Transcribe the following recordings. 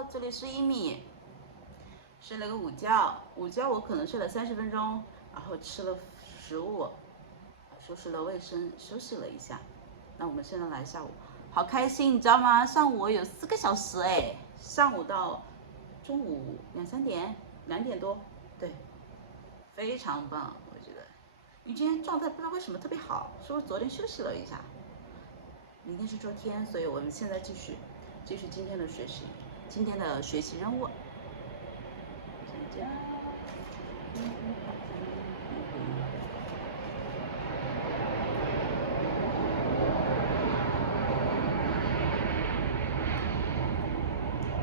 Hello， 这里是Yimi。睡了个午觉，我可能睡了30分钟，然后吃了食物，收拾了卫生，休息了一下。那我们现在来下午，好开心，你知道吗？上午我有4个小时哎，上午到中午2、3点，2点多，对，非常棒，我觉得。你今天状态不知道为什么特别好，是不是昨天休息了一下？明天是周天，所以我们现在继续今天的学习，今天的学习任务。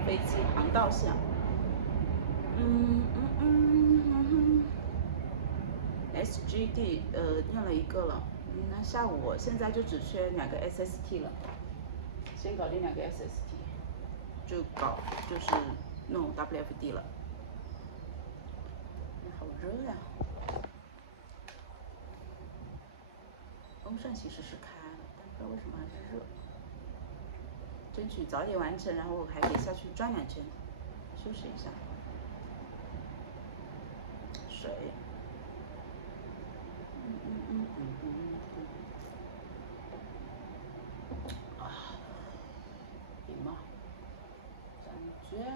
飞机航道线。SGD 念了1个了，那下午我现在就只缺2个 SST 了，先搞定2个 SST， 就是弄 WFD 了。好热呀！风扇其实是开了，但不知道为什么还是热。争取早点完成，然后我还可以下去转2圈，休息一下。水。妈，感觉了，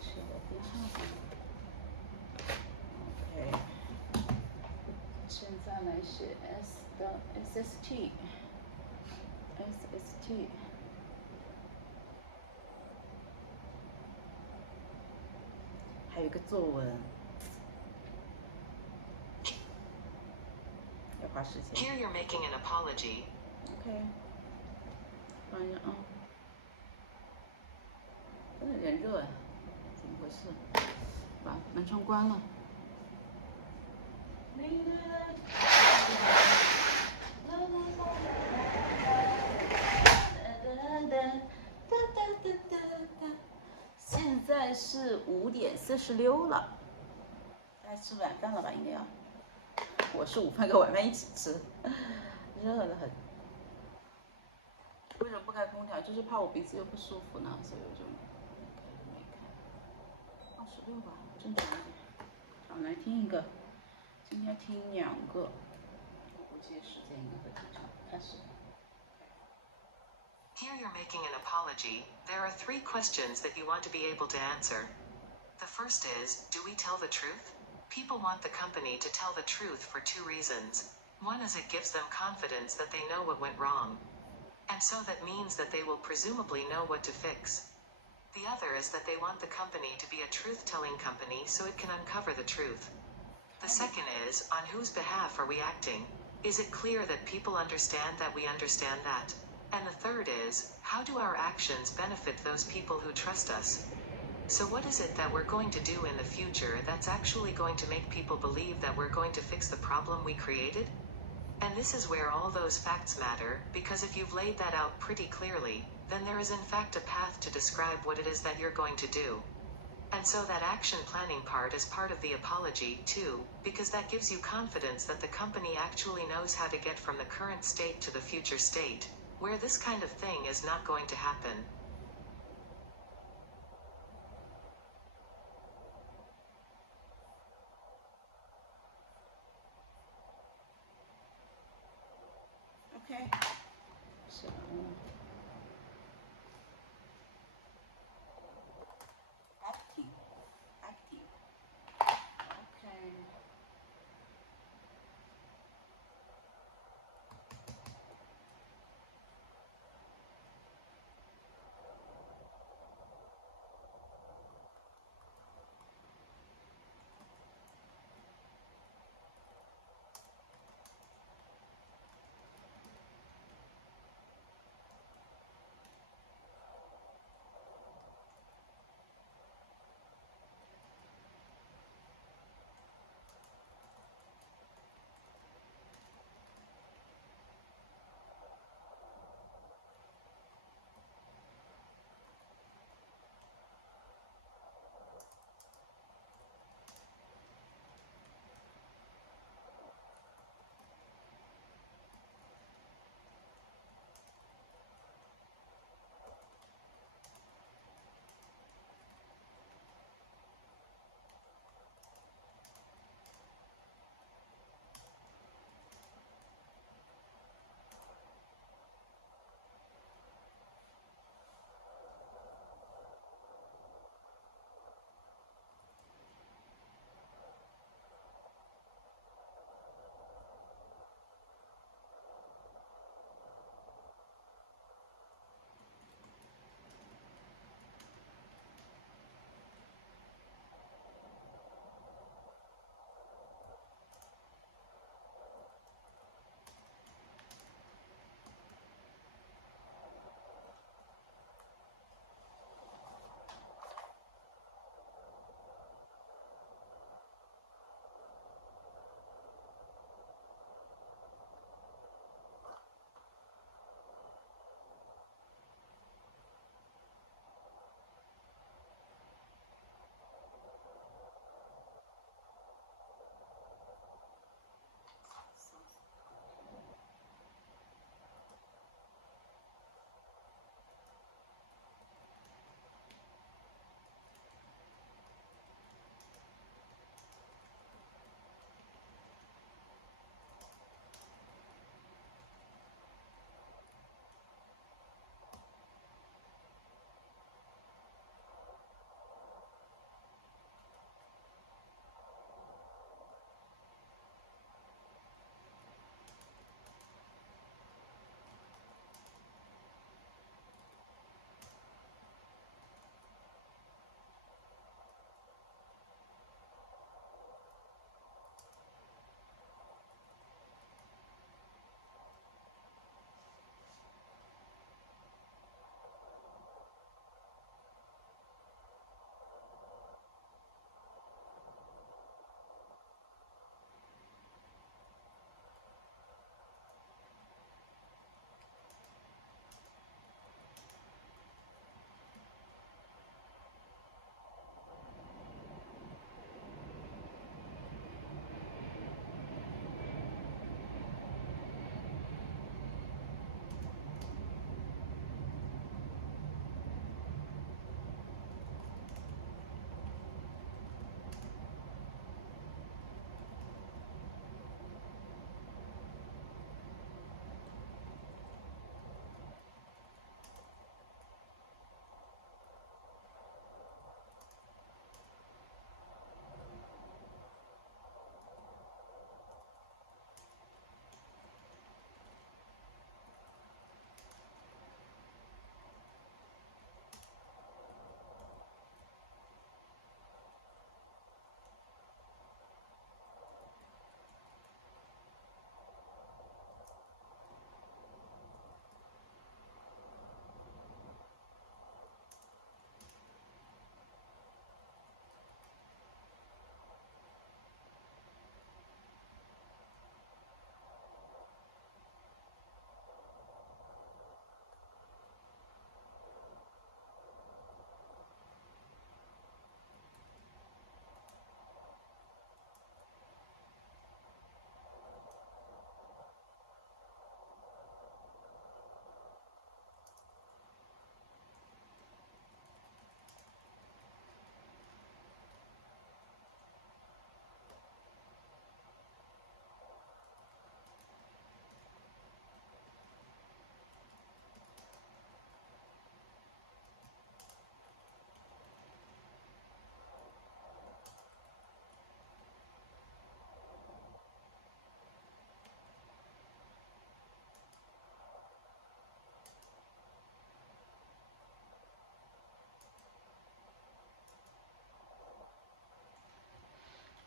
吃了点好。OK， 现在来写 S 的 SST， 还有一个作文，要花时间。Here you're making an apology. OK， 放一下啊。真的有点热哎，怎么回事？把门窗关了。现在是5点46了，该吃晚饭了吧？应该要。我是午饭跟晚饭一起吃，热得很。为什么不开空调？就是怕我鼻子又不舒服呢，所以我就没开。放16吧，正常一点。好，来听一个，今天听2个，我估计时间应该会挺长。开始。Here you're making an apology. There are 3 questions that you want to be able to answer. The first is, do we tell the truth? People want the company to tell the truth for 2 reasons. One is it gives them confidence that they know what went wrong. And so that means that they will presumably know what to fix. The other is that they want the company to be a truth-telling company so it can uncover the truth. The second is, on whose behalf are we acting? Is it clear that people understand that we understand that? And the third is, how do our actions benefit those people who trust us? So what is it that we're going to do in the future that's actually going to make people believe that we're going to fix the problem we created? And this is where all those facts matter, because if you've laid that out pretty clearly, then there is in fact a path to describe what it is that you're going to do. And so that action planning part is part of the apology, too, because that gives you confidence that the company actually knows how to get from the current state to the future state, where this kind of thing is not going to happen. OK， 写完了。Acting。OK。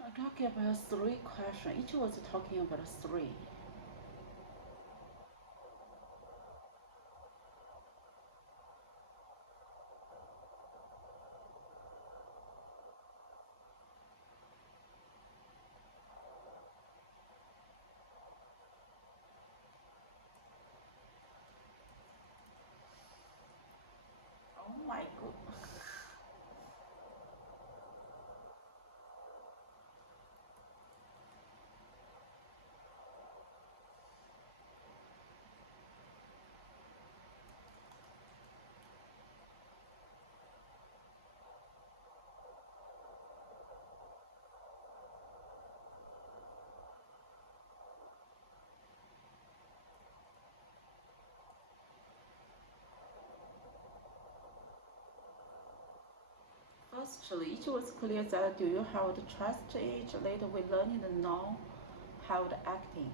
I'm talking about 3 questions. Each was talking about 3. Oh my god. Firstly, it was clear that do you have the trust age later we learning to know how the acting.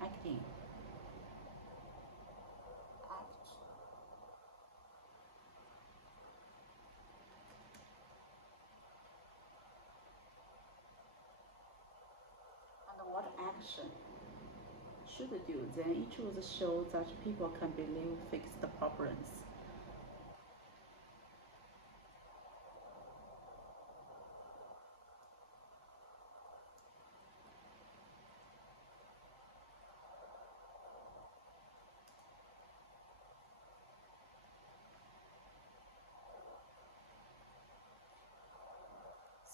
Act. And what action should do, then each would show that people can believe fix the problems.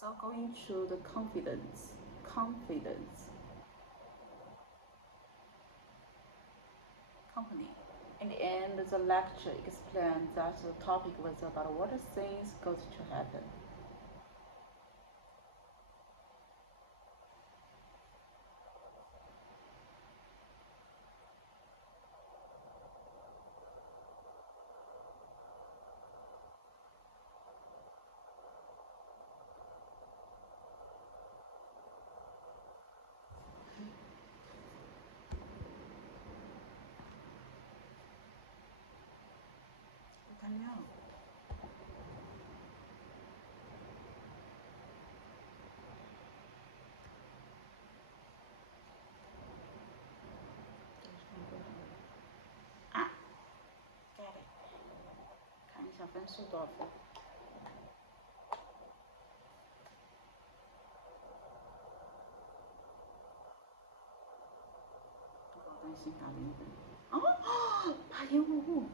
So going to the confidence. Company. In the end, the lecture explained that the topic was about what things going to happen. I know. Ah, got it. 看一下分数多少分。好担心打0分。哦，8.55。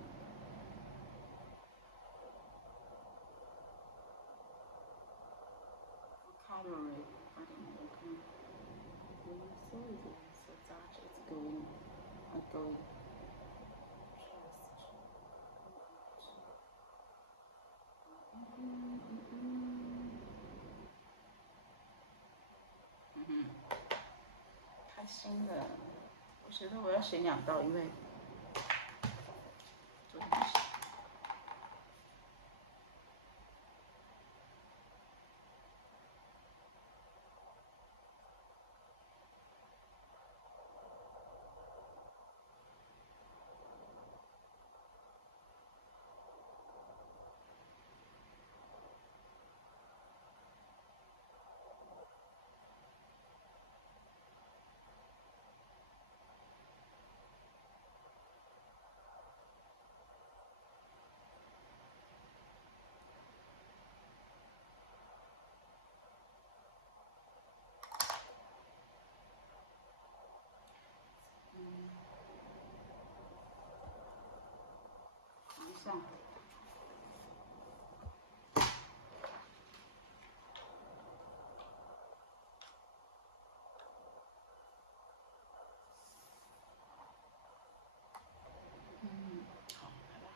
Vocabulary 8.5，我看。So that it's going. Going. Trust. 太新了，我觉得我要写2道，因为昨天写。一下。好，来吧。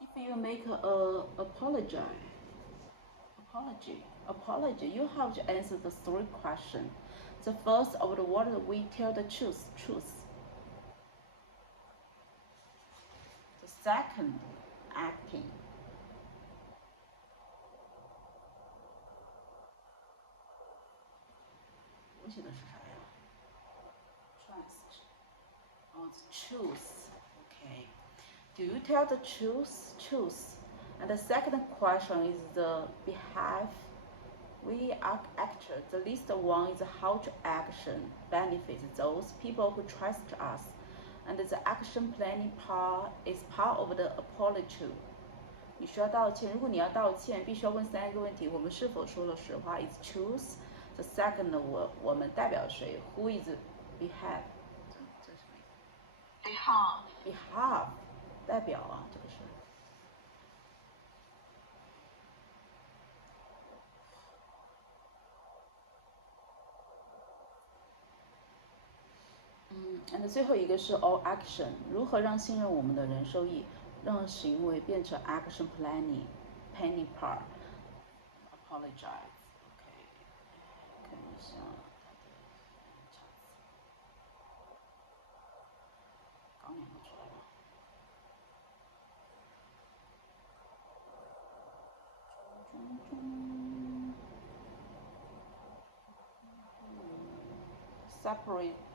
If you make apology, you have to answer the 3 questions. The first of the what we tell the truth. The second, acting. 我写的是啥呀 ？Trust. Oh, the truth. Okay. Do you tell the truth? And the second question is the behalf we actor. The least one is how to action benefits those people who trust us. And the action planning part is part of the apology too. 你需要道歉，如果你要道歉，必須要問3個問題：我們是否說了實話 ？Is choose the second 我們代表誰 ？Who is behalf？ 這是什麼意思 ？Behalf 代表啊，這個是。and 最後一個是 all action， 如何讓信任我們的人受益，讓行為變成 action planning part。Apologize。OK， 看一下它的查词，剛念不出來了。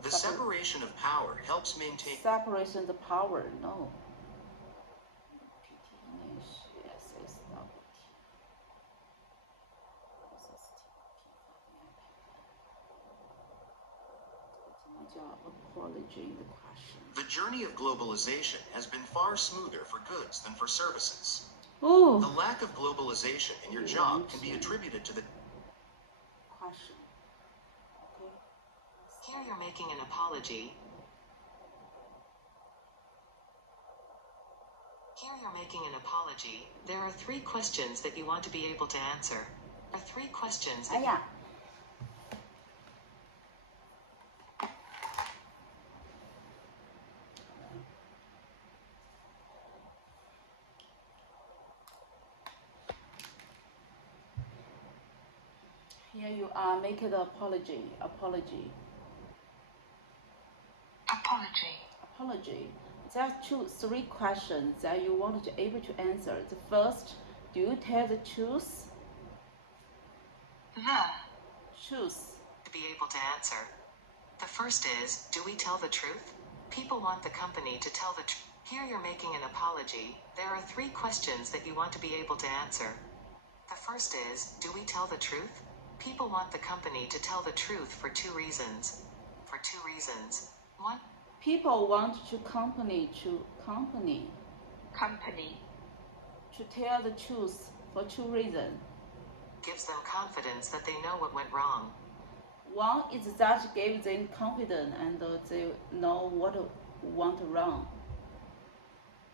The separation of power helps maintain. Separation of power, no. PTE English SST. Apology in the question. The journey of globalization has been far smoother for goods than for services. Oh. The lack of globalization in your job can be attributed to the question. Here you're making an apology. Here you're making an apology. There are 3 questions that you want to be able to answer. There are 3 questions that Here you are making the apology. There are 3 questions that you want to be able to answer. The first, do you tell the truth? Truth. to be able to answer. The first is, do we tell the truth? People want the company to tell the truth. Here you're making an apology. There are 3 questions that you want to be able to answer. The first is, do we tell the truth? People want the company to tell the truth for 2 reasons. 1. People want the company to tell the truth for 2 reasons. Gives them confidence that they know what went wrong. One is that gives them confidence and they know what went wrong.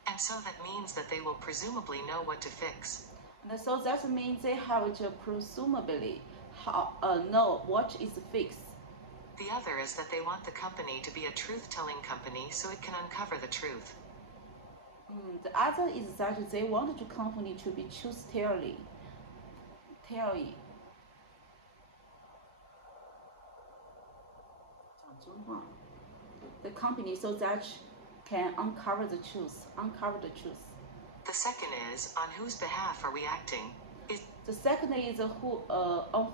And so that means that they will presumably know what to fix. And so that means they have to presumably know what is fixed. The other is that they want the company to be a truth-telling company so it can uncover the truth. The other is that they want the company to be truth-telling. The company so that can uncover the truth. The second is, on whose behalf are we acting? The second is on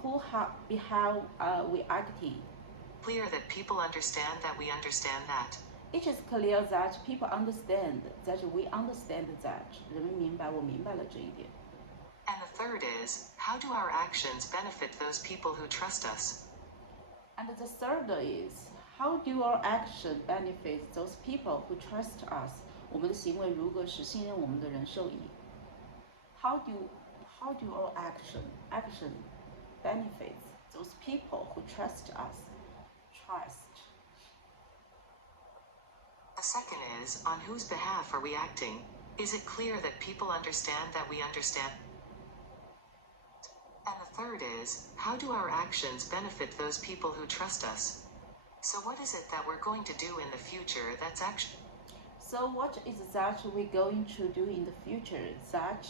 whose behalf we acting. Clear that people understand that we understand that. It is clear that people understand that we understand that. 人们明白，我明白了这一点。And the third is, how do our actions benefit those people who trust us? And the third is, how do our action benefit those people who trust us? 我们的行为如何使信任我们的人受益 how do our action benefit those people who trust us? The second is, on whose behalf are we acting? Is it clear that people understand that we understand? And the third is, how do our actions benefit those people who trust us? So what is it that we're going to do in the future that's actually... So what is that we're going to do in the future that...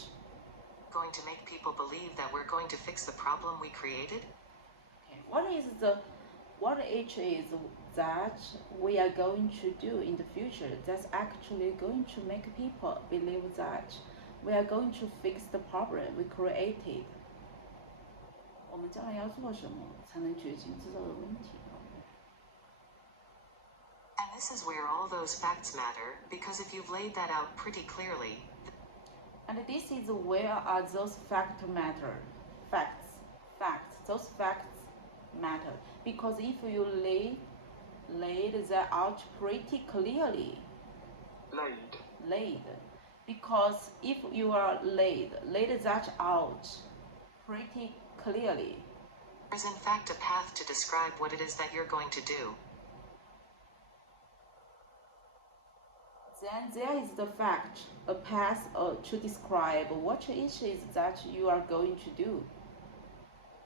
Going to make people believe that we're going to fix the problem we created? Okay. What it is that we are going to do in the future that's actually going to make people believe that we are going to fix the problem we created. 我们将来要做什么才能解决制造的问题 And this is where all those facts matter, because if you've laid that out pretty clearly... And this is where are those facts matter. Those facts matter. Because if you laid that out pretty clearly. Laid. Because if you are laid that out pretty clearly. There's in fact a path to describe what it is that you're going to do. Then there is the fact, a path to describe what it is that you are going to do.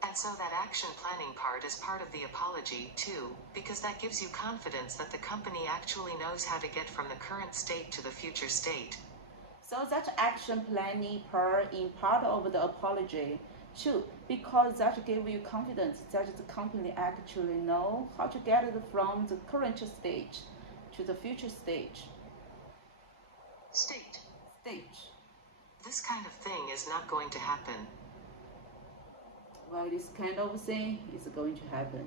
And so that action planning part is part of the apology too, because that gives you confidence that the company actually knows how to get from the current state to the future state. So that action planning part in part of the apology too, because that gives you confidence that the company actually know how to get it from the current stage to the future stage. Stage. This kind of thing is not going to happen. Well, this kind of thing is going to happen.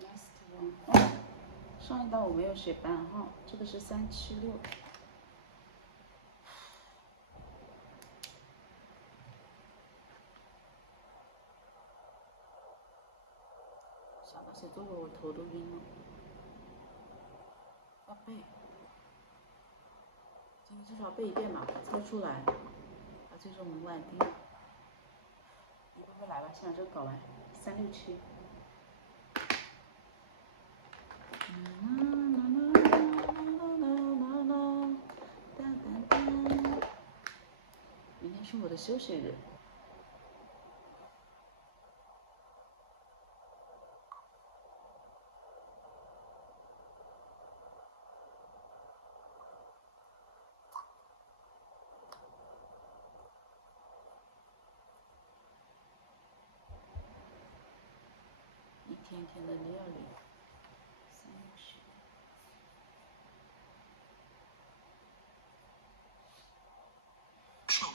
Last one. 上一道我没有写班号，这个是376。想到写作文我头都晕了，要背，今天至少背一遍吧，猜出来，把最终门外定。一个个来吧，先把这个搞完，367。明天是我的休息日。一天天的料理。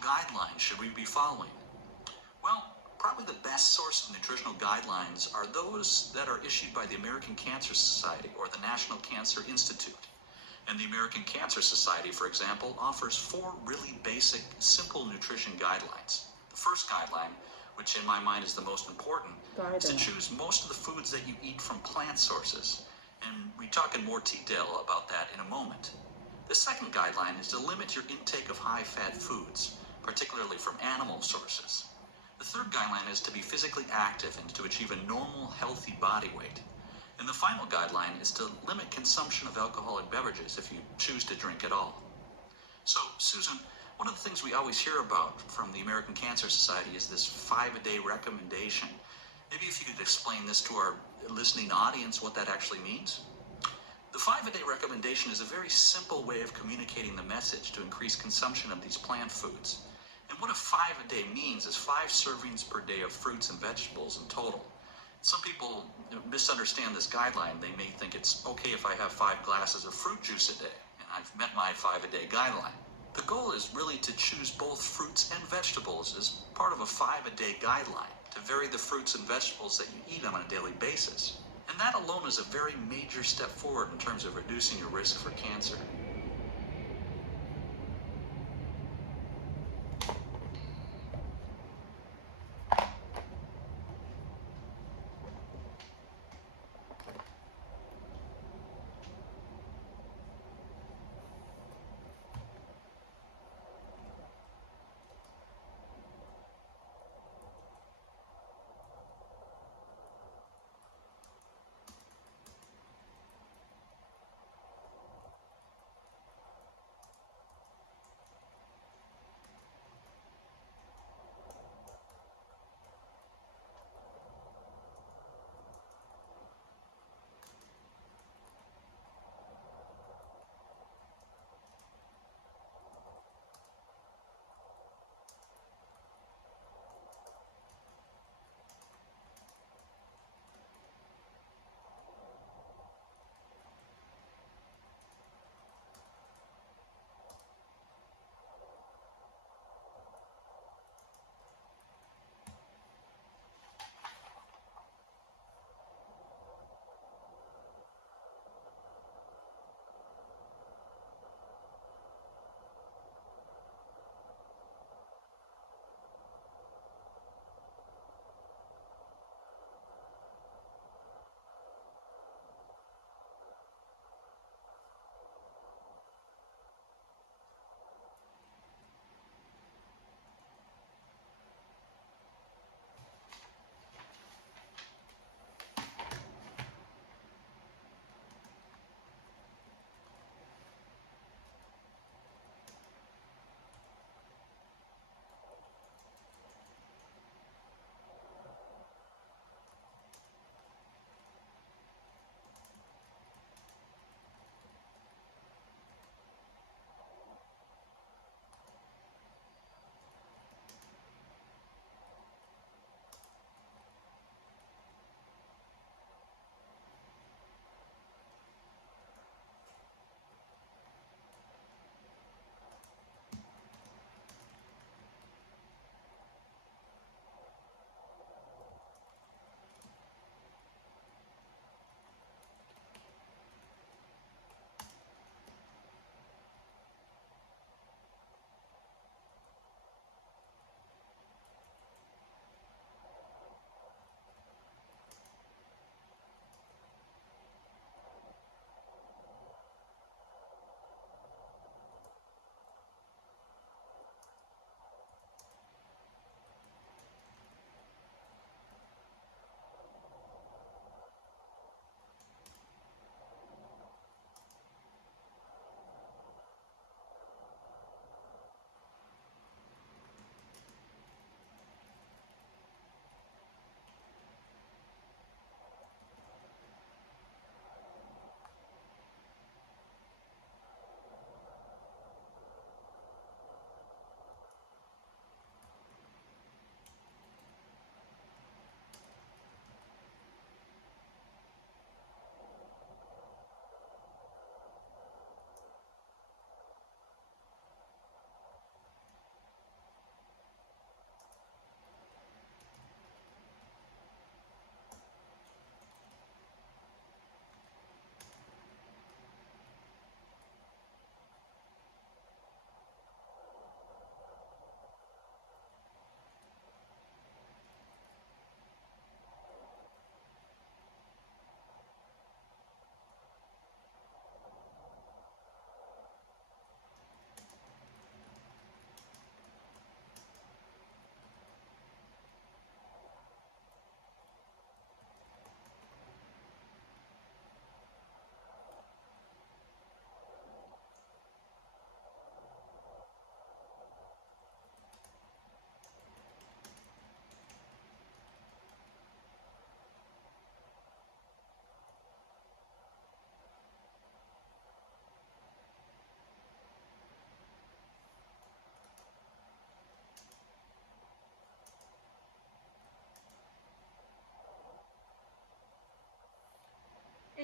Guidelines should we be following? Well, probably the best source of nutritional guidelines are those that are issued by the American Cancer Society or the National Cancer Institute. And the American Cancer Society, for example, offers 4 really basic, simple nutrition guidelines. The first guideline, which in my mind is the most important, is to choose most of the foods that you eat from plant sources. And we talk in more detail about that in a moment. The second guideline is to limit your intake of high-fat foods, particularly from animal sources. The third guideline is to be physically active and to achieve a normal, healthy body weight. And the final guideline is to limit consumption of alcoholic beverages if you choose to drink at all. So, Susan, one of the things we always hear about from the American Cancer Society is this 5-a-day recommendation. Maybe if you could explain this to our listening audience, what that actually means? The 5-a-day recommendation is a very simple way of communicating the message to increase consumption of these plant foods. And what a 5-a-day means is 5 servings per day of fruits and vegetables in total. Some people misunderstand this guideline. They may think it's okay if I have 5 glasses of fruit juice a day, and I've met my 5-a-day guideline. The goal is really to choose both fruits and vegetables as part of a 5-a-day guideline, to vary the fruits and vegetables that you eat on a daily basis. And that alone is a very major step forward in terms of reducing your risk for cancer.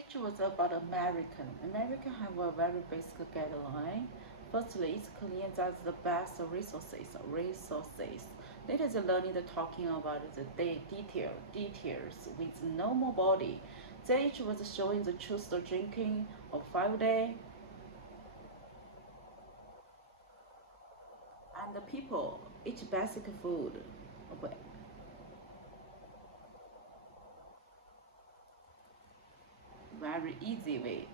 each was about American. American have a very basic guideline. Firstly, it's clear that the best resources. Later, the learning the talking about the details with normal body. Then each was showing the choose the drinking of 5 day. And the people, each basic food. Okay. Very easy way.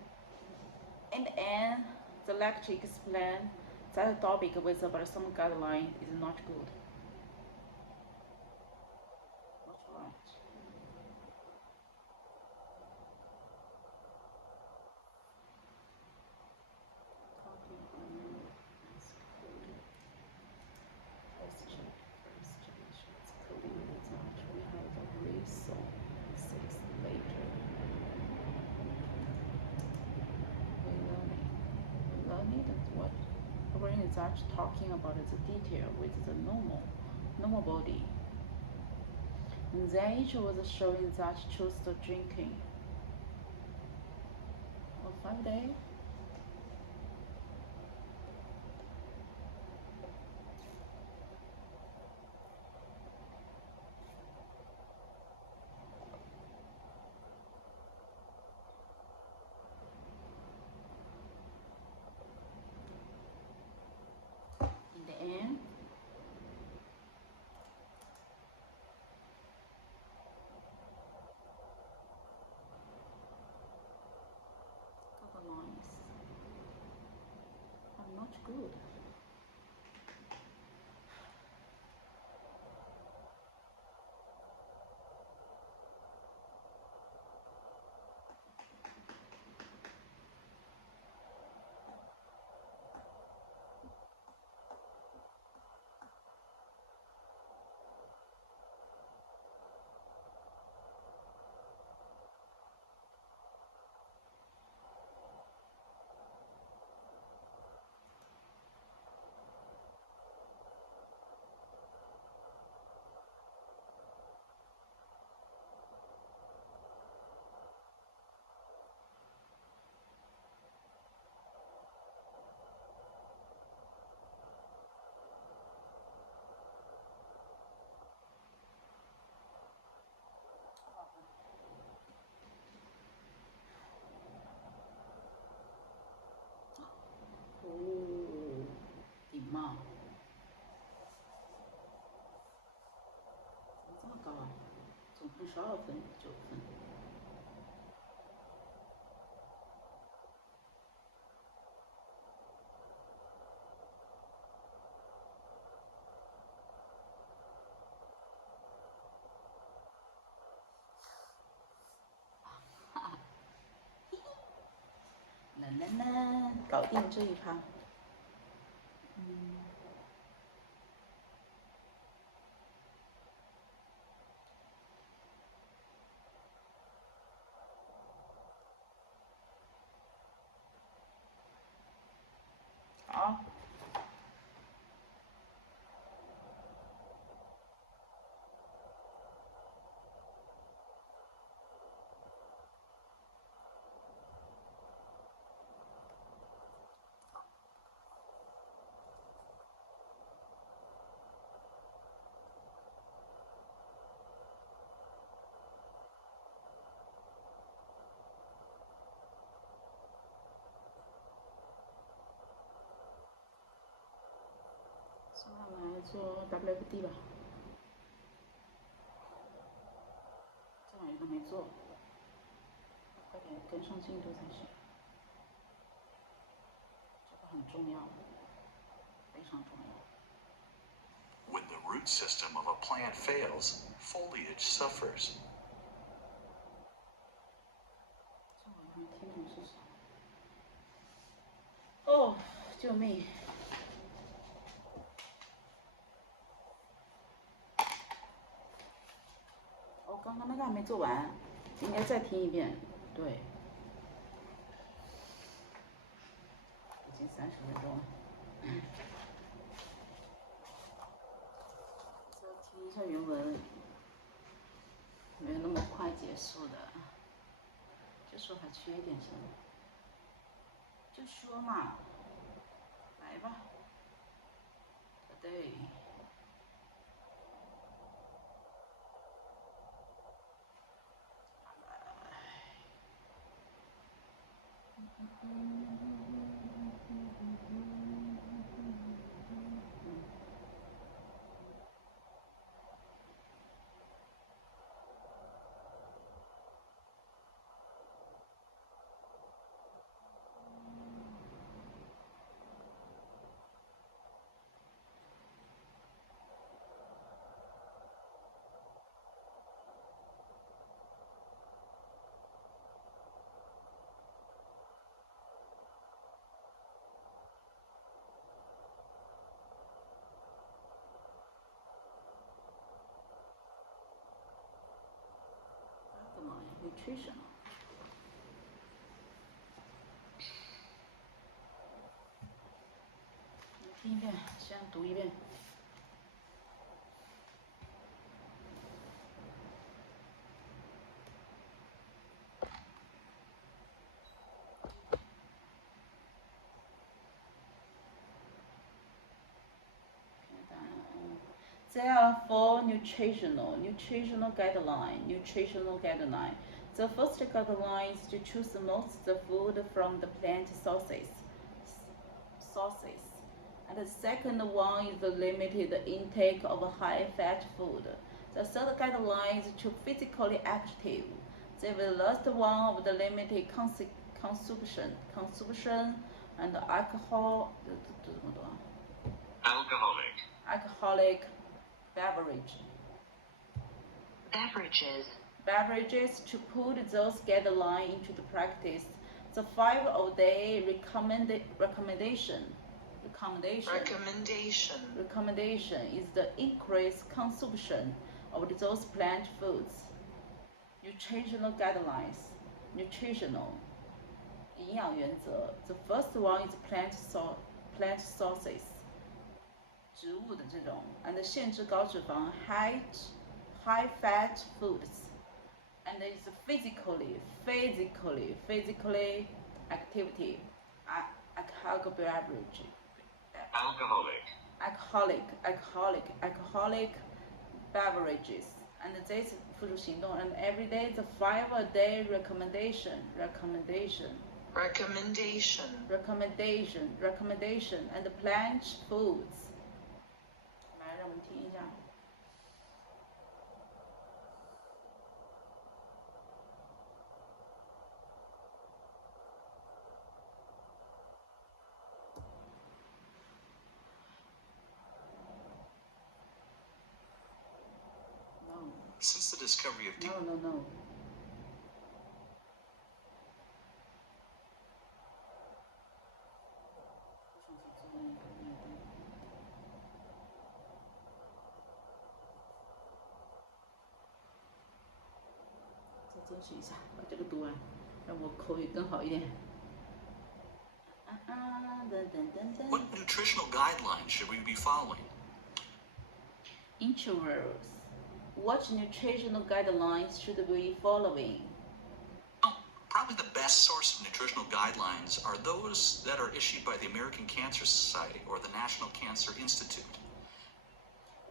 In the end, the lecture explained that the topic with about some guideline is not good. What's right? That talking about the detail with the normal body. And then each was showing that choose the drinking of 5 day. In the end, couple lines are not good.礼貌，怎么这么高啊？总分12分，9分。搞定这一趴。好。现在来做 WFD 吧，这两个都没做，快点跟上进度才行。这个很重要，非常重要。When the root system of a plant fails, foliage suffers. 这我还没听懂是啥。哦，救命！刚刚那个还没做完，应该再听一遍。对，已经30分钟了。再听一下原文，没有那么快结束的。就说还缺点什么，就说嘛，来吧。Today. Nutrition. 听一遍，先读一遍。There are four nutritional guidelines. The first guideline is to choose most the food from the plant sources. And the second one is the limited intake of high-fat food. The third guideline is to physically active. The last one of the limited consumption and alcoholic beverages. To put those guidelines into the practice, the 5-day recommendation is the increased consumption of those plant foods. Nutritional guidelines. Nutritional 营养原则 The first one is plant sources 植物的这种 and 限制高脂肪 high fat foods and it's physically activity alcoholic beverage alcoholic beverages and this 付诸行动 and every day the 5-day recommendation and plant foods 来让我们听一下Since the discovery of No.再坚持一下，把这个读完，让我口语更好一点。What nutritional guidelines should we be following? Introverts. What nutritional guidelines should we be following? Well, probably the best source of nutritional guidelines are those that are issued by the American Cancer Society or the National Cancer Institute.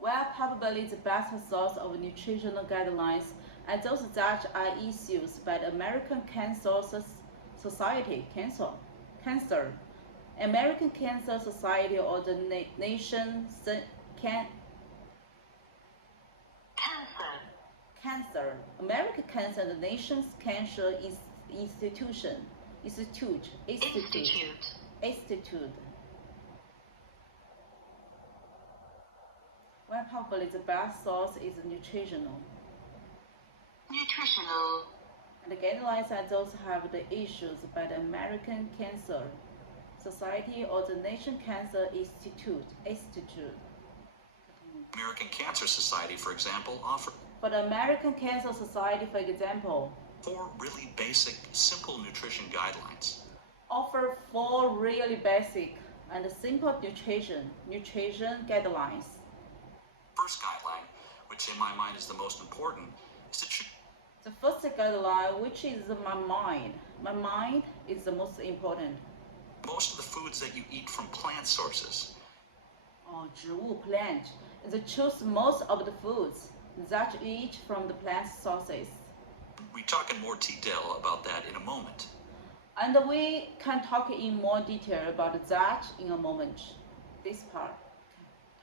Well, probably the best source of nutritional guidelines are those that are issued by the American Cancer Society, American Cancer Society or the American Cancer, the nation's cancer institute. Well, probably the best source is nutritional. And the guidelines are those have the issues by the American Cancer Society or the Nation Cancer Institute. American Cancer Society, for example, For the American Cancer Society, for example, 4 really basic, simple nutrition guidelines. Offer 4 really basic and simple nutrition guidelines. First guideline, which in my mind is the most important, is The first guideline, which is my mind. My mind is the most important. Most of the foods that you eat from plant sources. 植物 plant is choose most of the foods that you eat from the plant sources. We talk in more detail about that in a moment. And we can talk in more detail about that in a moment. This part,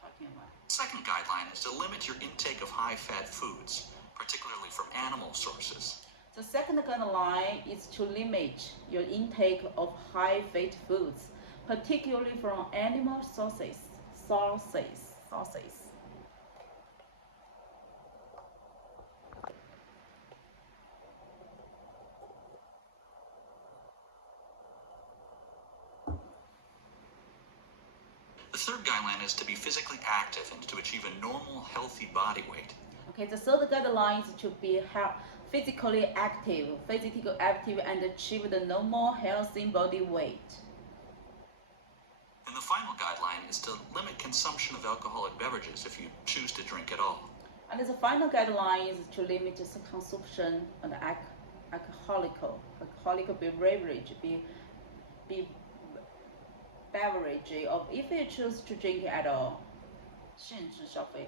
talking about. Second guideline is to limit your intake of high-fat foods, particularly from animal sources. The second guideline is to limit your intake of high-fat foods, particularly from animal sources. The third guideline is to be physically active and to achieve a normal, healthy body weight. Okay, the third guideline is to be physically active and achieve the normal, healthy body weight. And the final guideline is to limit consumption of alcoholic beverages if you choose to drink at all. And the final guideline is to limit the consumption of alcoholic beverage, of if you choose to drink at all. 限制消费.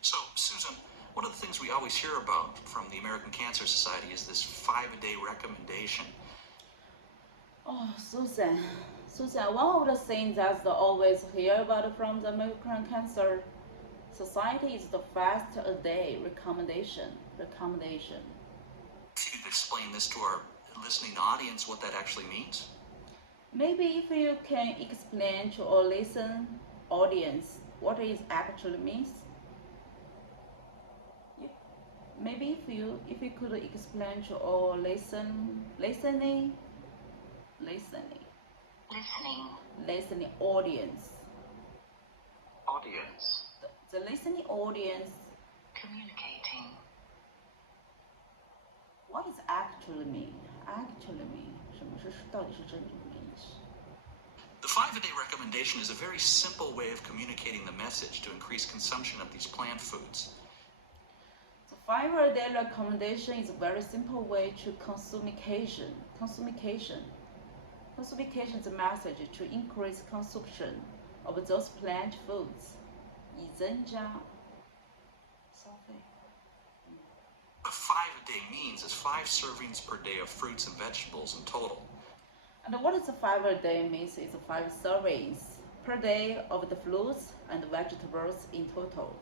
So, Susan, one of the things we always hear about from the American Cancer Society is this 5-a-day recommendation. Oh, Susan, one of the things that I always hear about from the American Cancer Society is the 5-a-day recommendation. If you could explain this to our listening audience, what that actually means? Maybe if you can explain to our listening audience what it actually means. Maybe if you could explain to our listening audience. The listening audience. Communicating. What does actually mean? 什么是到底是真正的意思? The 5-a-day recommendation is a very simple way of communicating the message to increase consumption of these plant foods. The 5-a-day recommendation is a very simple way to communication the message to increase consumption of those plant foods. 以增加消费. What 5-a-day means is 5 servings per day of fruits and vegetables in total. And what is the 5-a-day means is 5 servings per day of the fruits and vegetables in total.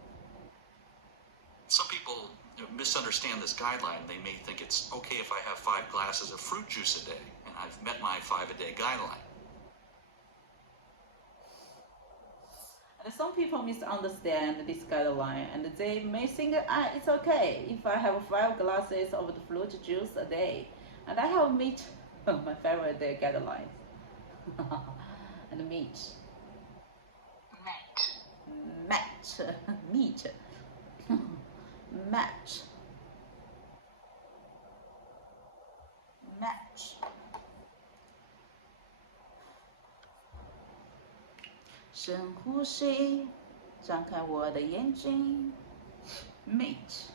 Some people misunderstand this guideline. They may think it's okay if I have 5 glasses of fruit juice a day, and I've met my 5-a-day guideline. And some people misunderstand this guideline, and they may think it's okay if I have 5 glasses of the fruit juice a day, and I have meet my 5-a-day guideline. And meat. Match. 深呼吸，张开我的眼睛。Meat.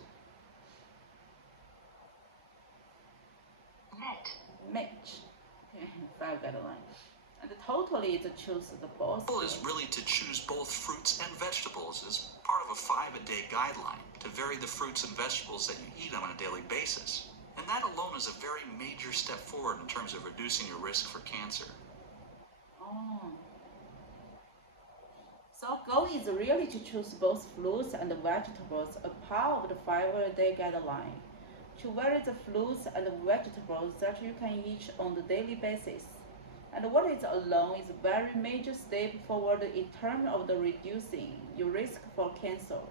5 guidelines. And totally to choose the both. The goal is really to choose both fruits and vegetables as part of a 5-a-day guideline to vary the fruits and vegetables that you eat on a daily basis. And that alone is a very major step forward in terms of reducing your risk for cancer. Oh. So goal is really to choose both fruits and vegetables as part of the 5-a-day guideline. To vary the fruits and vegetables that you can eat on the daily basis. And what is alone is a very major step forward in terms of the reducing your risk for cancer.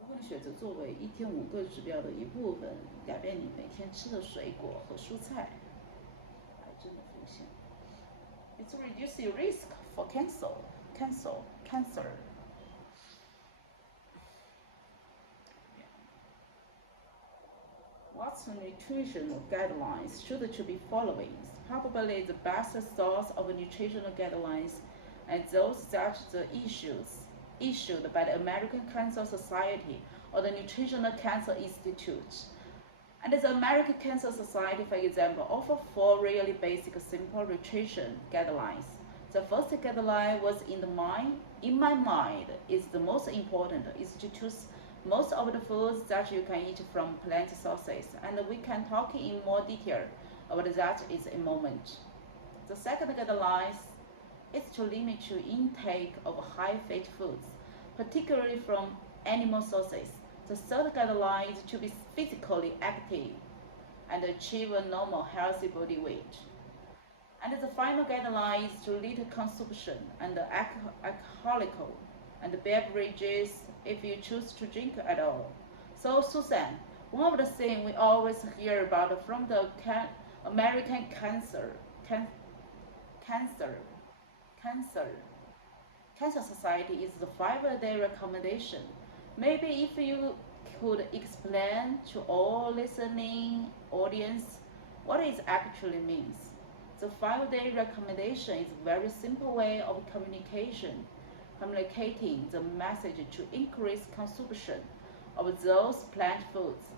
如果你选择作为1天5个指标的一部分，改变你每天吃的水果和蔬菜，癌症的风险。It's reduce your risk for cancer. What nutritional guidelines should you be following? Probably the best source of nutritional guidelines and those that the issued by the American Cancer Society or the Nutritional Cancer Institute. And the American Cancer Society, for example, offer 4 really basic, simple nutrition guidelines. The first guideline was in my mind, is the most important, is to choose most of the foods that you can eat from plant sources, and we can talk in more detail about that in a moment. The second guideline is to limit your intake of high-fat foods, particularly from animal sources. The third guideline is to be physically active and achieve a normal, healthy body weight. And the final guideline is to limit consumption and alcoholic and beverages if you choose to drink at all. So, Susan, one of the things we always hear about from the American Cancer Society is the 5-day recommendation. Maybe if you could explain to all listening audience what it actually means. The 5-day recommendation is a very simple way of communicating the message to increase consumption of those plant foods.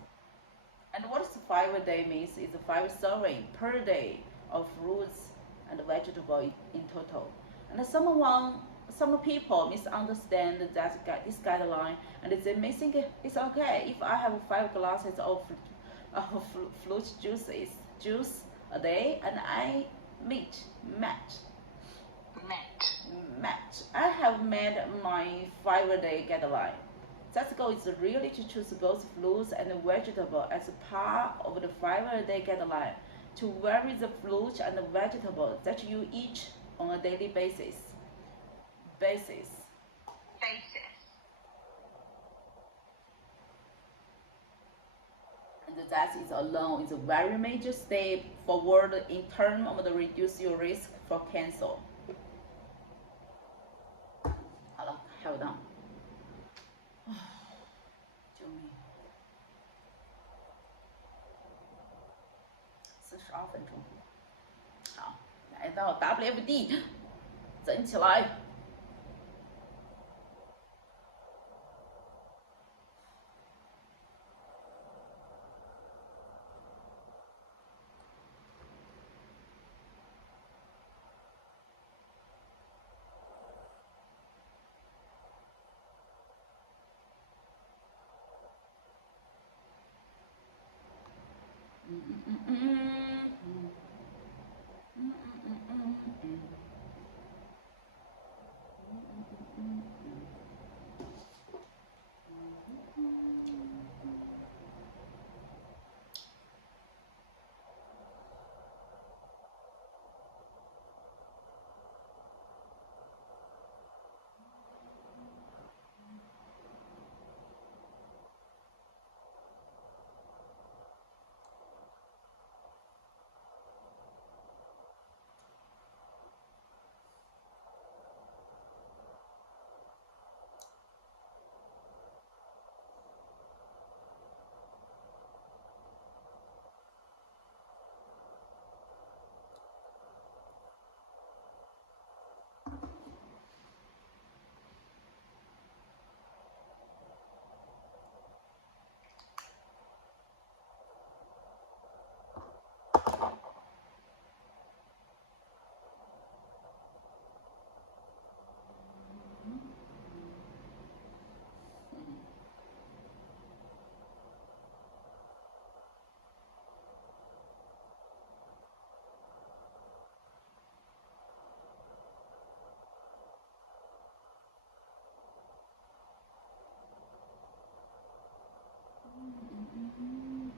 And what the 5-day means is 5 serving per day of fruits and vegetables in total. And some people misunderstand this guideline, and they may think it's okay if I have 5 glasses of fruit juice a day and I I have met my 5-day guideline. That goal is really to choose both fruits and vegetables as part of the 5-day guideline, to vary the fruit and vegetables that you eat on a daily basis. And that is alone is a very major step forward in terms of the reduce your risk for cancer. 好了，还有档。救命！42分钟。好，来到 WFD， 整起来。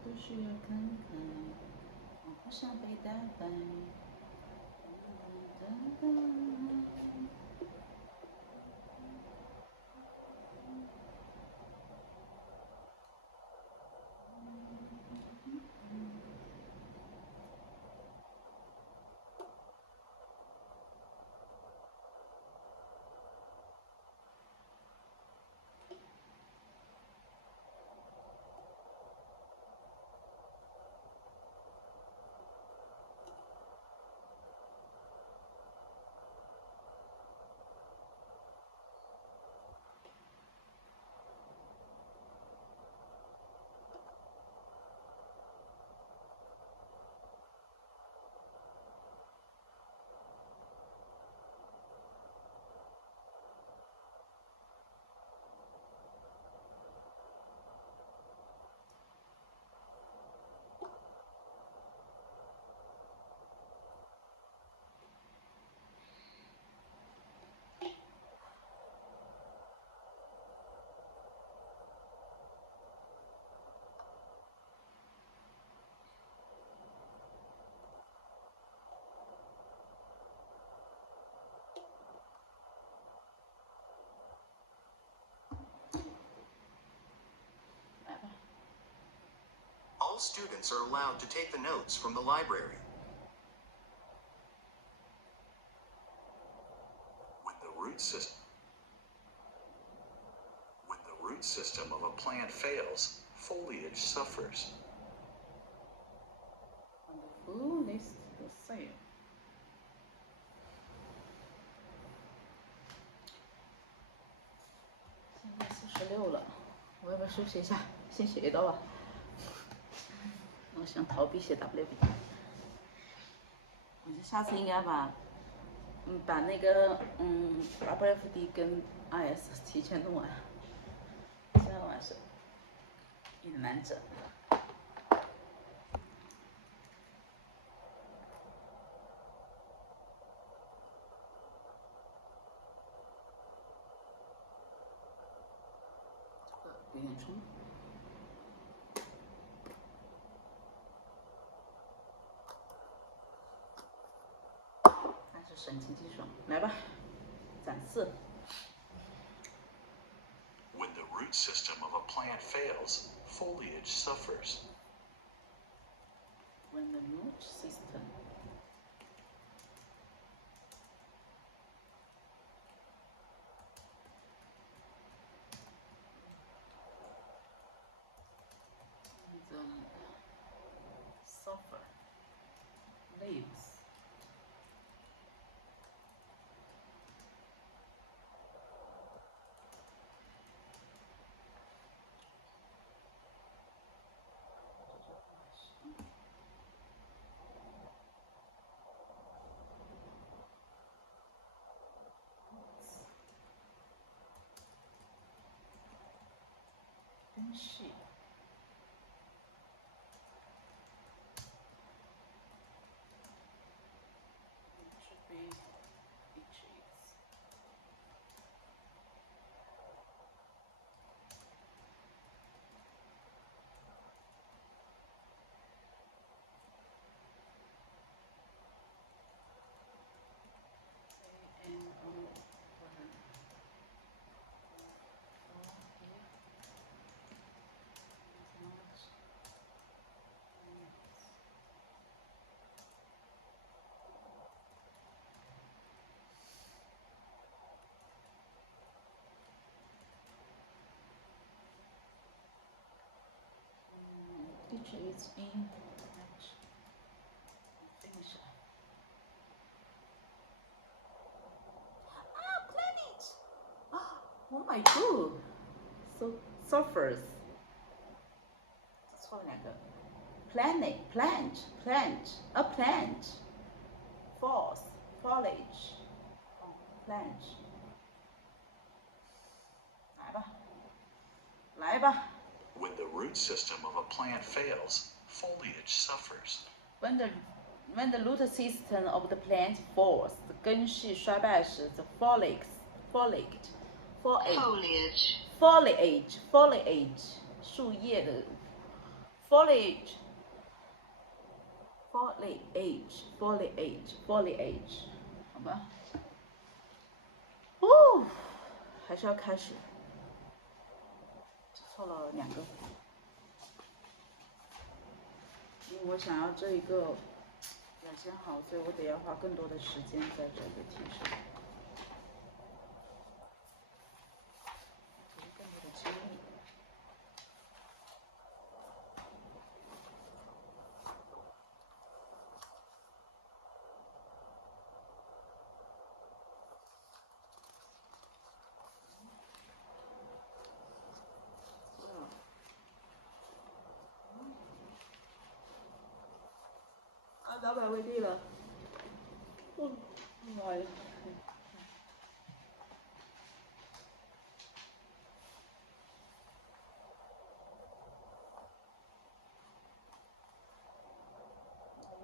都需要看看，我不想被打败。All students are allowed to take the notes from the library. When the root system of a plant fails, foliage suffers. When the list fail. 现在46了，我要不要休息一下？先写一道吧。我想逃避写 WFD， 我就下次应该把那个WFD 跟 IS 提前弄完，现在晚上有点难整。有点冲。但是神清气爽，来吧，展示。When the root system of a plant fails, foliage suffers. When the root system suffer leaves.根系。Teacher is in finish. Planet! Oh my god! So suffers. 错了两个。Planet, a plant. Falls, foliage. Plant. 来吧。When the root system of a plant fails, foliage suffers. When the root system of the plant falls, 根系衰败时 the foliage 树叶的 foliage， 好吧？哦，还是要开始。错了两个，因为我想要这一个表现好，所以我得要花更多的时间在这个提升，投入更多的精力。老板未必了。妈呀！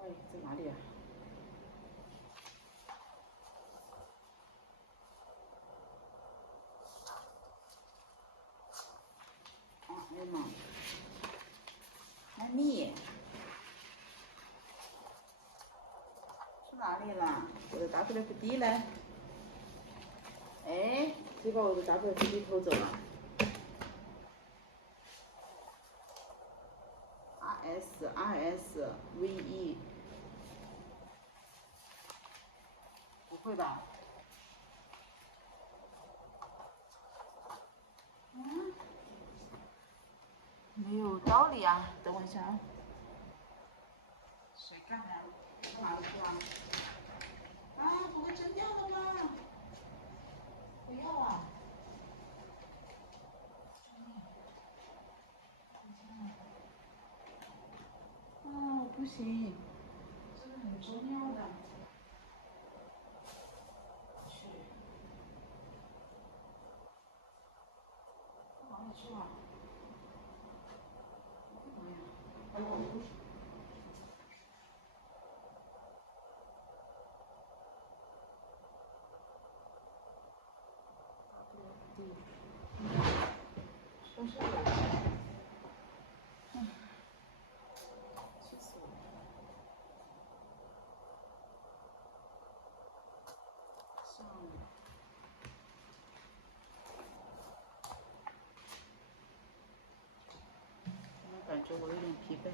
喂，在哪里啊？哎呀妈！妈咪。哪里了？我的 WFD 呢？哎，谁把我的 WFD 偷走了 SRSVE， 不会吧？嗯，没有道理啊！等我一下啊。谁干的呀？干嘛去啊？啊，不会真掉了吗？不要啊！哦，不行，这个很重要的。去，干嘛去啊？干嘛呀？哎，我不是。说是有。气死我了！算了。我感觉我有点疲惫。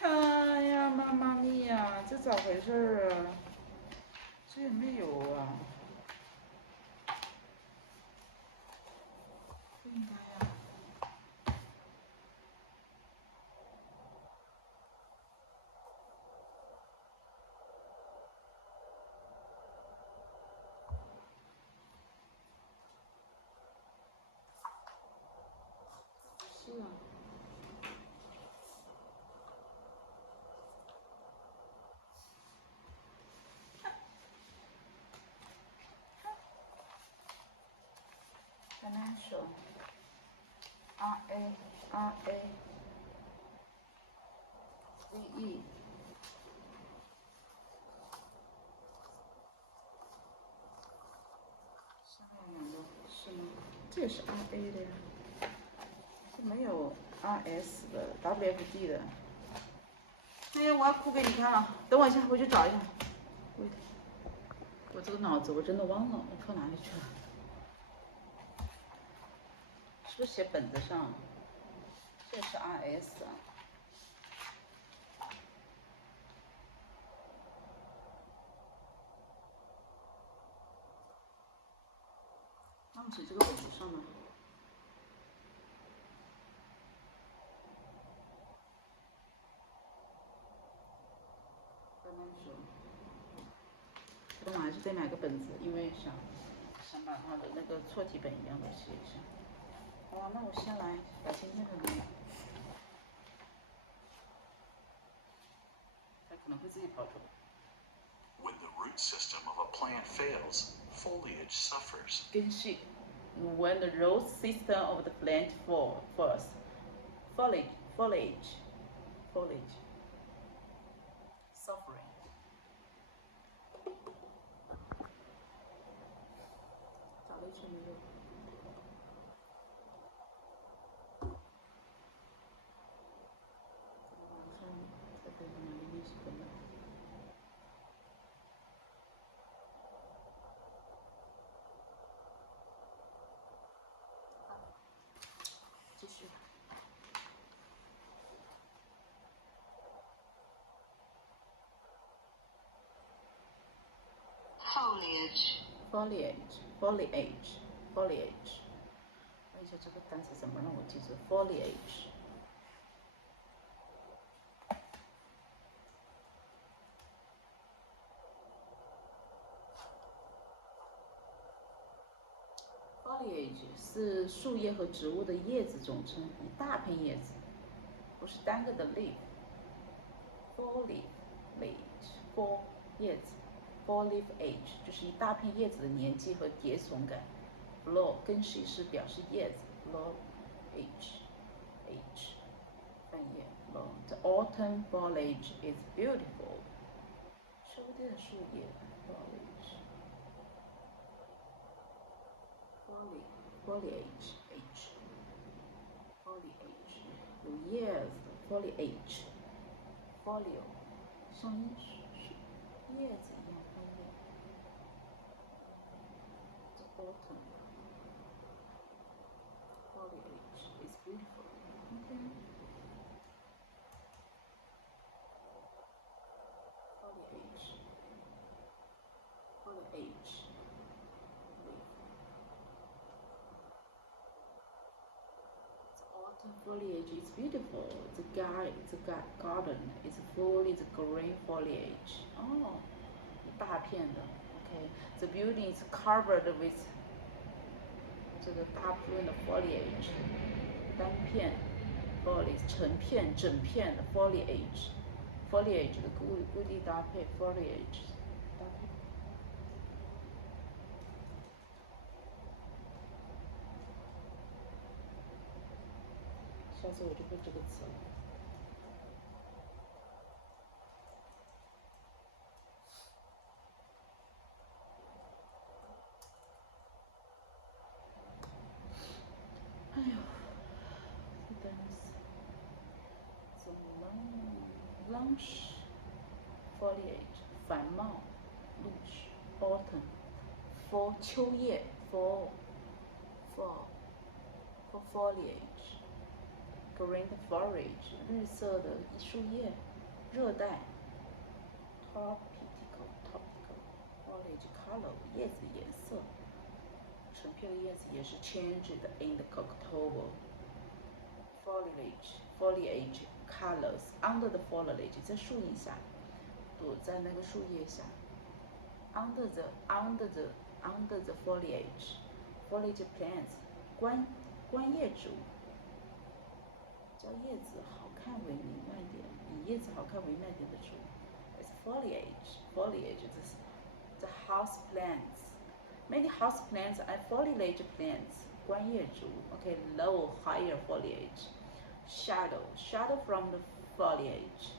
哎呀，妈妈咪呀，这咋回事啊？这也没有啊。不应该呀。是啊。Financial RA WE 下面两个是吗？这也是 RA 的呀，这没有 RS 的 WFD 的。哎呀，我要哭给你看了，等我一下，我去找一下。我这个脑子我真的忘了，我放哪里去了？是不是写本子上？这是 RS 啊。那我写这个本子上呢？我还是得买个本子，因为想把它的那个错题本一样的写一下。好，那我先来把今天的那个，它可能会自己跑出来。When the root system of a plant fails, foliage suffers. 根系 When the root system of the plant fails, foliage suffering. 找了一圈没有。网上再给我买练习本了。继续。foliage。问一下这个单词怎么让我记住 foliage。foliage 是树叶和植物的叶子总称，一大片叶子，不是单个的 leaf。foliage 叶子 ，foliage 就是一大片叶子的年纪和叠丛感。flow 根系是表示叶子 ，flow h 翻页 flow。The autumn foliage is beautiful。秋天的树叶 foliage。foliage h foliage 有叶子 foliage folio 像叶子一样翻页。The autumn foliage is beautiful。age. The foliage is beautiful. The garden is full of green foliage. Oh, 一大片的。Okay. The building is covered with 这个大部分的 foliage， 单片 foliage 成片整片的 foliage 的固定搭配 foliage 搭配。下次我就会这个词了。哎呦 the lush foliage 繁茂 lush autumn for 秋叶 for foliage green foliage 绿色的树叶，热带 tropical foliage color 叶子颜色，成片的叶子也是 changed in the October foliage colors under the foliage 在树荫下，躲在那个树叶下 under the foliage plants 观叶植物。叫叶子好看为明亮点，以叶子好看为明亮点的植物。It's foliage. The house plants. Many house plants are foliage plants. 观叶植物。Okay, low, higher foliage. Shadow from the foliage.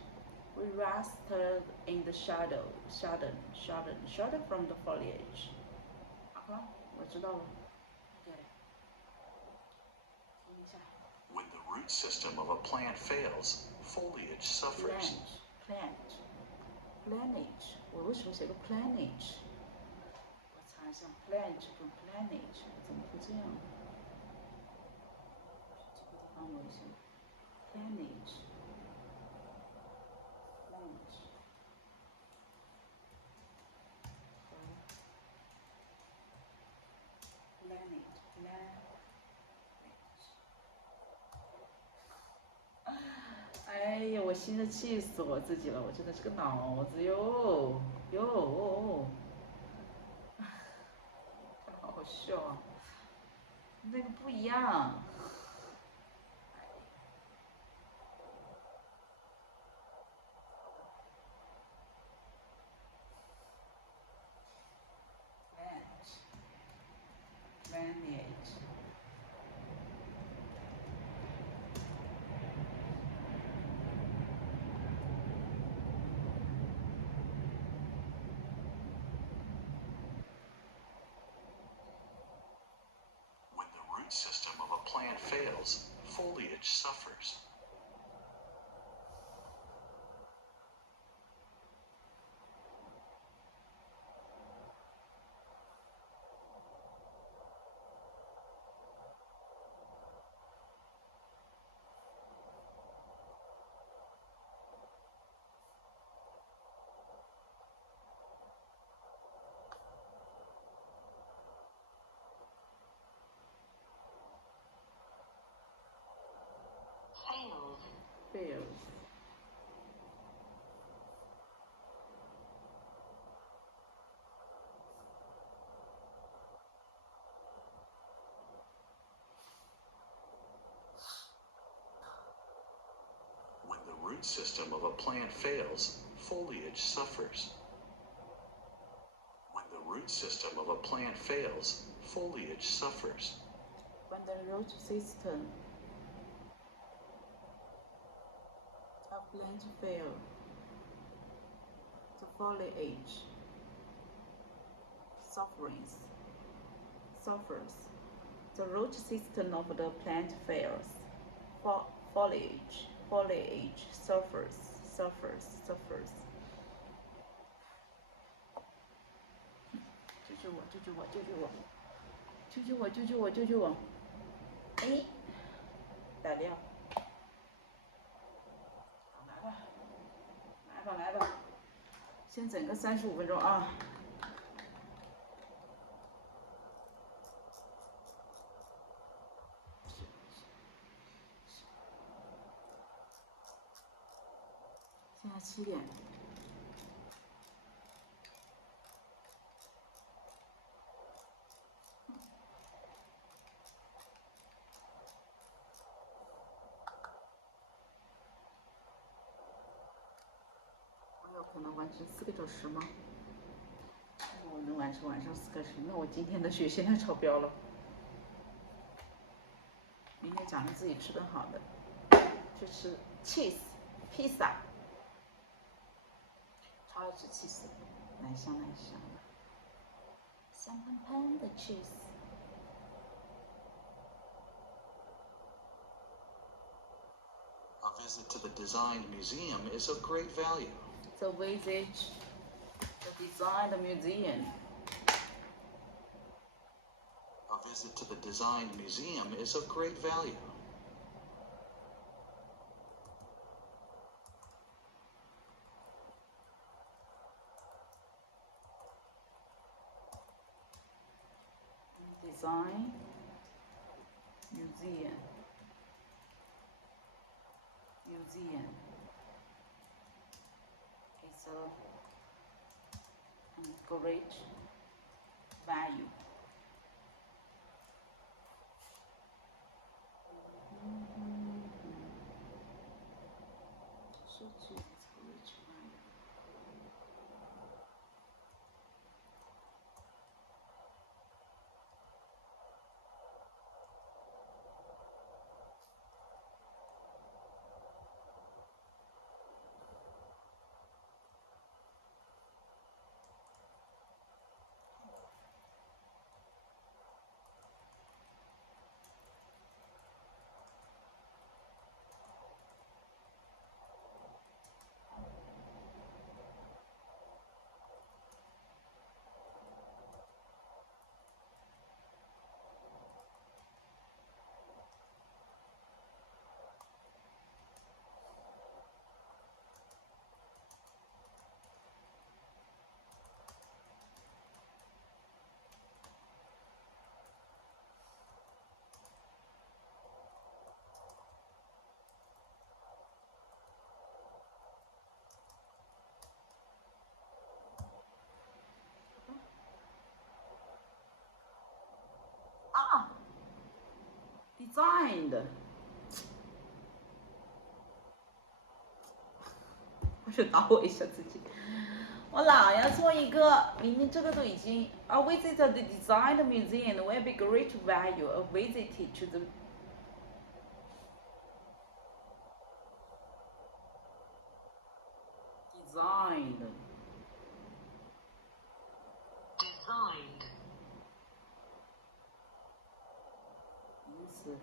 We rested in the shadow. Shadow from the foliage. 好，我知道了。听一下。When the root system of a plant fails, foliage suffers. Planage 我为什么写个 planage 我查一下 plant 跟 planage 怎么会这样这个地方我一下 planage哎呀，我现在气死我自己了，我真的是个脑子哟，太好笑啊，那个不一样。Lineage. When the root system of a plant fails, foliage suffers. Fails. When the root system of a plant fails, foliage suffers. When the root system of a plant fails, foliage suffers. When the root system of plant fail, the foliage suffers. The root system of the plant fails. Foliage suffers. 救救我！哎，打掉。来吧，先整个35分钟啊。7点。我有可能完成4个小时吗？我能完成晚上4个小时，那我今天的学习量超标了。明天讲自己吃顿好的，去吃 cheese 披萨，超爱吃 cheese， 奶香奶香的，香喷喷的 cheese。A visit to the designed museum is of great value. The visit the designed museum. A visit to the designed museum is of great value. Design museum. Museum is a great value. Designed， 我就打我一下自己，我老要做一个，明明这个都已经，A visit to the designed museum will be great value. A visit to the designed. Designed.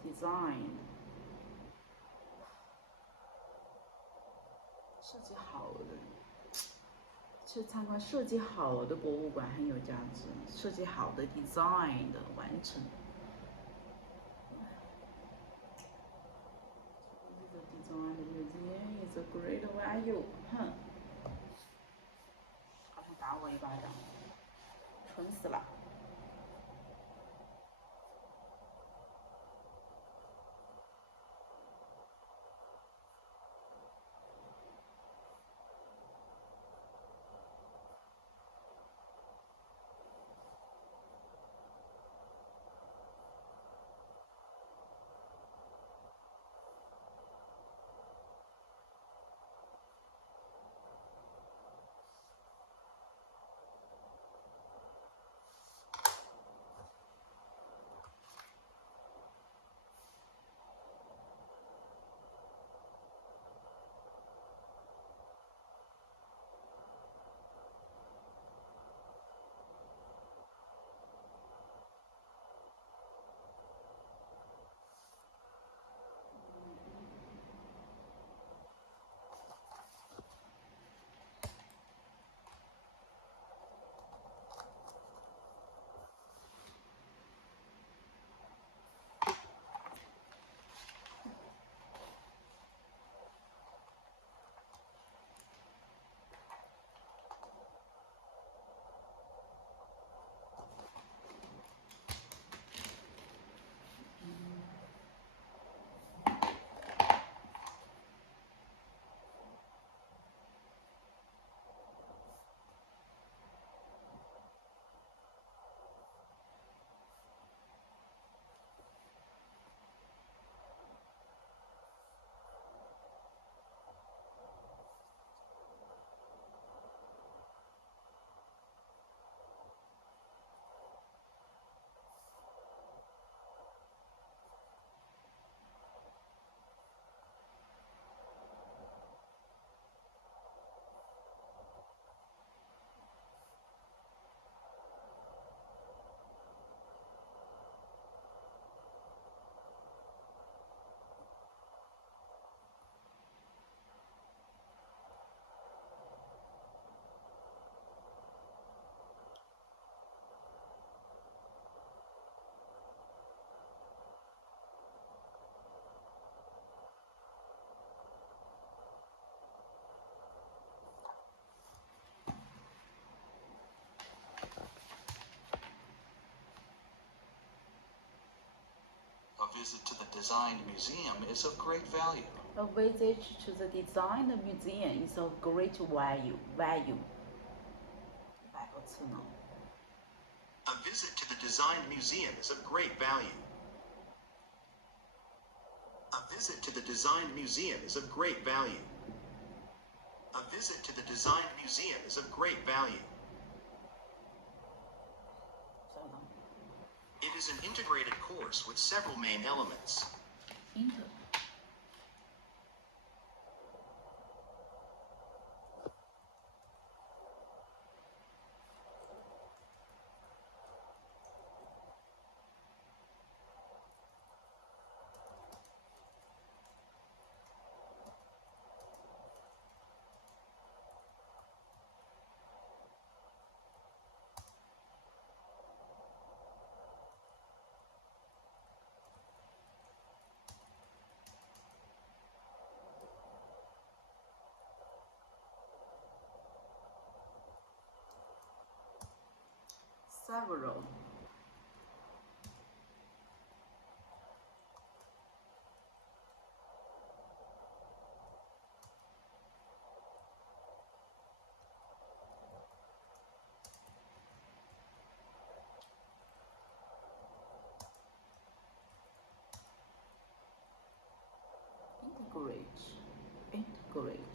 Design 设计好的，去参观设计好的博物馆很有价值。设计好的 design 的完成。The design museum is a great value。哼，好像打我一巴掌，蠢死了。visit to the Design Museum is of great value. A visit to the Design Museum is of great value. 100个词呢 A visit to the Design Museum is of great value. A visit to the Design Museum is of great value. A visit to the Design Museum is of great value. 这样的 It is an integrated course with several main elements. Inter several integrate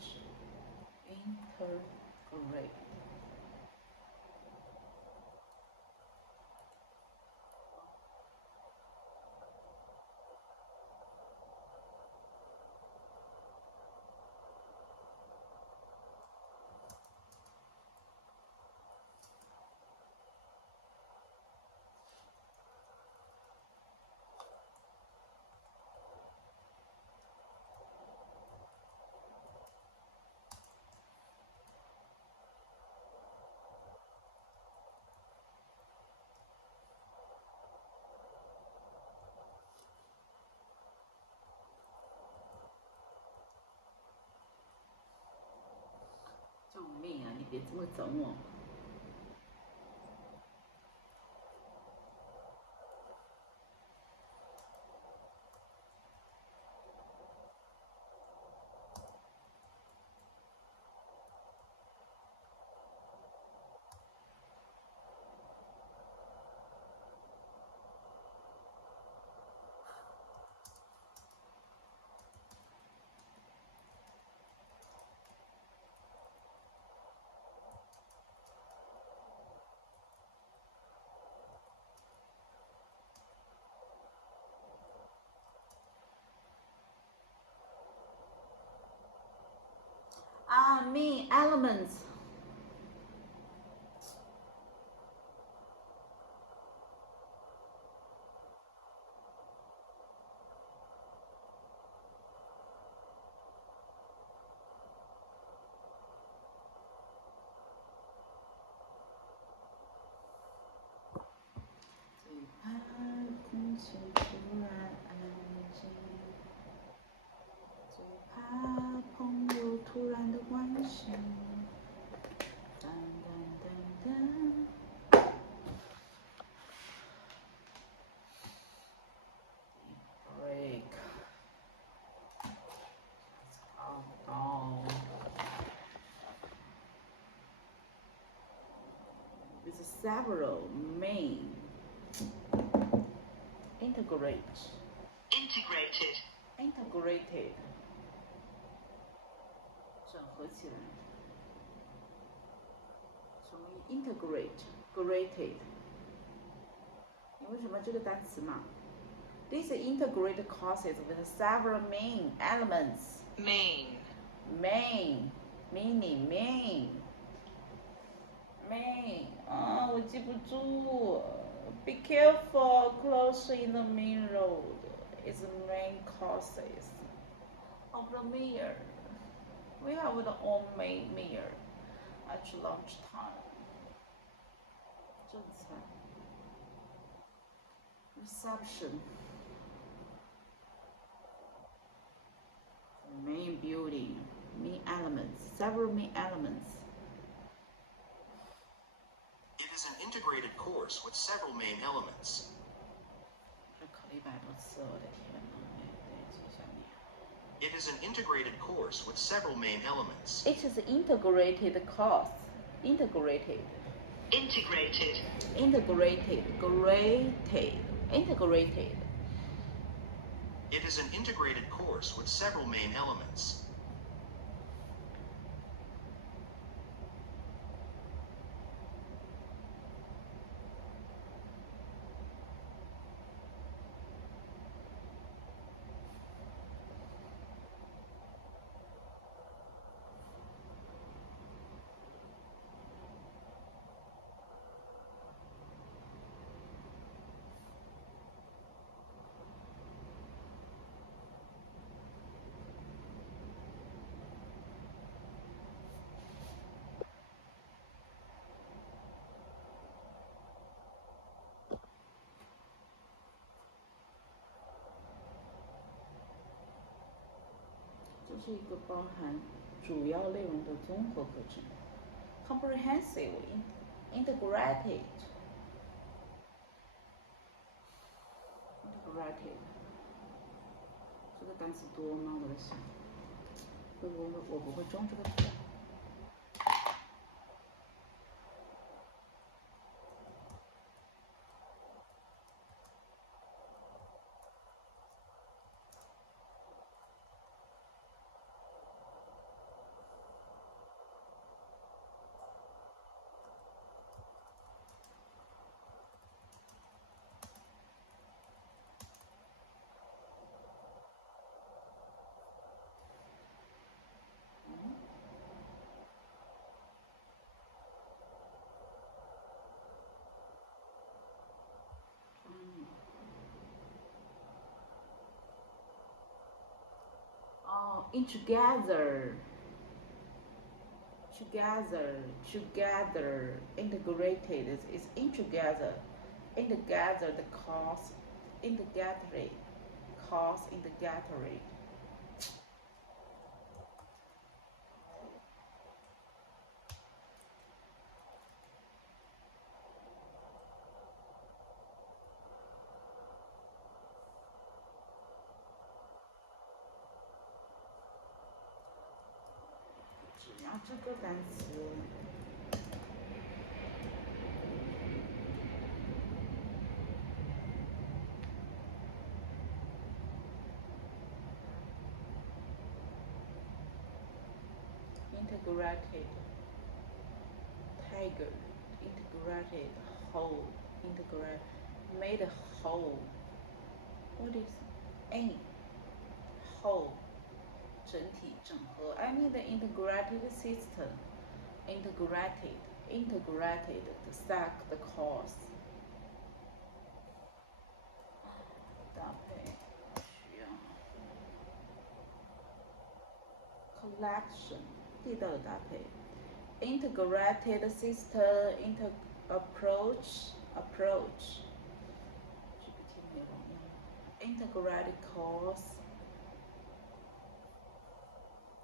救命啊！你别这么整我。Main elements. Several main integrated 整合起来，什么 integrated 你为什么这个单词嘛 These integrated courses with several main elements. Main. Meaning main. 我记不住 Be careful, close in the main road. It's the main causes of the mayor. We have the own mayor at lunchtime. 正餐 Reception. Main building. Main elements. Several main elements. It is an integrated course with several main elements. 了100多次，我的天呐！哎，对，接下面。It is an integrated course with several main elements. It is integrated course. Integrated. Integrated. Integrated. Integrated. Integrated. It is an integrated course with several main elements.这是一个包含主要内容的综合课程 ，comprehensive, integrated, integrated。这个单词多吗？我在想，我不会装这个词。Together, integrated is in together, the cause, integrate, cause, integrate. 这个单词 integrated, tiger, integrated, whole, integrate, made whole. What is in? Whole. 整体整合 I mean the integrated system. Integrated, the stack, the course. 搭配需要 collection 地道的搭配 integrated system, approach GPT 没网样 integrated course.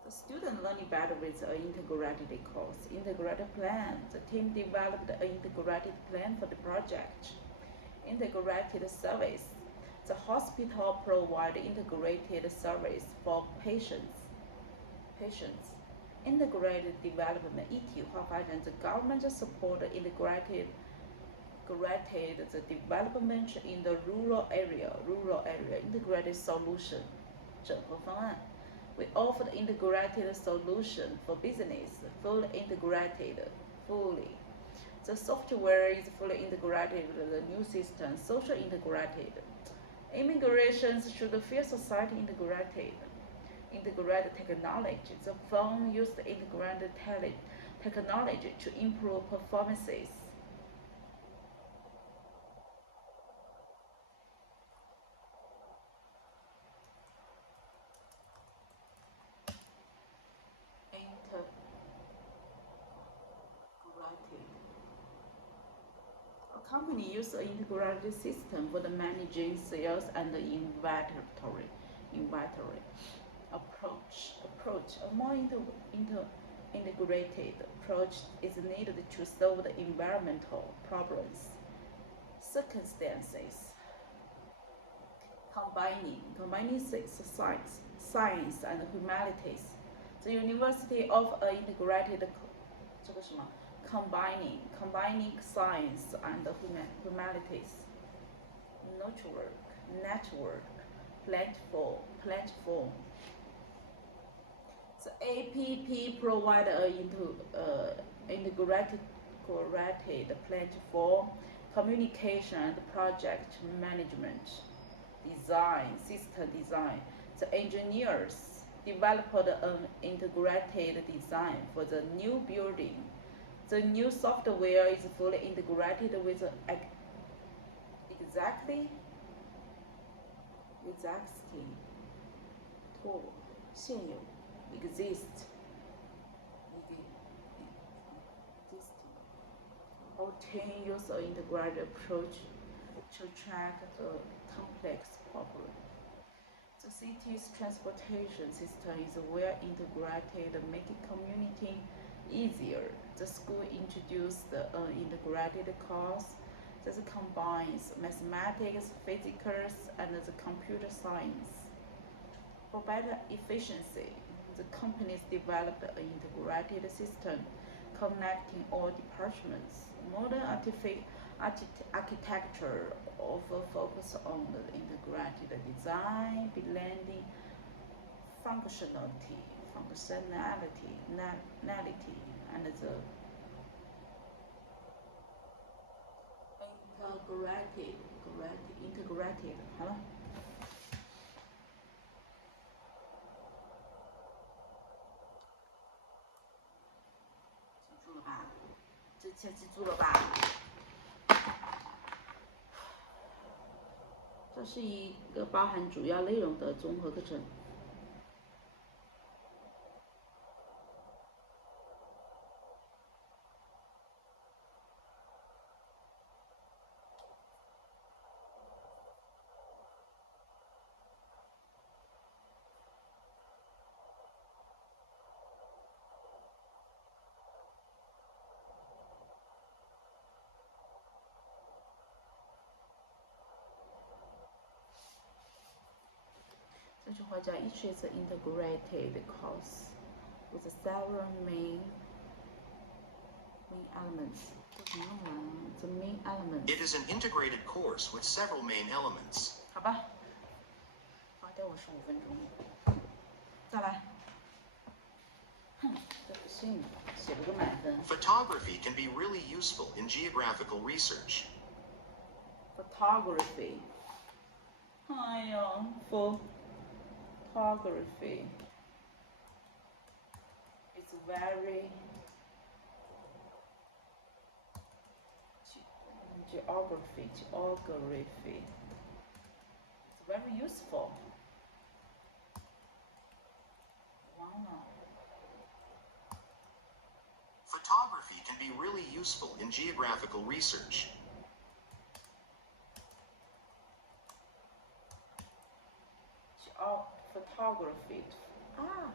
The student learning better with an integrated course, integrated plan. The team developed an integrated plan for the project. Integrated service. The hospital provides integrated service for patients. Integrated development 一体化发展 The government support integrated the development in the rural area. Integrated solution 整合方案 We offer the integrated solution for business, fully integrated. The software is fully integrated with the new system, social integrated. Immigrations should feel society integrated. Integrated technology. The phone used integrated technology to improve performances. A company uses an integrated system for the managing sales and the inventory. Approach. A more integrated approach is needed to solve the environmental problems. Circumstances. combining science and humanities. The University of Integrated 这个什么 combining science and humanities. Network platform. The APP provide integrated platform, communication and project management, system design. The engineers developed an integrated design for the new building. The new software is fully integrated with the existing tool. 现有 obtain use an integrated approach to track a complex problem. The city's transportation system is well integrated, making commuting easier. The school introduced an integrated course that combines mathematics, physics, and the computer science. For better efficiency, the companies developed an integrated system connecting all departments. Modern architecture often focus on the integrated design, blending functionality, and the integrated. 好了。记住了吧？这期记住了吧？这是一个包含主要内容的综合课程。这句话叫 Each is an integrated course with several main elements. The main elements. It is an integrated course with several main elements. 好吧，花掉我15分钟。再来。哼，这不信，写了个满分。Photography can be really useful in geographical research. Photography. 哎呀，photography. It's very geography. It's very useful. Wow. Photography can be really useful in geographical research. Photography. Ah.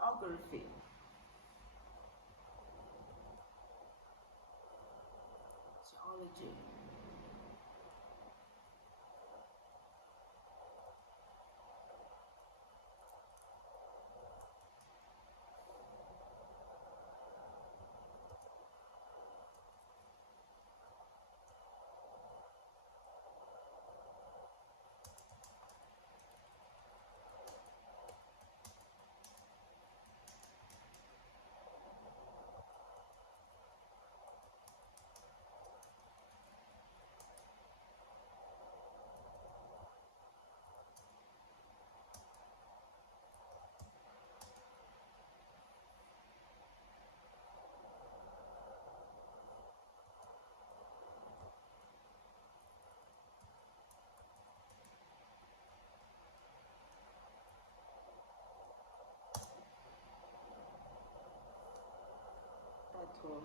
Geography. Geology. photo.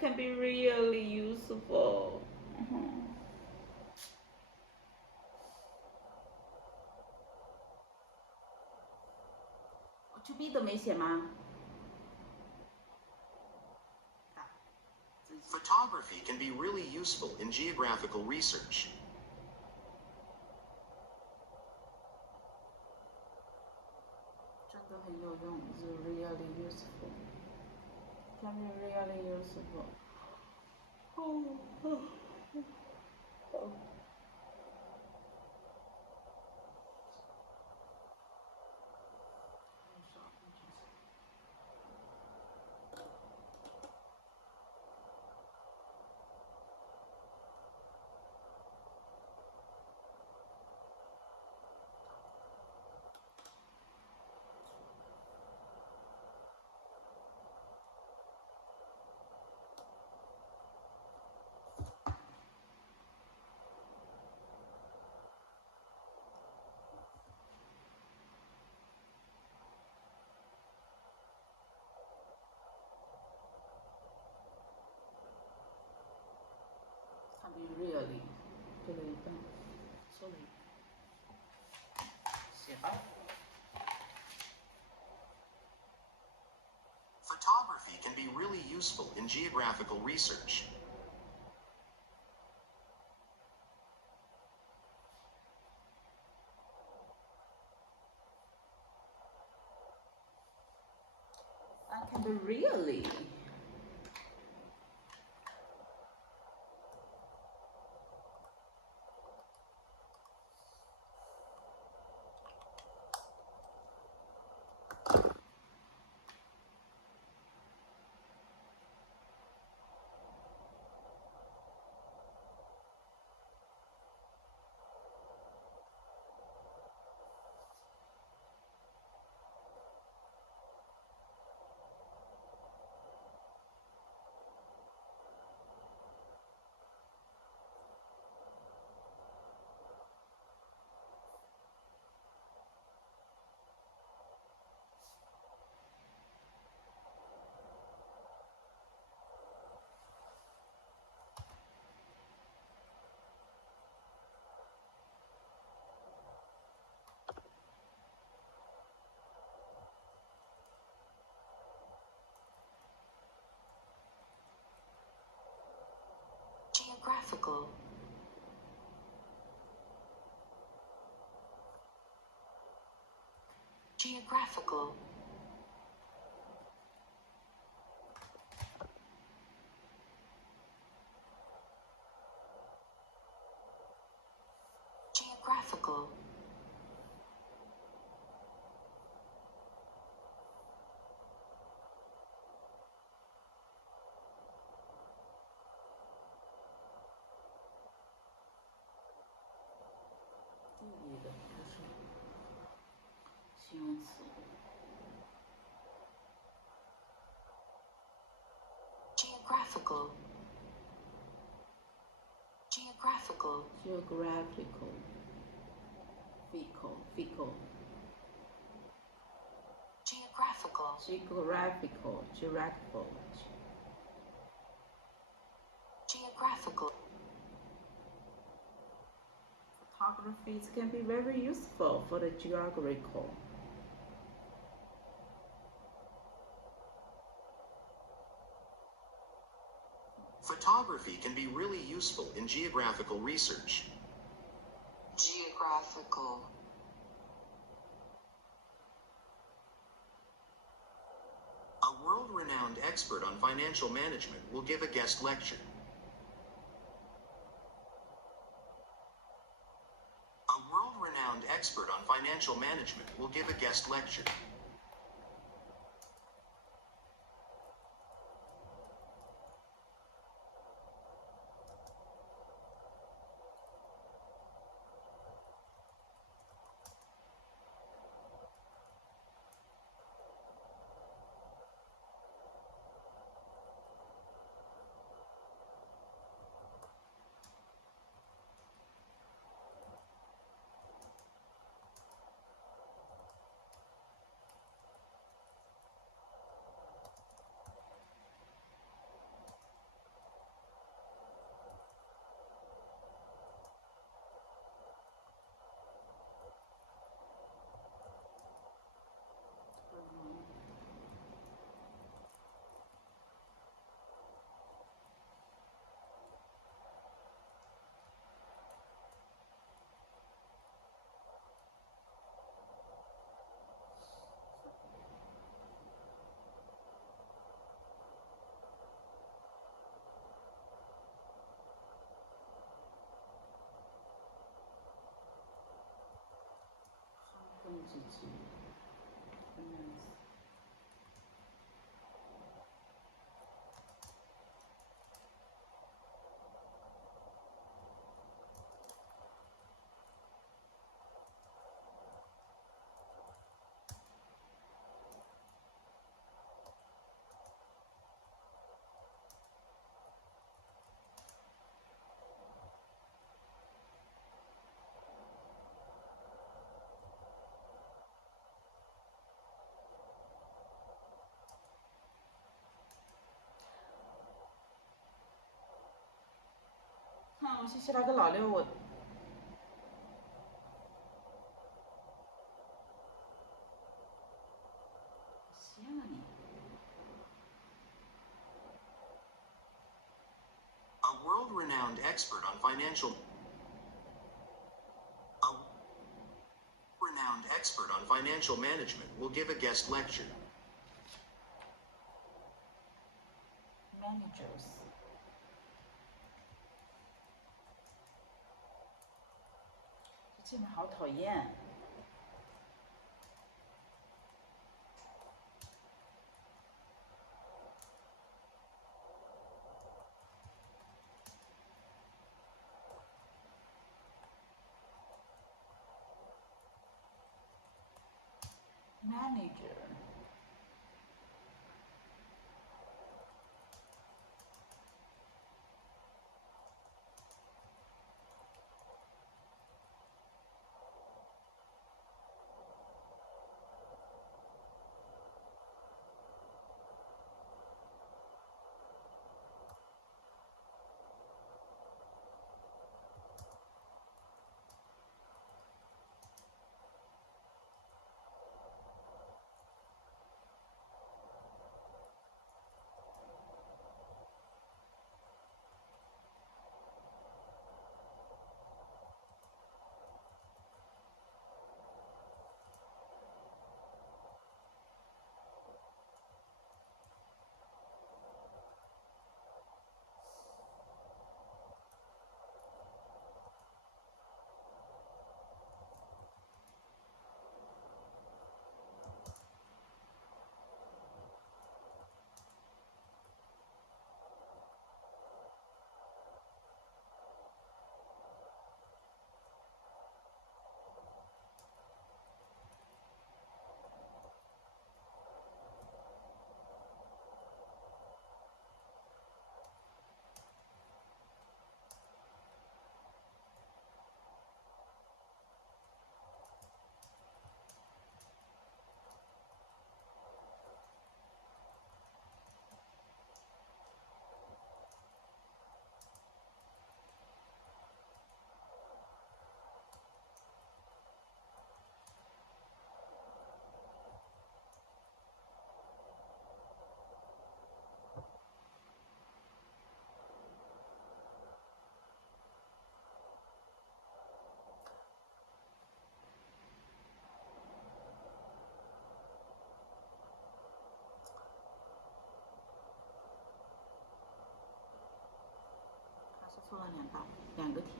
Can be really useful. To be 的没写吗？ Photography can be really useful in geographical research. It's really useful. Can be really useful. Oh. Really 对了一半，说了一半，写吧。Photography can be really useful in geographical research. Can be really. Geographical. Geographical. Geographical. Geographical. Geographical. Geographical. Fecal. Geographical. Geographical. Geographical. Photographies can be very useful for the geographical. Photography can be really useful in geographical research. Geographical. A world-renowned expert on financial management will give a guest lecture. A world-renowned expert on financial management will give a guest lecture. 几句。看，我谢谢那个老六，我谢了你。A world-renowned expert on financial management will give a guest lecture. Managers。这技能好讨厌。Manager。错了2个题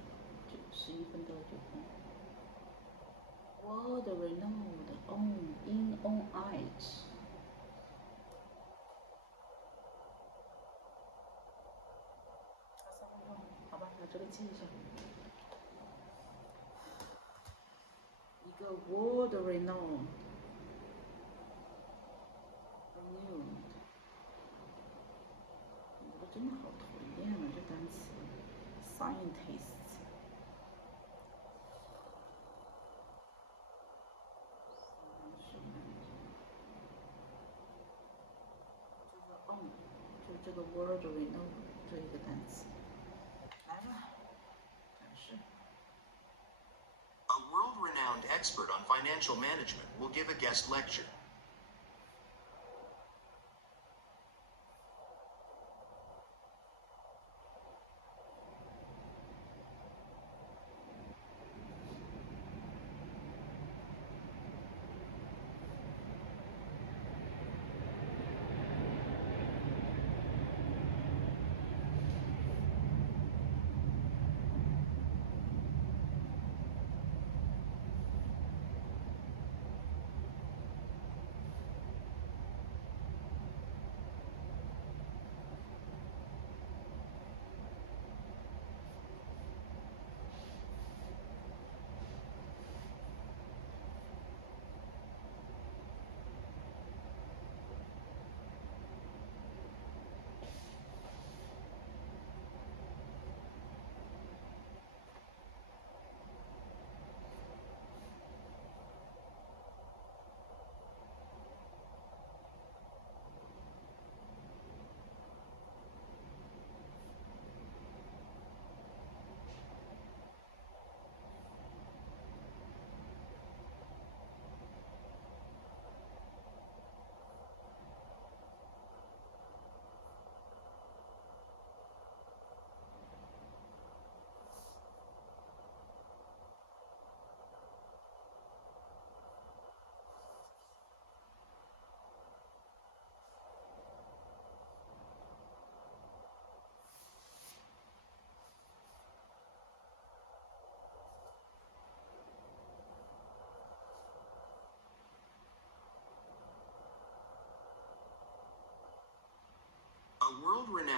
，11分到9分。World renowned on ice。3分钟，好吧，那这个记一下。一个 world renowned。这个真的好讨厌啊，这单词。Scientists。就是这个 word renowned 这一个单词。来吧，展示。A world-renowned expert on financial management will give a guest lecture.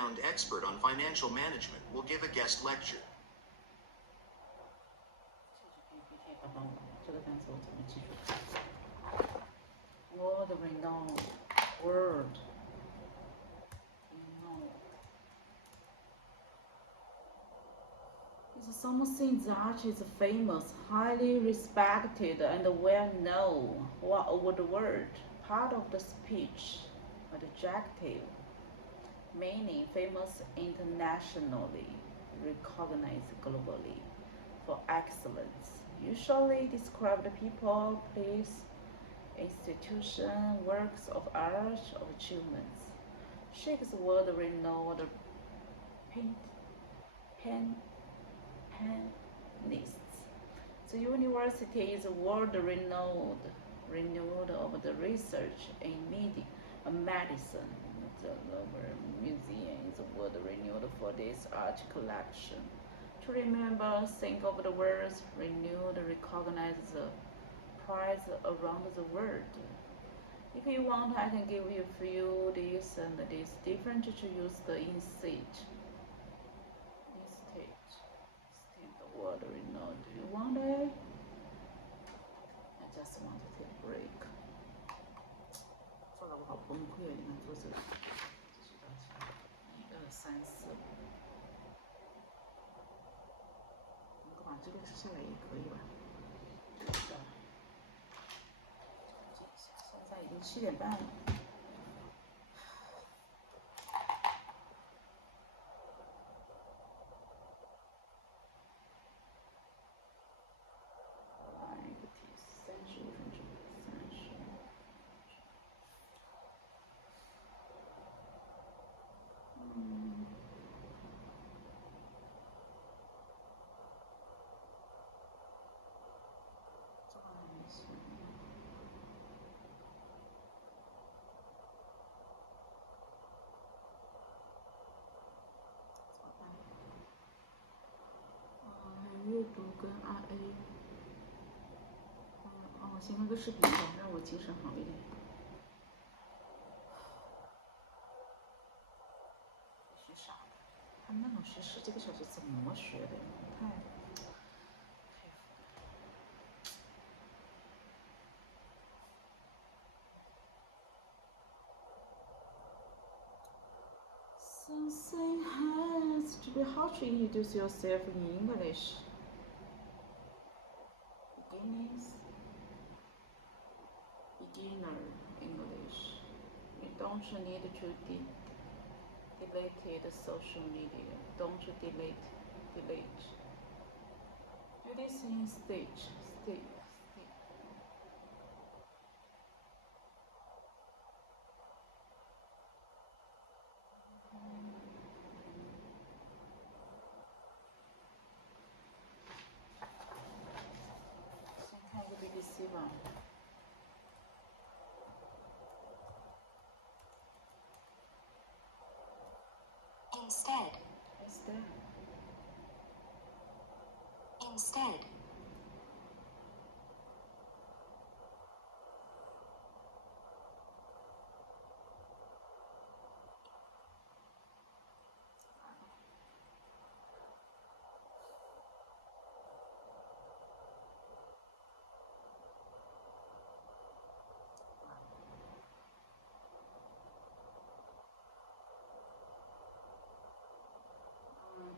renowned expert on financial management, will give a guest lecture. World renowned, world. It's something that is famous, highly respected, and well known. What would the word? Part of the speech, adjective, meaning famous internationally, recognized globally for excellence. Usually describe the people, place, institution, works of art, or achievements. Shakespeare's world-renowned penists. The university is world-renowned of the research in medicine. The Louvre Museum is world-renowned for this art collection. To remember, think of the words renewed, recognize the prize around the world. If you want, I can give you a few this and this different to use the instead. The word renowned. Do you want it? I just want to take a break. 做得我好崩溃啊！你看做这个，继续到起来，1、2、3、4。能够把这个吃下来也可以吧？是的。现在已经7点半了。阅读跟 RA， 我先看个视频吧，让我精神好一点。学啥的？他们那种学10几个小时怎么学的？太佩服了。Something has to be how to introduce yourself in English. Beginner English. You don't need to delete the social media. Don't delete. Do this in stage. Instead.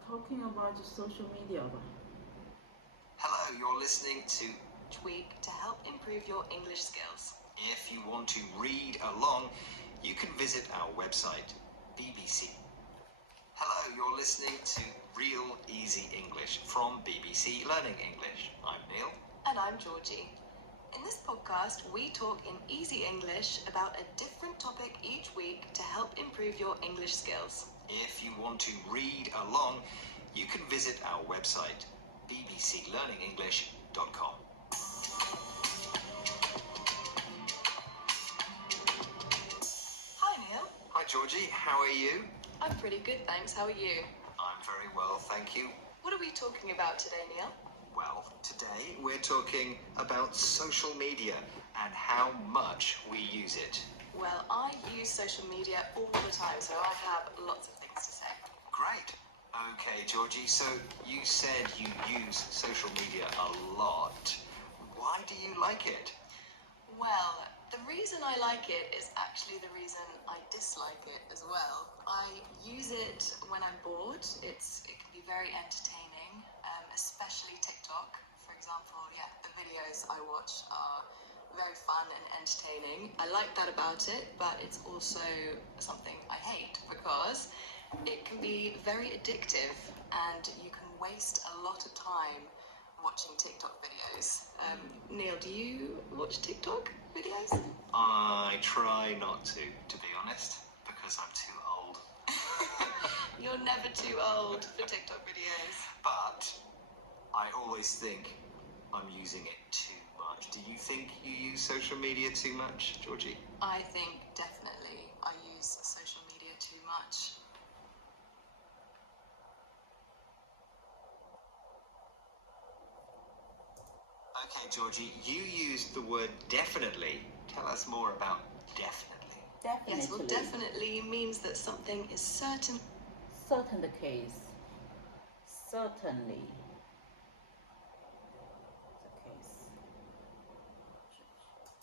Talking about social media. Hello, you're listening to Each week to help improve your English skills. If you want to read along, you can visit our website, BBC. Hello, you're listening to Real Easy English from BBC Learning English. I'm Neil. And I'm Georgie. In this podcast, we talk in easy English about a different topic each week to help improve your English skills. If you want to read along, you can visit our website, bbclearningenglish.com. Hi, Neil. Hi, Georgie. How are you? I'm pretty good, thanks. How are you? I'm very well, thank you. What are we talking about today, Neil? Well, today we're talking about social media and how much we use it. Well, I use social media all the time, so I have lots of things to say. Great. Okay, Georgie, so you said you use social media a lot. Why do you like it? Well, the reason I like it is actually the reason I dislike it as well. I use it when I'm bored. It can be very entertaining, especially TikTok. For example, the videos I watch are very fun and entertaining. I like that about it, but it's also something I hate because it can be very addictive and you can waste a lot of time watching TikTok videos. Neil, do you watch TikTok videos? I try not to be honest, because I'm too old. You're never too old for TikTok videos. But I always think I'm using it too much. Do you think you use social media too much, Georgie? I think definitely I use social media too much. Okay, Georgie, you used the word definitely. Tell us more about definitely. Definitely. Yes, well, definitely means that something is certain. Certain the case. Certainly. The case.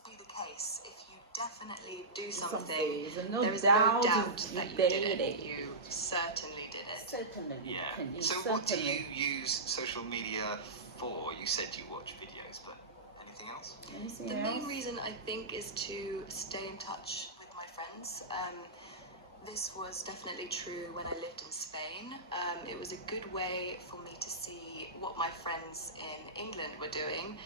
Be the case. If you definitely do Something. something, There's no there is doubt no doubt you that you did did it. it. You certainly did it. Certainly. Yeah. So what do you use social media for? You said you watch videos, but anything else? Anything The else? main reason I think is to stay in touch with my friends. This was definitely true when I lived in Spain. It was a good way for me to see what my friends in England were doing.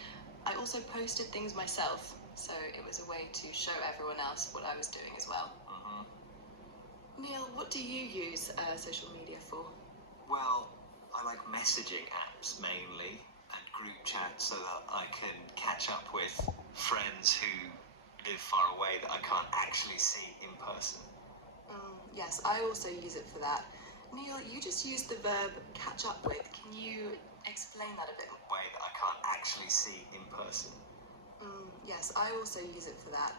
I also posted things myself, so it was a way to show everyone else what I was doing as well. Neil, what do you use social media for? Well, I like messaging apps mainly and group chats so that I can catch up with friends who live far away that I can't actually see in person. Yes, I also use it for that. Neil, you just used the verb catch up with. Can you explain that a bit more? Way that I can't actually see in person. Yes, I also use it for that.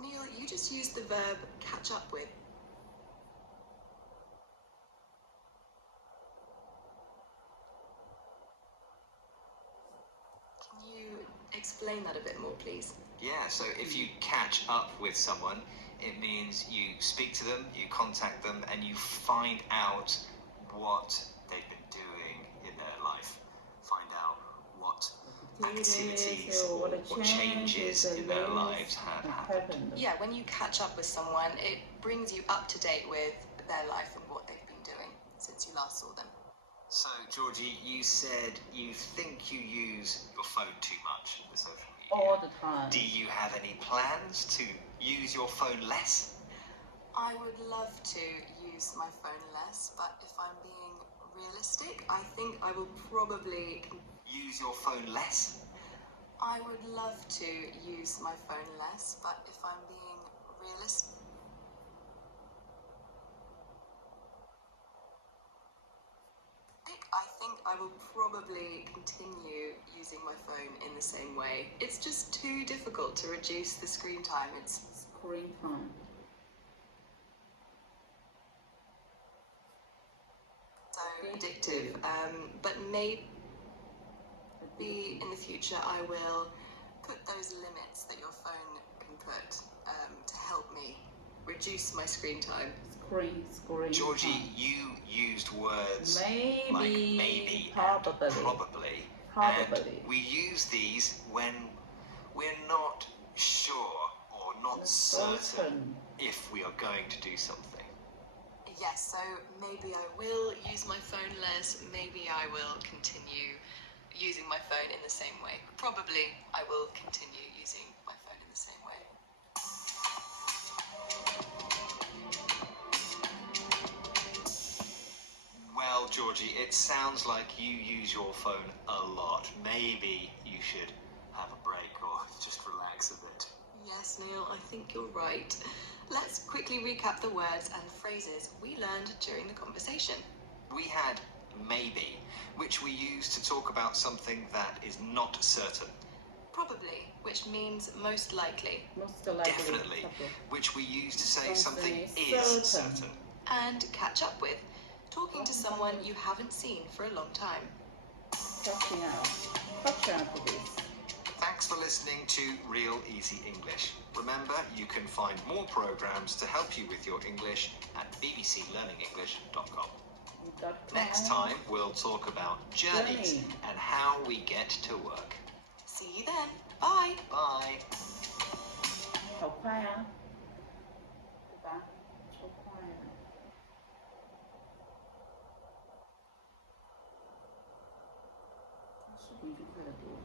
Neil, you just used the verb catch up with. Can you explain that a bit more, please? Yeah, so if you catch up with someone, it means you speak to them, you contact them, and you find out what they've been doing in their life. Find out what activities or what changes in their lives have happened. Yeah, when you catch up with someone, it brings you up to date with their life and what they've been doing since you last saw them. So, Georgie, you said you think you use your phone too much for social media. All the time. Do you have any plans to use your phone less? I would love to use my phone less, but if I'm being realistic, I think I will probably... Use your phone less? I would love to use my phone less, but if I'm being realistic... I think I will probably continue using my phone in the same way. It's just too difficult to reduce the screen time. It's Screen time. so addictive. But maybe in the future I will put those limits that your phone can put to help me reduce my screen time. Screen Georgie, time. you used words Maybe, like maybe, probably. and probably. Probably. And we use these when we're not sure or not certain if we are going to do something. Yes, so maybe I will use my phone less, maybe I will continue using my phone in the same way. Probably I will continue using my phone in the same way. Well, Georgie, it sounds like you use your phone a lot. Maybe you should have a break or just relax a bit. Yes, Neil, I think you're right. Let's quickly recap the words and phrases we learned during the conversation. We had maybe, which we use to talk about something that is not certain. probably, which means most likely. Most likely. Definitely, which we use to say Something something is is certain. certain. And catch up with, talking to someone you haven't seen for a long time. Catching up. Catch up with. Thanks for listening to Real Easy English. Remember, you can find more programs to help you with your English at bbclearningenglish.com. Next time, we'll talk about journeys Journey. and how we get to work. See you then. Bye. Bye. 好快啊，对吧？超快啊！视频就快得多。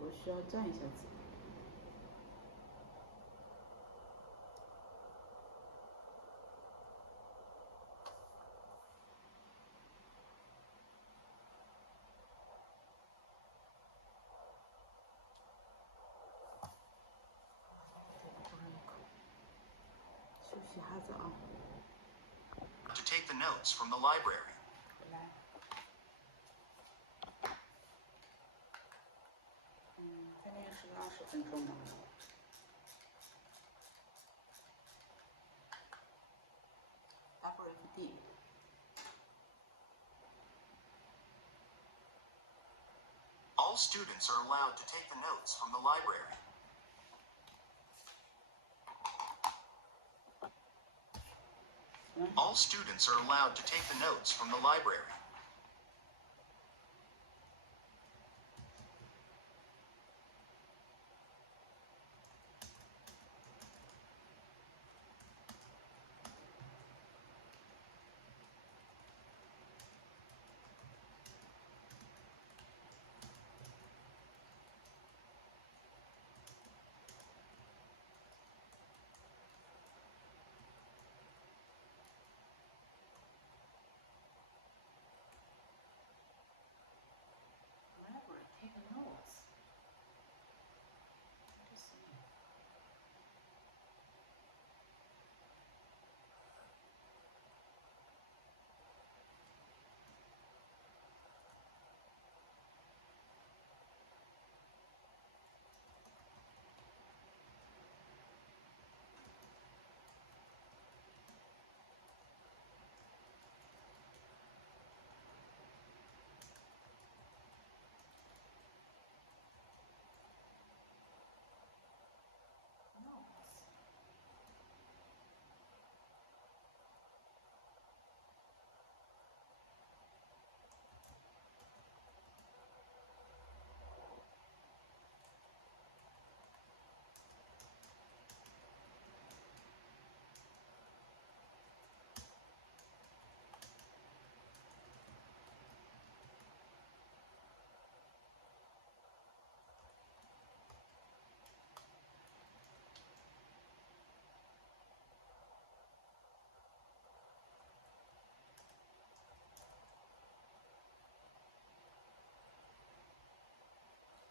我需要站一下子。休息哈子啊。To take the notes from the library. 来。再练10到20分钟吧。WFD。All students are allowed to take the notes from the library. All students are allowed to take the notes from the library. Take notes. Interesting.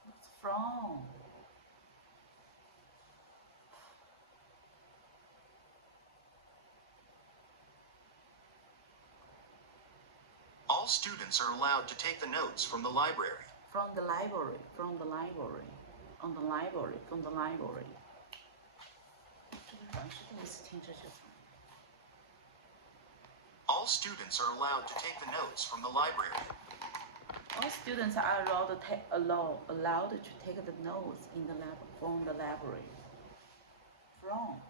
What's from? All students are allowed to take the notes from the library. From the library. From the library. On the library. From the library. 这个好像是第一次听这句话。All students are allowed to take the notes from the library. All students are allowed to take the notes in the lab from the library. From.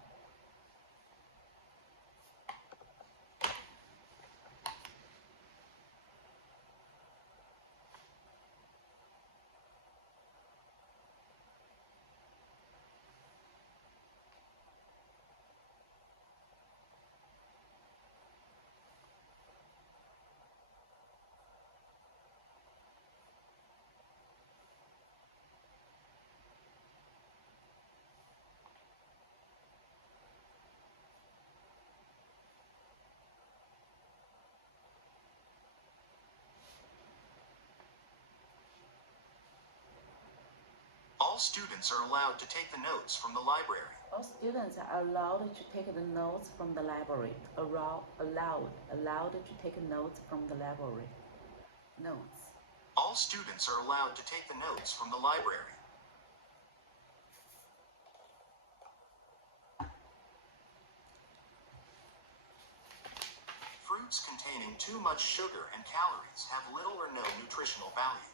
All students are allowed to take the notes from the library. All students are allowed to take the notes from the library. Allowed to take notes from the library. Notes. All students are allowed to take the notes from the library. Fruits containing too much sugar and calories have little or no nutritional value.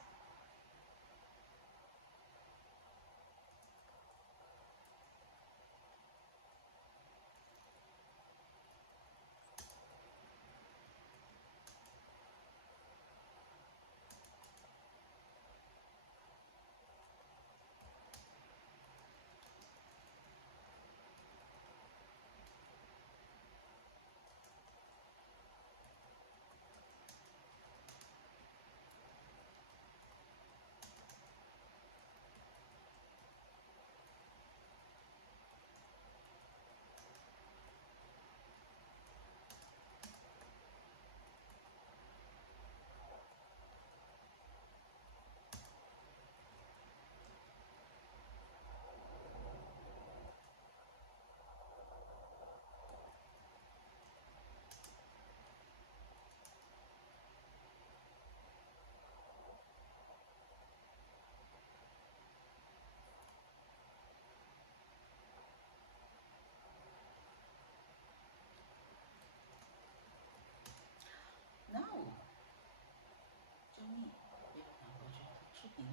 No. 救命！别跑过去，出屏。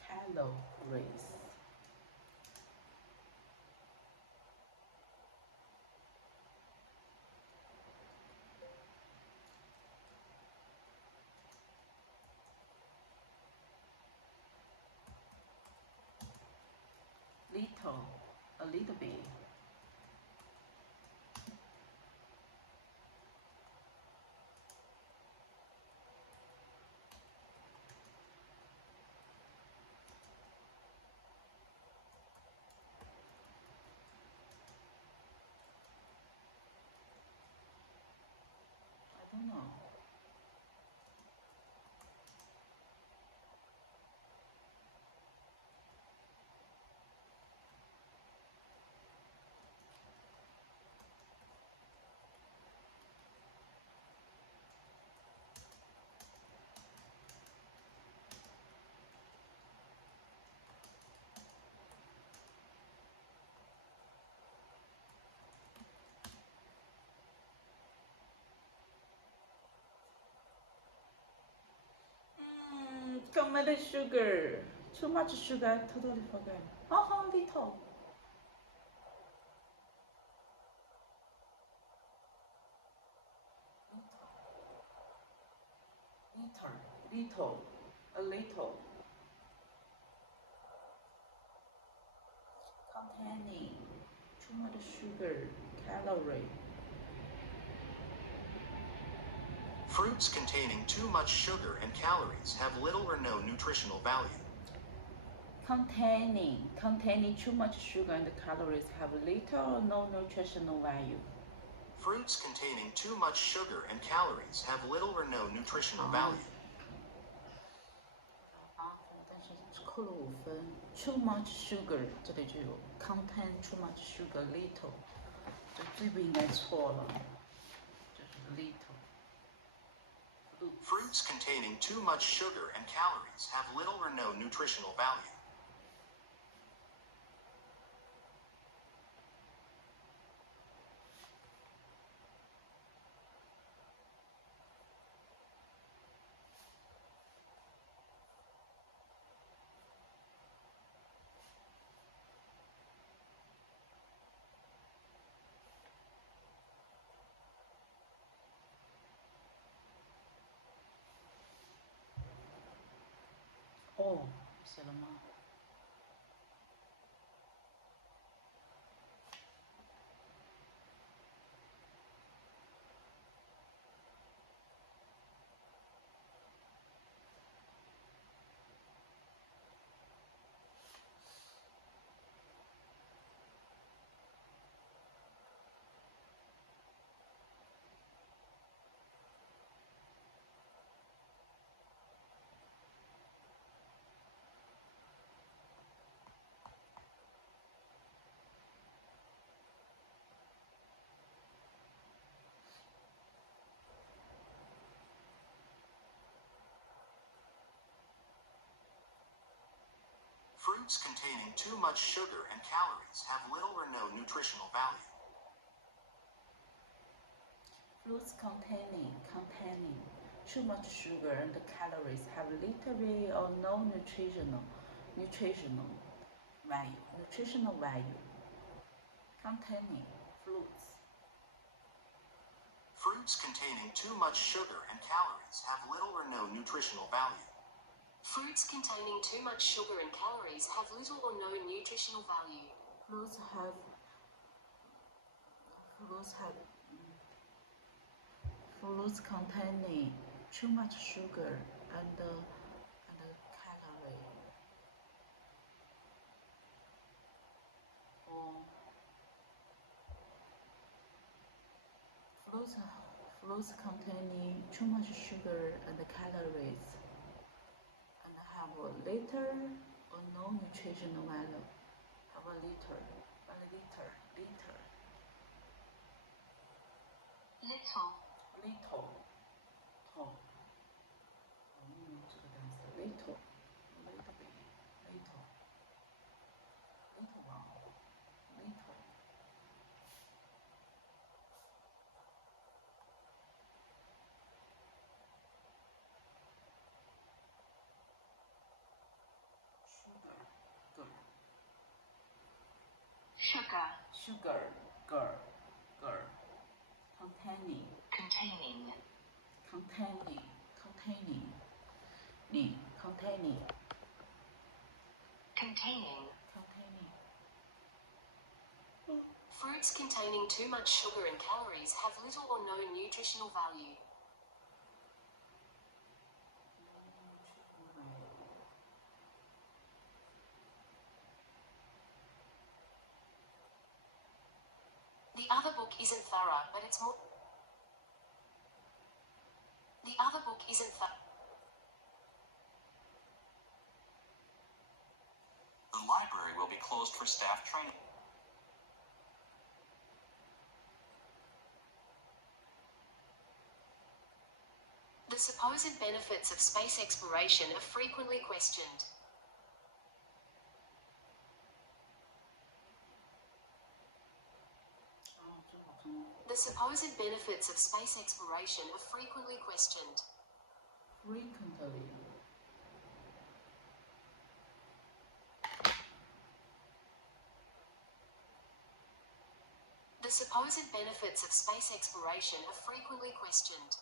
Calories. Little, a little bit. I don't know. Too much sugar. Too much sugar. I totally forgot. Oh, little. Little. A little. Containing too much sugar, calorie. Fruits containing too much sugar and calories have little or no nutritional value. Containing too much sugar and calories have little or no nutritional value. Fruits containing too much sugar and calories have little or no nutritional value. 但是扣了5分。Too much sugar 这里就有 contain too much sugar little， 这最不应该错了，就是 little。 Fruits containing too much sugar and calories have little or no nutritional value. Oh, 写了吗？ Fruits containing too much sugar and calories have little or no nutritional value. Fruits containing too much sugar and calories have little or no nutritional value. Containing fruits. Fruits containing too much sugar and calories have little or no nutritional value. Fruits containing too much sugar and calories have little or no nutritional value. Fruits containing too much sugar and calorie. Fruits containing too much sugar and calories and have little or no nutritional value. Have a little. Little. 这个单词 little sugar containing Fruits containing too much sugar and calories have little or no nutritional value. The other book isn't thorough, but it's more. The other book isn't thorough. The library will be closed for staff training. The supposed benefits of space exploration are frequently questioned. The supposed benefits of space exploration are frequently questioned. The supposed benefits of space exploration are frequently questioned.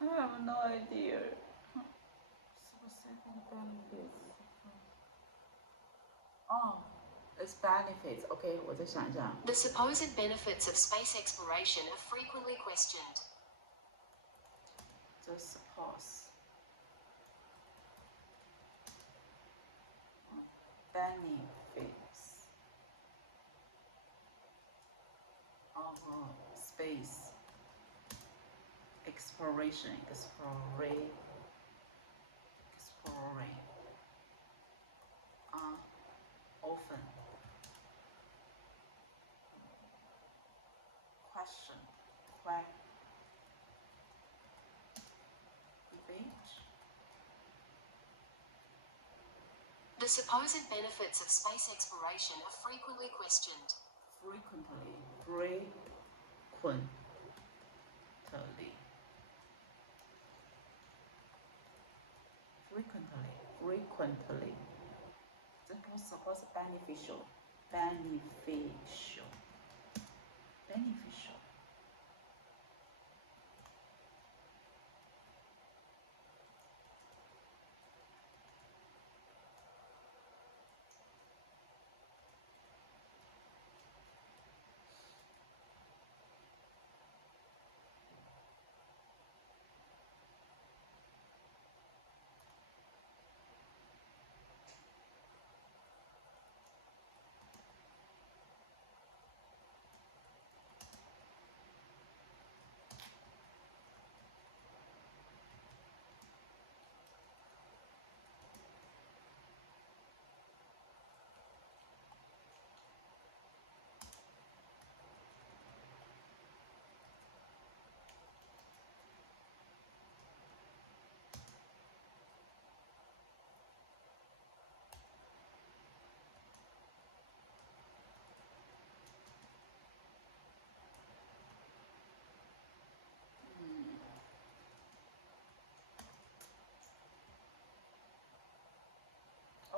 I have no idea. It's benefits. Okay, 我再想一下。 The supposed benefits of space exploration are frequently questioned. The suppose benefits of space exploration often question debate. The supposed benefits of space exploration are frequently questioned. Frequently. That was supposed beneficial.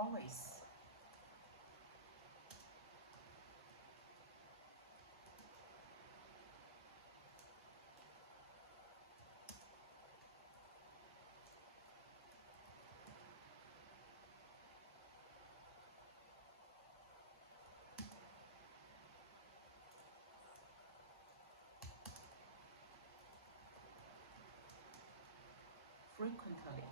always. Frequently.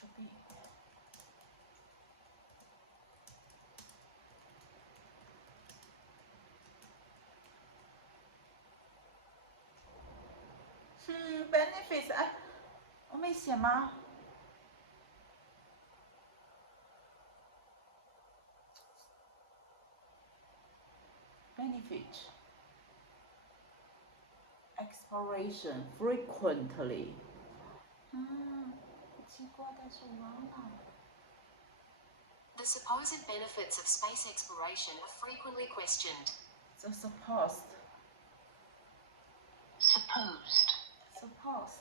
To be. Benefits 哎，我没写吗？ Benefit. Exploration frequently. 奇怪，但是我忘了。 The supposed benefits of space exploration are frequently questioned. The supposed. Supposed. Supposed.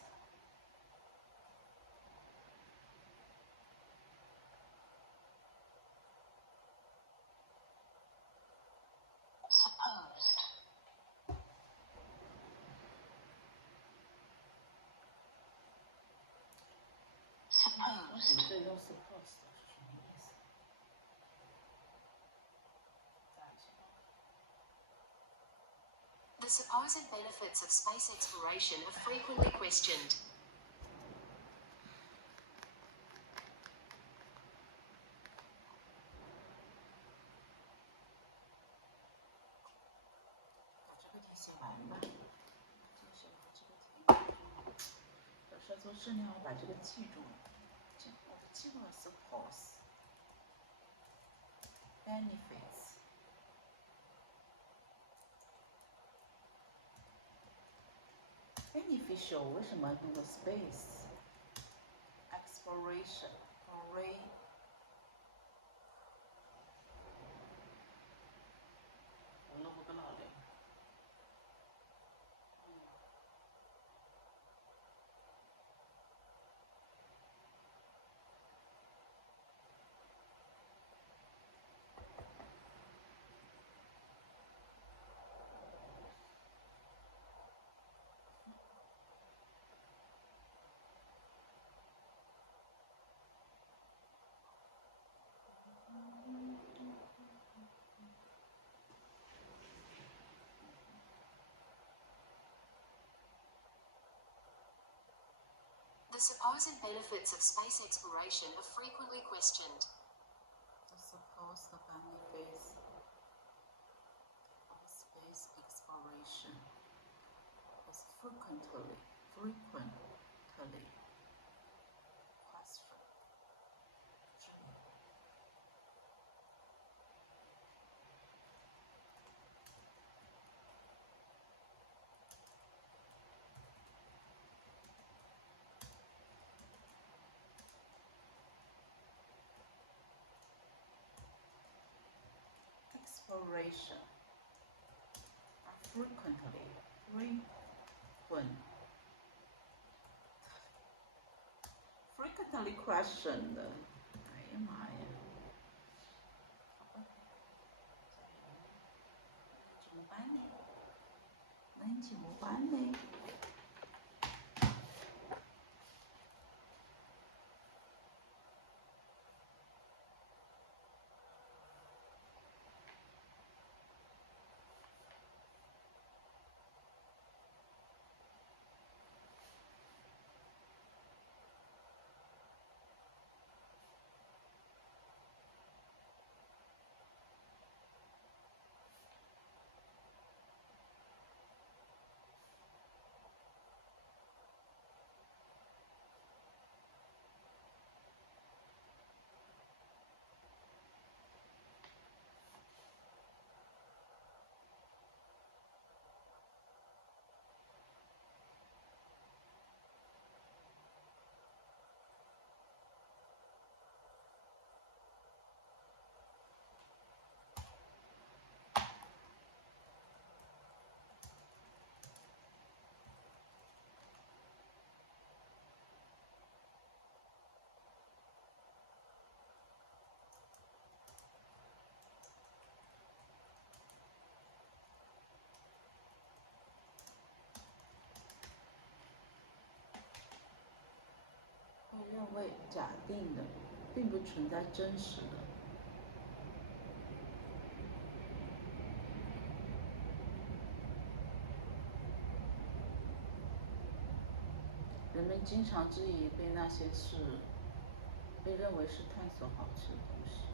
Supposed. Supposed. 这用 supposed 是什么意思？再一下。 The supposed benefits of space exploration are frequently questioned. suppose. Benefits. Beneficial 为什么用了 space? Exploration. Array. 我弄个老嘞。 The supposed benefits of space exploration are frequently questioned. The supposed benefits of space exploration is frequently questioned. Exploration are frequently questioned. 哎呀妈呀！怎么办呢？那怎么办呢？ The 认为假定的，并不存在真实的。人们经常质疑被那些事被认为是探索好奇的东西。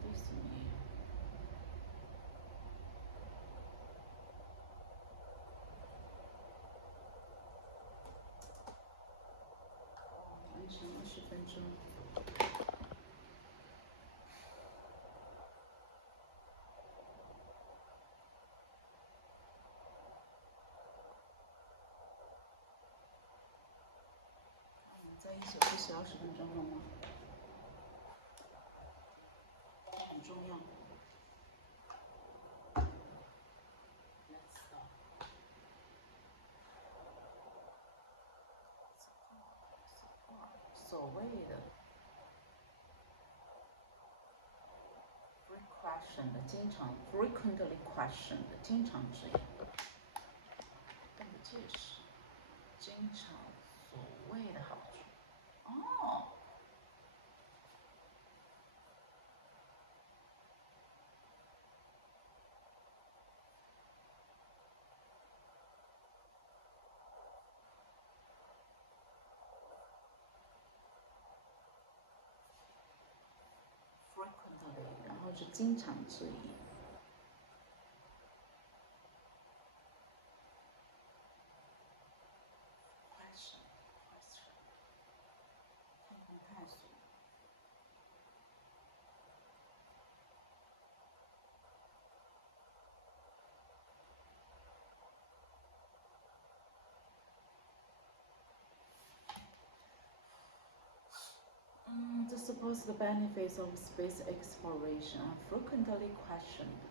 迪士尼。完成20分钟。在一起复习20分钟了吗？很重要。Let's start. Support. 所谓的 frequently questioned 的经常质疑，但不解释，经常所谓的好处。哦。frequently， 然后是经常质疑。question， 探索。The supposed benefits of space exploration are frequently questioned.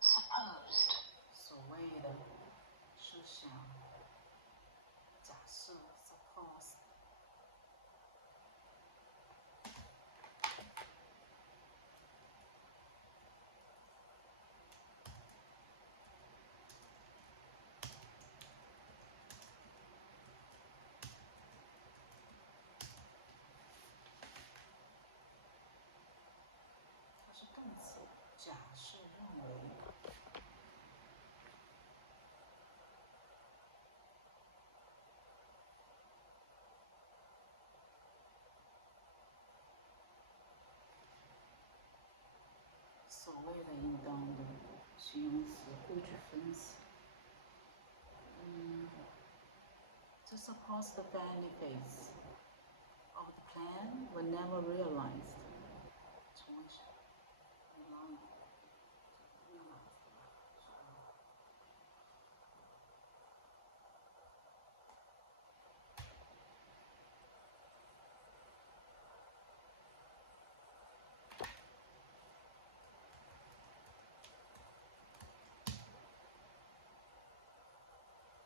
Supposed. 所谓的设想、假设 suppose。它是动词，假设认为。所谓的应当的形容词物质分析。To suppose the benefits of the plan were never realized. 重温一下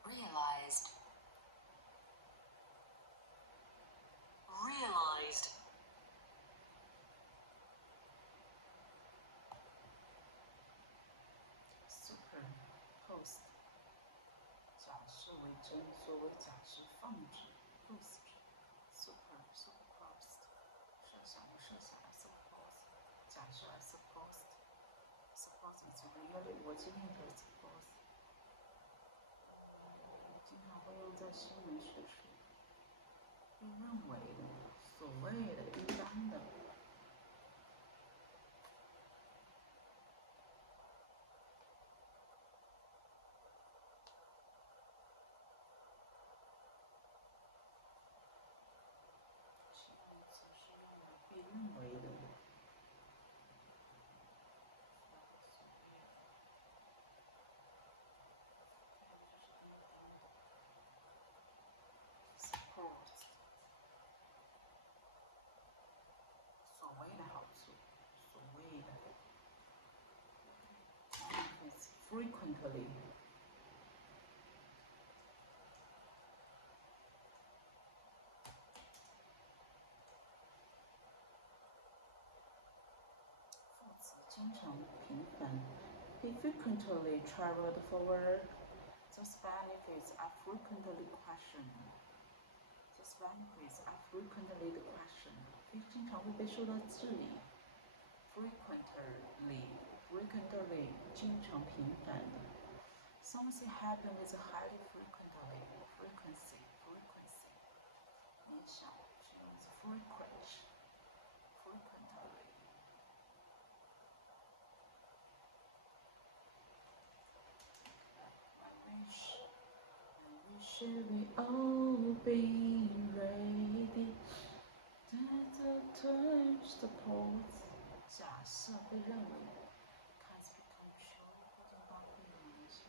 Realized. Realized. Superpost 假设为真，作为假设放置 post superpost 设想superpost 假设 supposed is really 我今天的 suppose 经常会用在新闻学术，被认为的、所谓的、应当的。形容词是用来被认为的。所谓的好处，所谓的 frequently 副词间经常频繁 He frequently traveled for work. Those benefits are frequently questioned. Those benefits are frequently questioned. 经常会被受到质疑。Frequently, 经常频繁的。Something happens with highly frequently. Frequency. 联想是用的 frequently. I wish we all be ready. Touch the pause. 假设被认为 can't become true 或者发挥的些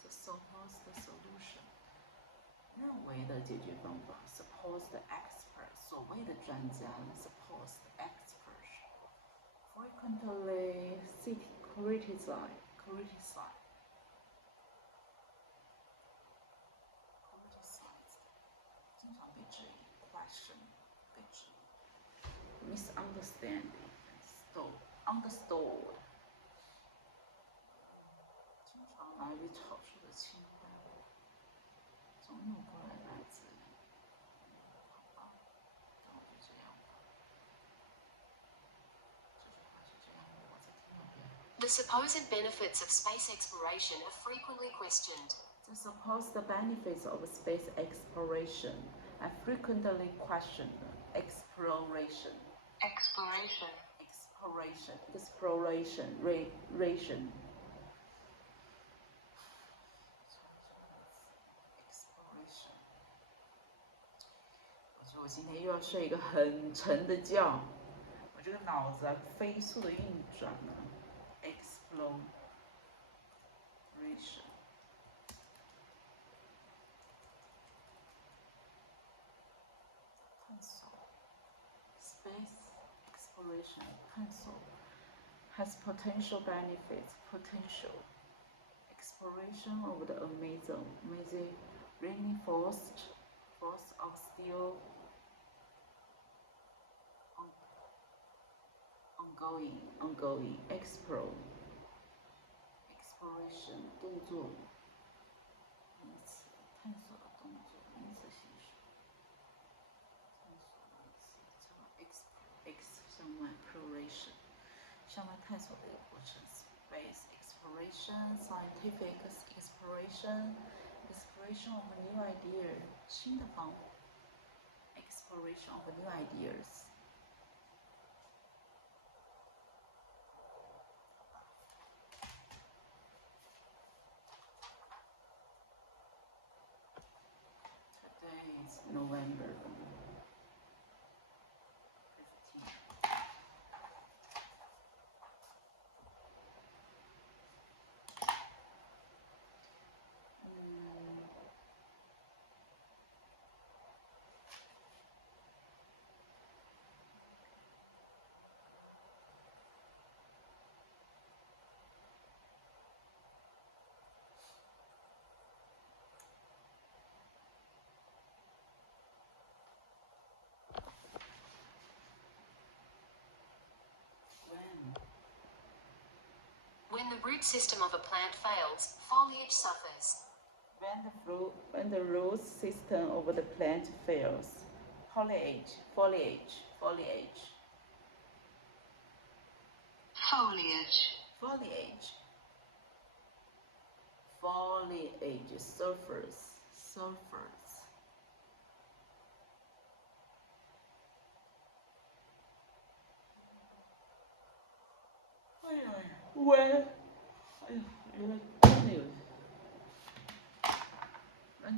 the supposed solution 认为的解决方法 supposed expert 所谓的专家 supposed expert frequently criticize 经常被质疑 question 被质疑 misunderstanding understood 经常来于草书的清单总有过来来自好吧那我就这样吧这句话就这样我再听一遍 The supposed benefits of space exploration are frequently questioned. The supposed benefits of space exploration are frequently questioned. Exploration. Ration. 我觉得我今天又要睡一个很沉的觉，我这个脑子啊飞速的运转了。Exploration. 探索 Space exploration 探索 has potential benefits. Potential exploration of the amazing reinforced force of still ongoing exploration 动作名词探索的动作名词形式探索名词叫 exploration 向外探索的一个过程 space exploration scientific exploration of new ideas 新的方法 exploration of new ideas Today is November 15th. When the root system of a plant fails, foliage suffers. When the root system of the plant fails, foliage. Foliage suffers. When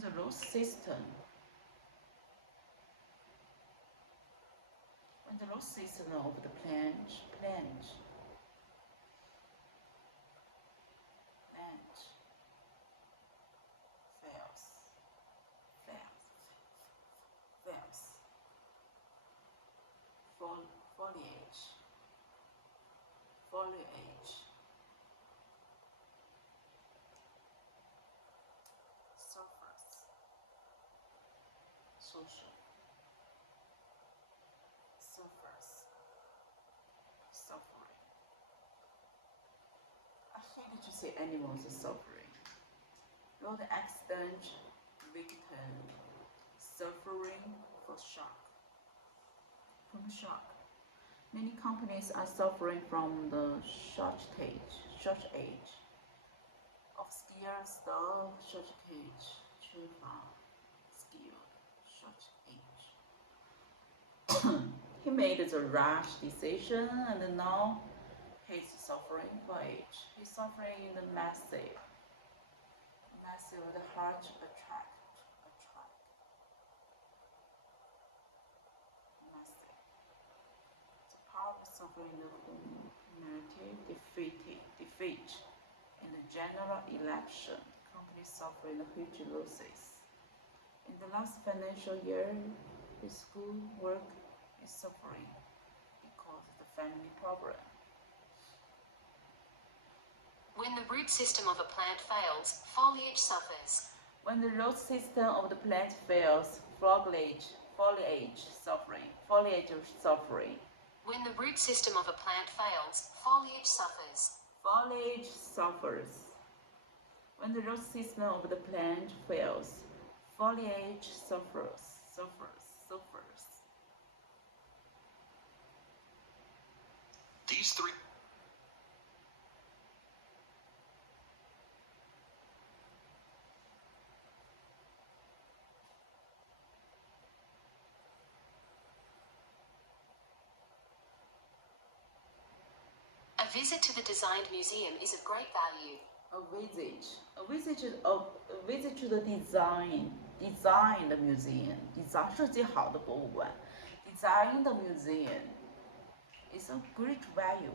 the root system of the plant fails. Foliage suffers. Social suffers. Suffering. see animals suffering. Road accident victim suffering from shock. Many companies are suffering from the shortage of skilled staff, shortage, 缺乏 skill, shortage. He made the rash decision and now he's suffering for it. He's suffering in the massive the heart attack. Massive. The power suffering the humanity defeat in the general election. Companies suffering huge losses. In the last financial year, his school work is suffering because of the family problem. When the root system of a plant fails, foliage suffers. When the root system of the plant fails, foliage suffering. When the root system of a plant fails, foliage suffers. Foliage suffers. When the root system of the plant fails, foliage suffers. These three. A visit to the designed museum is of great value. A visit to the designed museum. Designed museum is of great value.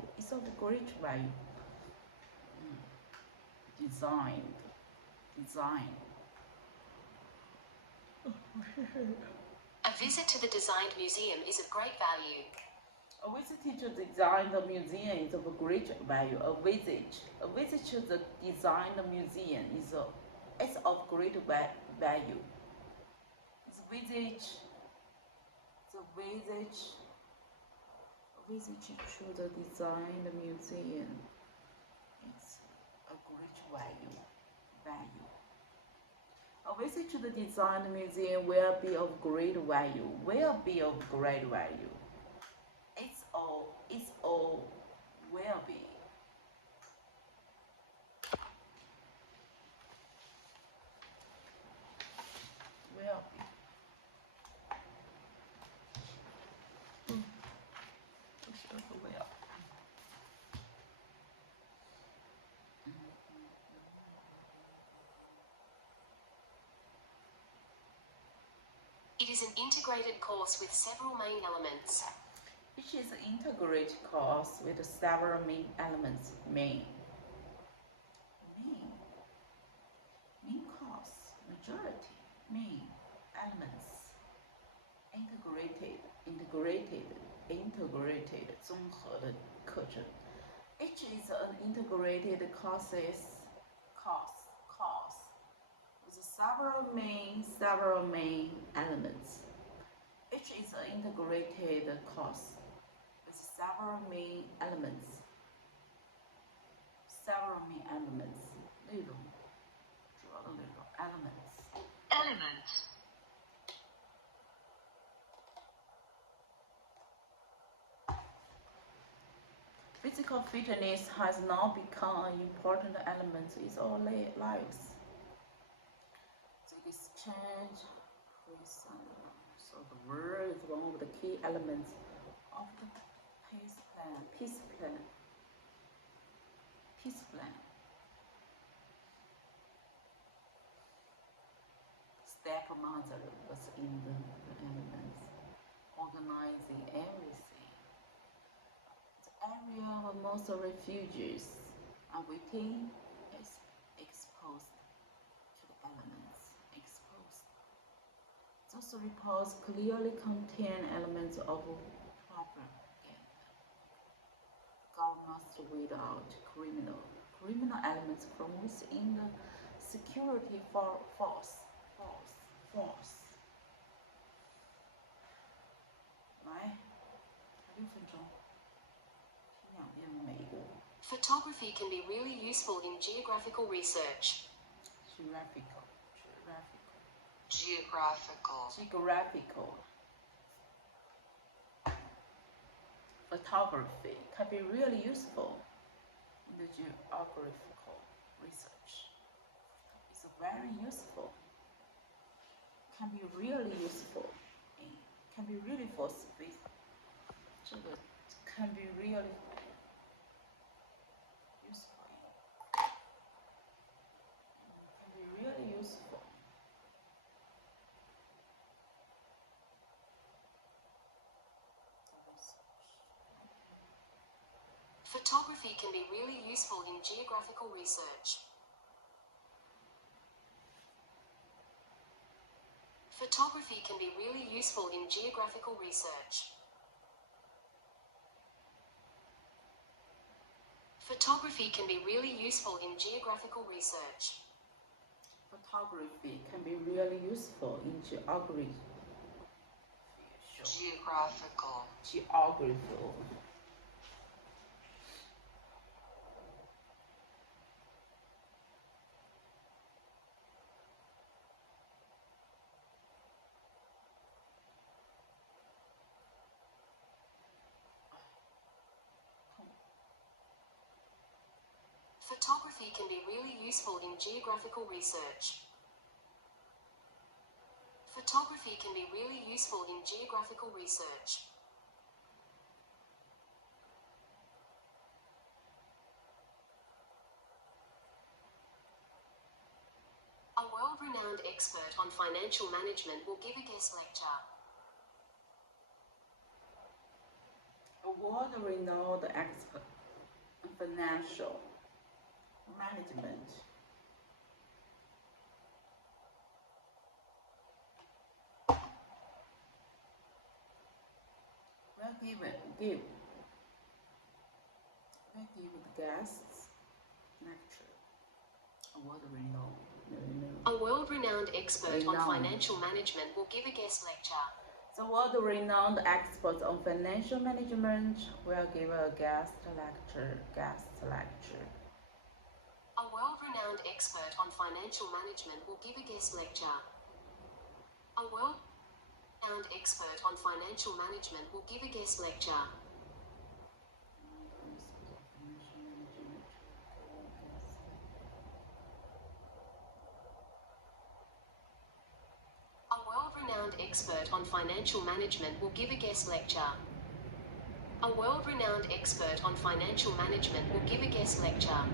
Design. A visit to the designed museum is of great value. A visit to the designed museum is of great value. A visit to the designed museum is of great value. A visit to the designed museum is a great value. A visit to the designed museum will be of great value. It's all will be. It is an integrated course with several main elements. Which is an integrated course with several main elements. Main course, majority, main elements. Integrated 综合的课程。Each is an integrated course with several main elements. Each is an integrated course with several main elements. 内容，主要的内容 elements. Physical fitness has now become an important element in our lives. So exchange, so the word is one of the key elements of the peace plan. Step mother was in the elements, organizing everything. The area where most refugees are waiting is exposed to the elements. Those reports clearly contain elements of propaganda. God must weed out criminal elements from within the security force. 来，6分钟，听2遍每一个。Photography can be really useful in geographical research. Geographical. Photography can be really useful in the geographical research. It's very useful. Can be really useful. Can be really for space. 这个 can be really useful. Can be really useful. Photography can be really useful in geographical research. Photography can be really useful in geographical research. Photography can be really useful in geographical research. Photography can be really useful in geography. Geographical. Photography can be really useful in geographical research. Photography can be really useful in geographical research. A world-renowned expert on financial management will give a guest lecture. A world-renowned expert on financial management will give the guests lecture. A world-renowned expert on financial management will give a guest lecture. The world-renowned expert on financial management will give a guest lecture. A world-renowned expert on financial management will give a guest lecture. A world-renowned expert on financial management will give a guest lecture. A world-renowned expert on financial management will give a guest lecture. A world-renowned expert on financial management will give a guest lecture.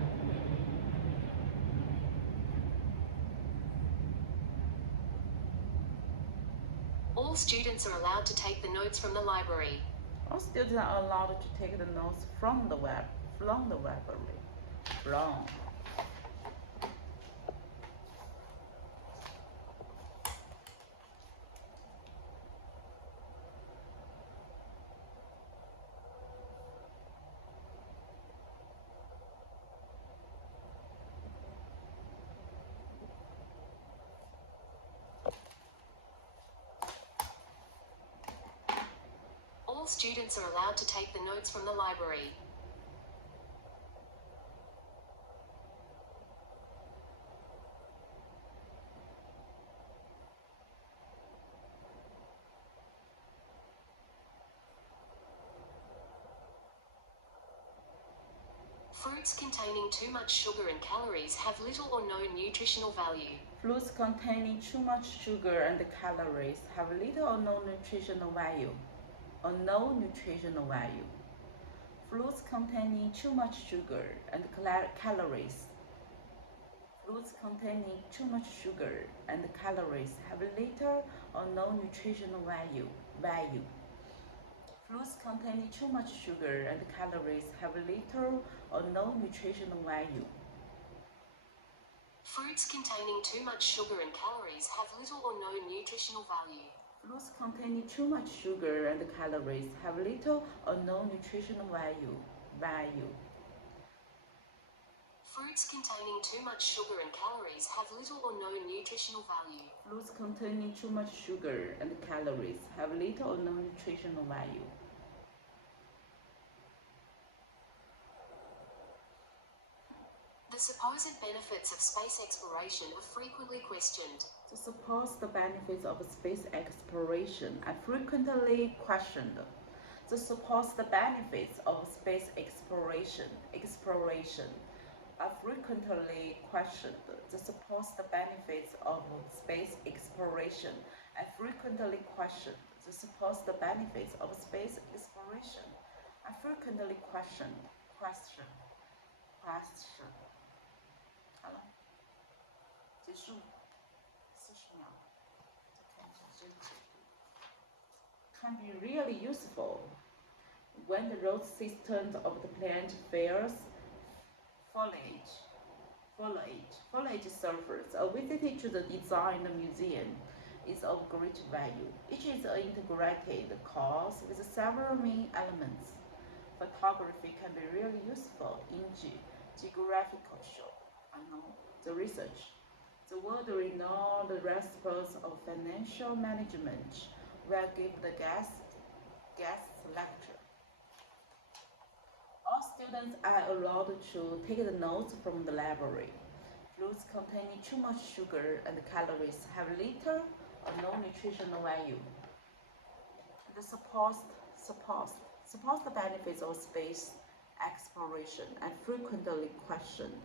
All students are allowed to take the notes from the library. All students are allowed to take the notes from the library. All students are allowed to take the notes from the library. Fruits containing too much sugar and calories have little or no nutritional value. Fruits containing too much sugar and calories have little or no nutritional value. Fruits containing too much sugar and calories. Fruits containing too much sugar and calories have little or no nutritional value. Fruits containing too much sugar and calories have little or no nutritional value. Fruits containing too much sugar and calories have little or no nutritional value. Fruits containing too much sugar and calories have little or no nutritional value. Fruits containing too much sugar and calories have little or no nutritional value. Fruits containing too much sugar and calories have little or no nutritional value. supposed benefits of space exploration are frequently questioned. The supposed benefits of space exploration are frequently questioned. The supposed benefits of space exploration are frequently questioned. The supposed benefits of space exploration are frequently questioned. The supposed benefits of space exploration are frequently questioned. Question. 好了，结束，40秒。再看一下这个。Can be really useful when the root system of the plant fails. Foliage suffers. A visit to the design museum is of great value. Each is an integrated course with several main elements. Photography can be really useful in geographical show. I know the research. The world-renowned experts of financial management will give the guest lecture. All students are allowed to take the notes from the library. Foods containing too much sugar and calories have little or no nutritional value. The supposed benefits of space exploration are frequently questioned.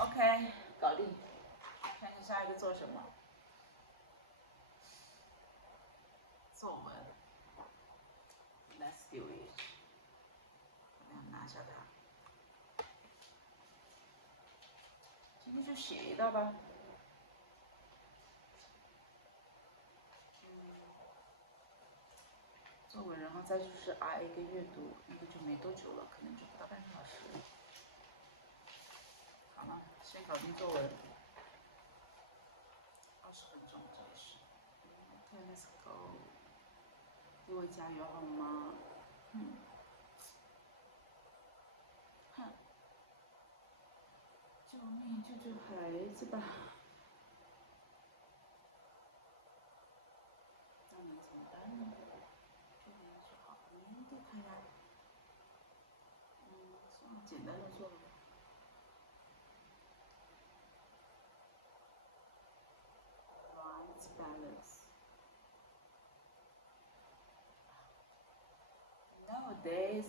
OK， 搞定。看看下一个做什么？作文。Let's do it。我们拿下它。今天就写一道吧。作文，然后再就是 RA 跟阅读，那个就没多久了，可能就不到半个小时。好了，先搞定作文，20分钟这也是。OK， let's go。为我加油好吗？救命！救救孩子吧！那能怎么办呢？这个就好，对看呀。算了，简单的做吧。Right balance. Nowadays.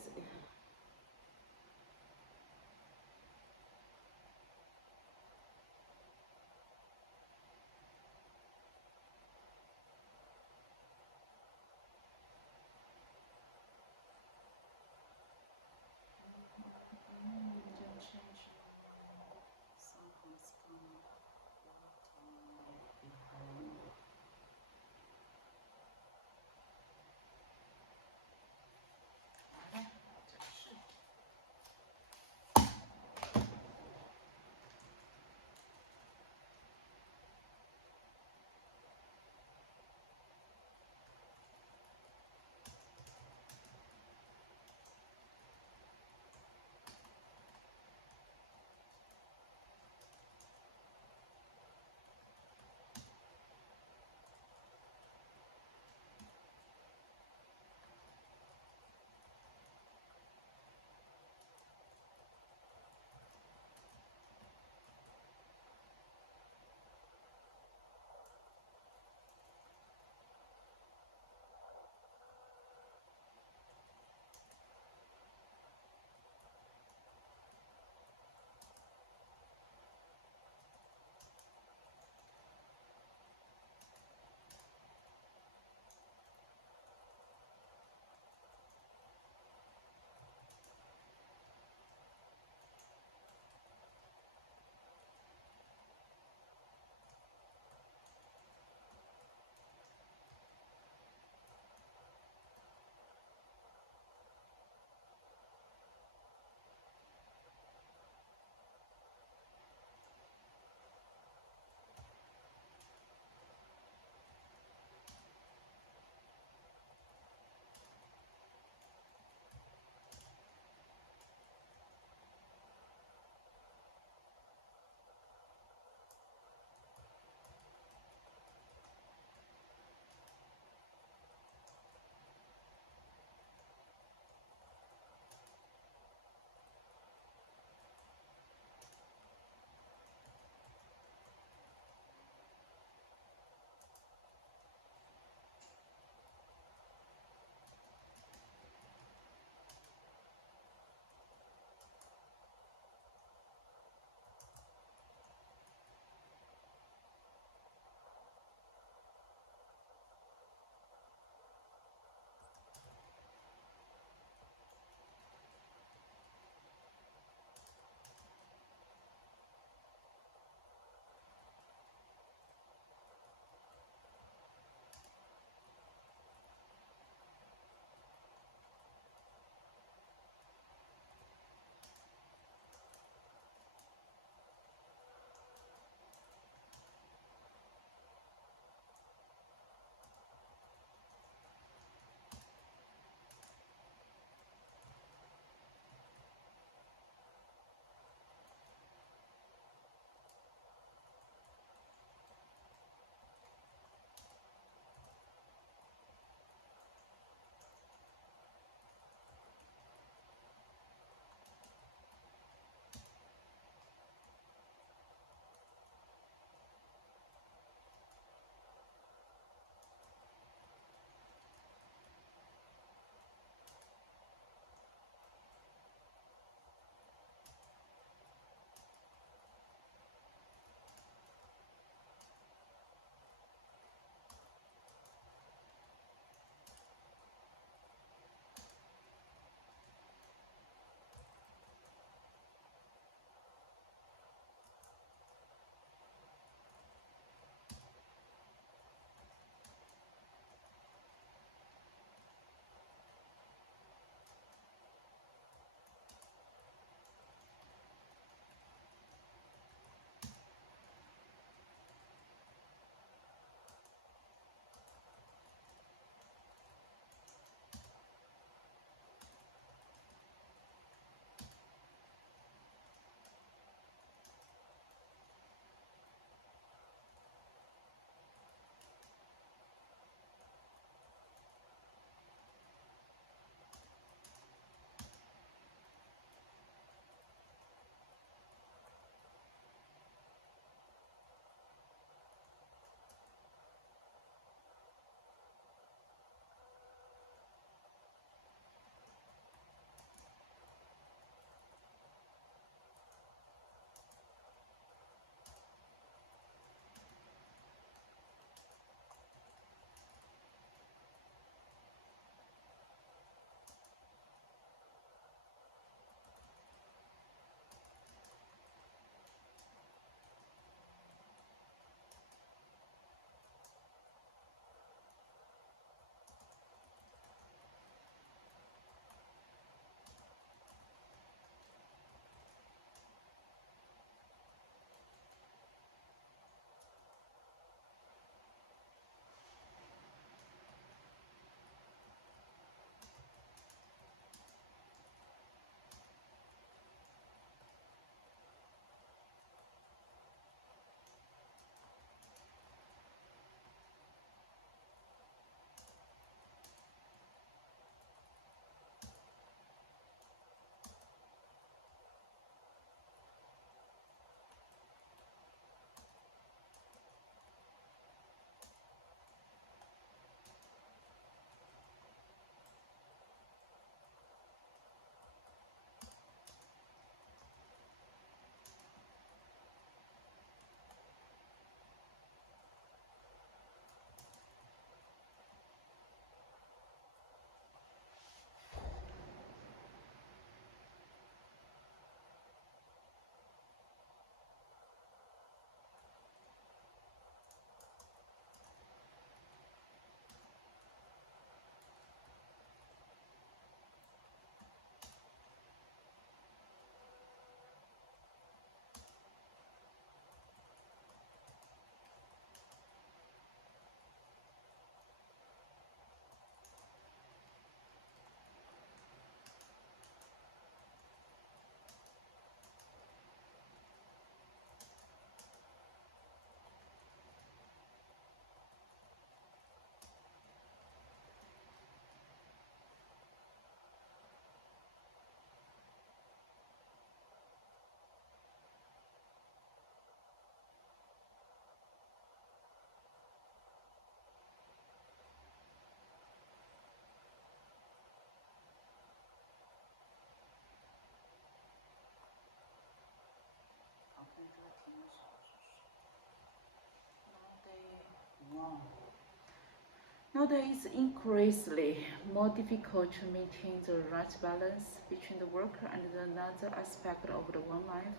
Nowadays, it's increasingly more difficult to maintain the right balance between the work and another aspect of the one life,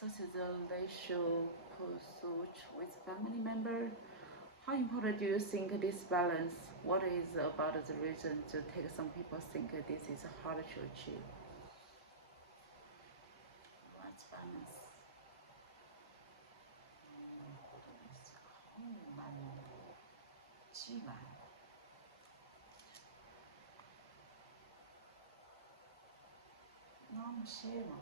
such as the leisure pursuit with family members. How important do you think this balance? What is about the reason to take some people think this is hard to achieve? Right balance. 好难哦，既难。那么些嘛。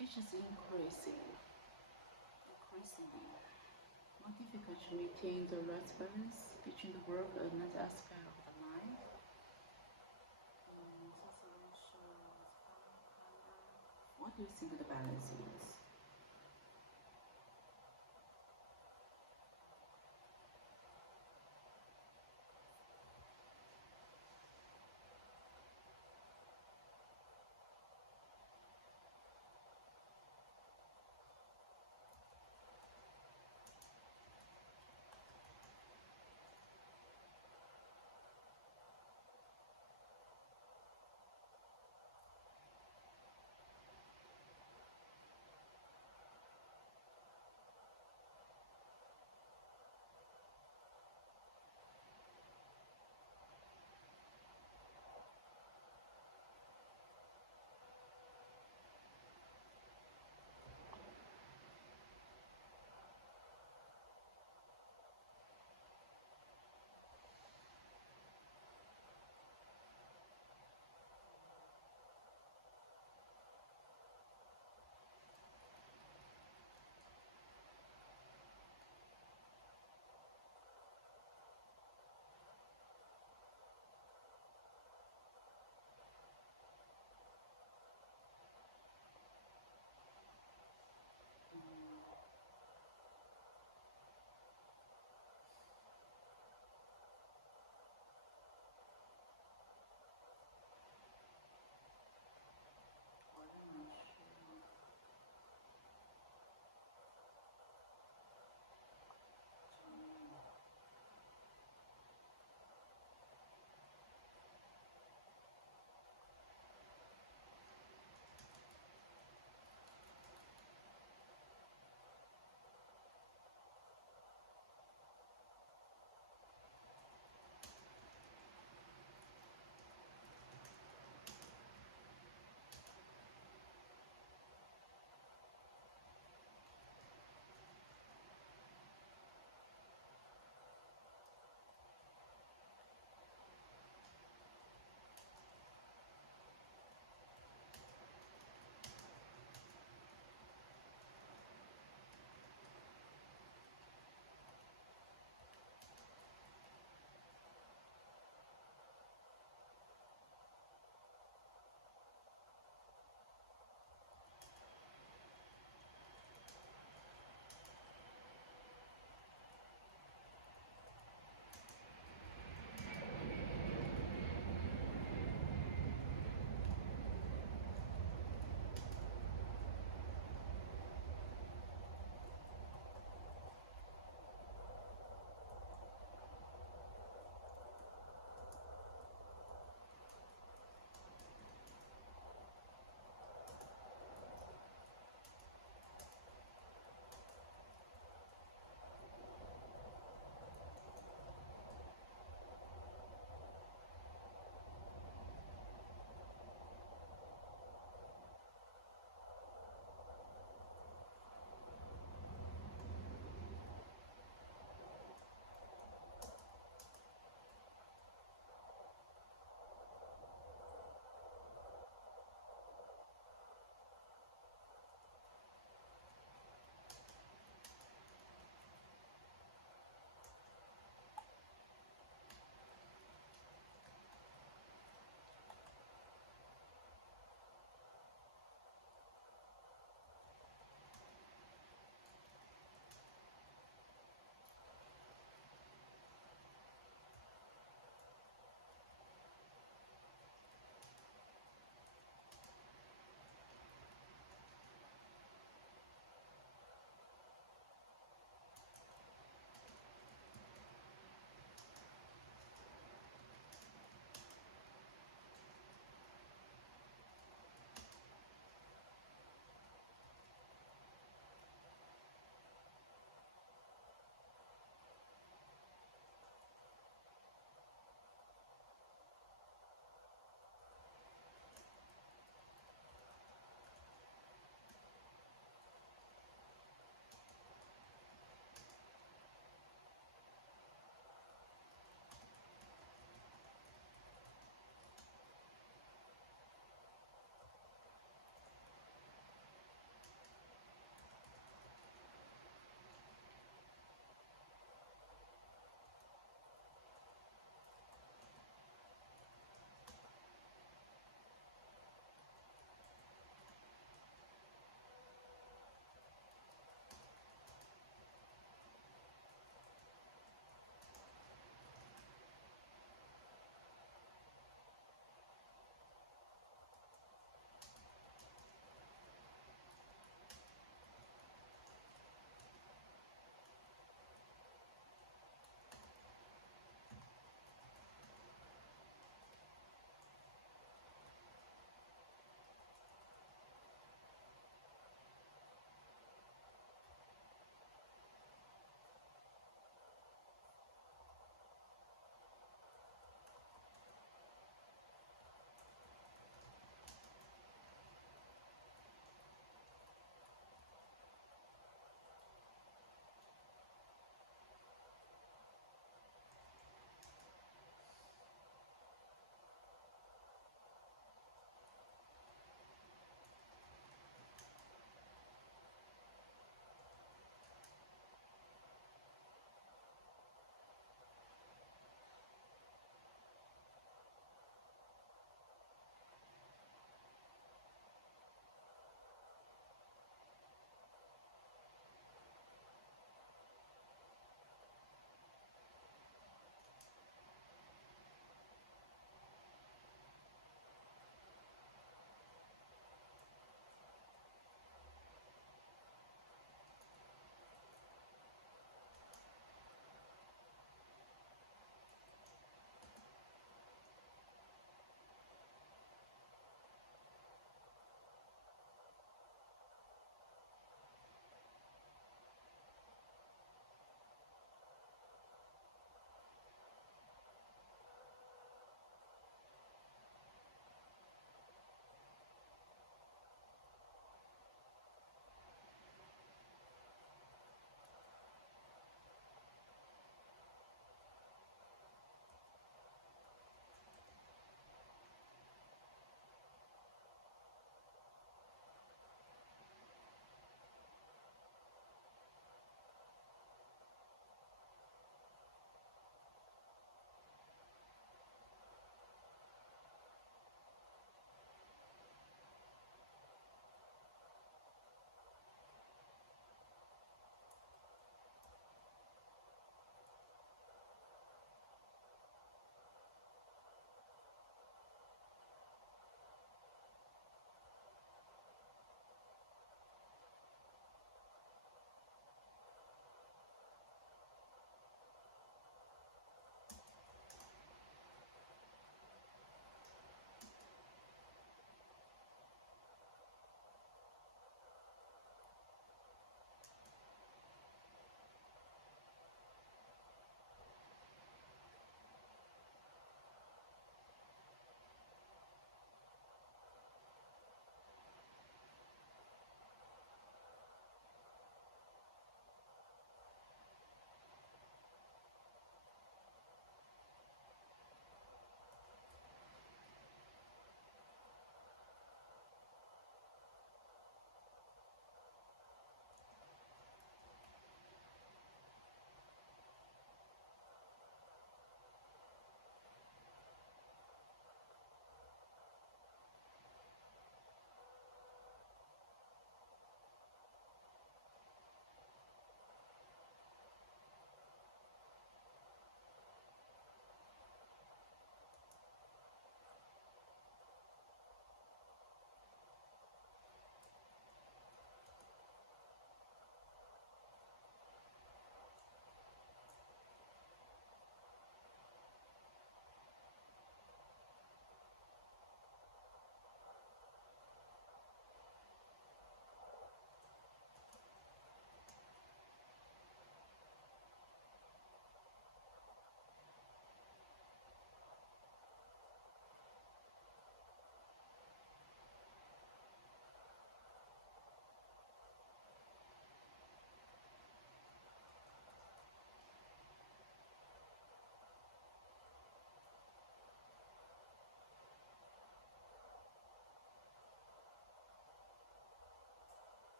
It is increasingly more difficult to maintain the right balance between the work and another aspect of the life. What do you think the balance is?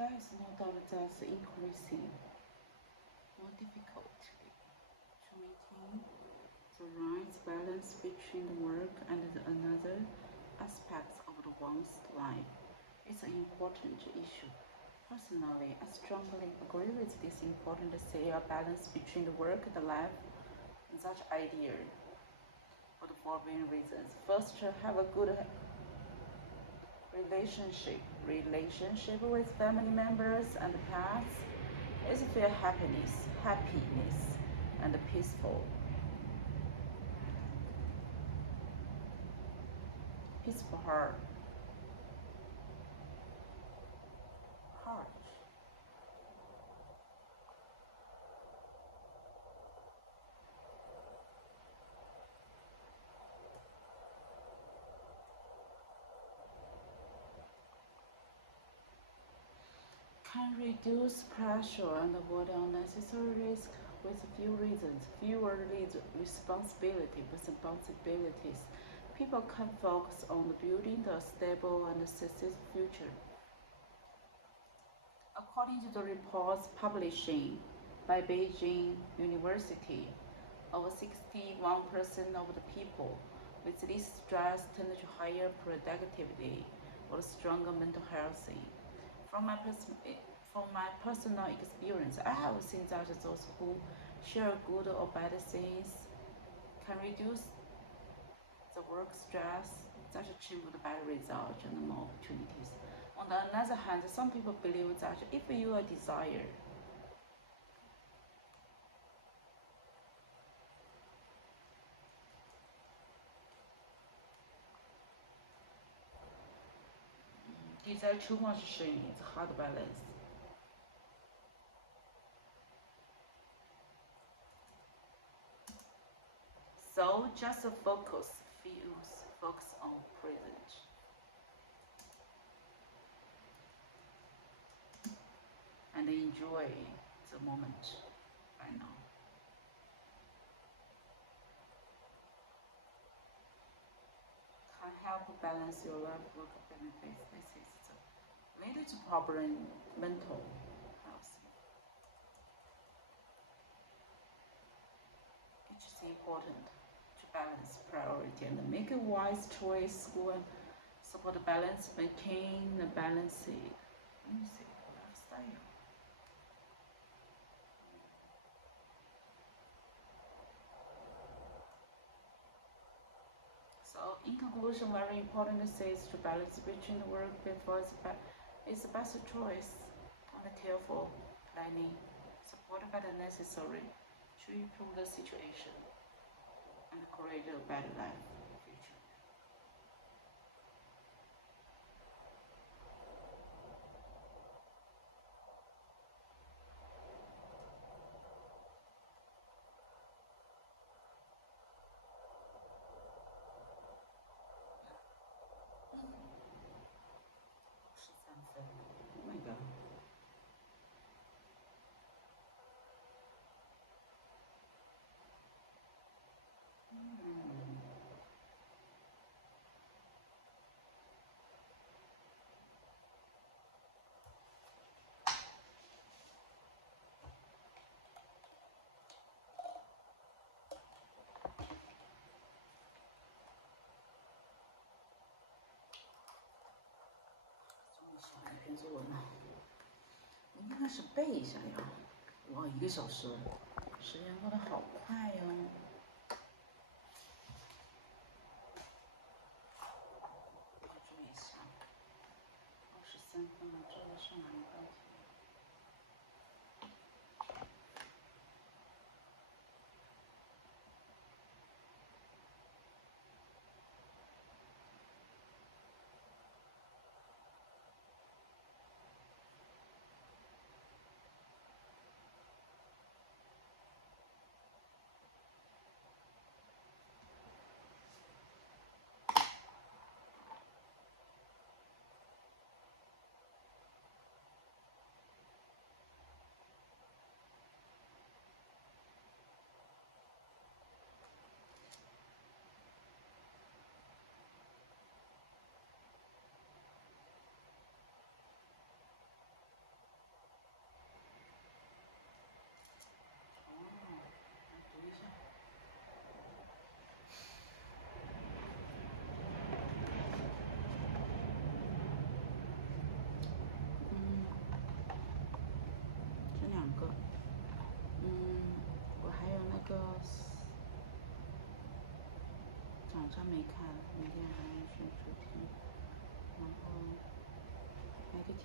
exercise no doubt does increasing more difficulty to maintain the right balance between the work and the another aspects of the one's life. It's an important issue. Personally, I strongly agree with this important to say a balance between the work and the life. Such idea for the following reasons. First, have a good relationship with family members and pets is feel happiness and peaceful heart. Can reduce pressure and avoid unnecessary risk with few reasons. Fewer responsibilities. People can focus on building a stable and successful future. According to the reports published by Beijing University, over 61% of the people with this stress tend to higher productivity or stronger mental health. From my personal experience, I have seen that those who share good or bad things can reduce the work stress, that achieve the better results and more opportunities. On the other hand, some people believe that if you are desire too much shame, it's hard balance. So just focus on present. And enjoy the moment right now. Can help balance your life work benefits. This is the latest problem, mental health. It is important to balance priority and make a wise choice. School and support the balance, maintain a balanced lifestyle. So, in conclusion, very important is to balance between the work before it's the best choice and careful planning, supported by the necessary to improve the situation and create a better life in the future. Oh my god.篇作文呢，我应该是背一下呀。哇，1个小时，时间过得好快哟。注意一下，23分了，这个是哪一道题？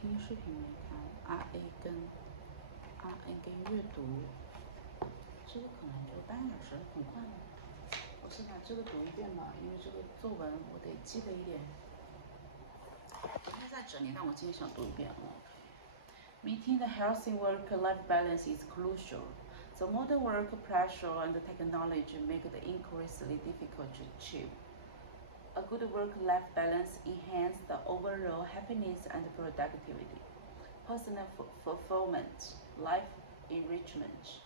听视频没看 RA 跟阅读，这个可能就半个小时，很快的。我先把这个读一遍吧，因为这个作文我得记得一点。昨天在整理，但我今天想读一遍。Meeting the healthy work-life balance is crucial. The modern work pressure and technology make it increasingly difficult to achieve. A good work-life balance enhances the overall happiness and productivity, personal fulfillment, life enrichment,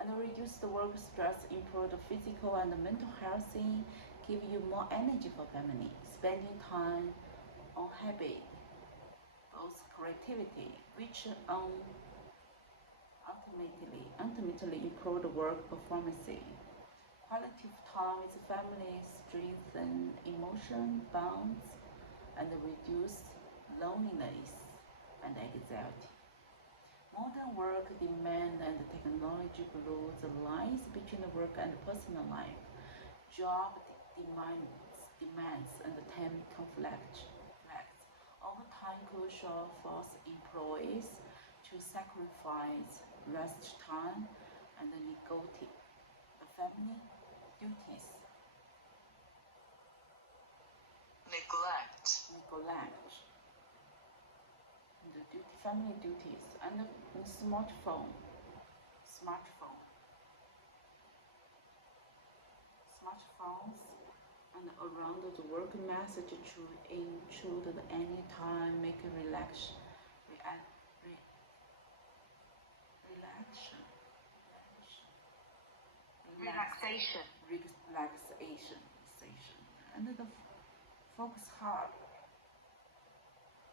and reduce the work stress, improve the physical and mental health, give you more energy for family, spending time on habit, both creativity, which ultimately improve the work performance. Quality of time with family strengthen emotion bonds and reduce loneliness and anxiety. Modern work demand and technology blur the lines between the work and personal life. Job demands and time conflicts overtime crucial force employees to sacrifice rest time and neglect the family duties. Neglect. The family duties and the smartphones and around the work message to intrude at any time, make a relaxation. And the focus hard.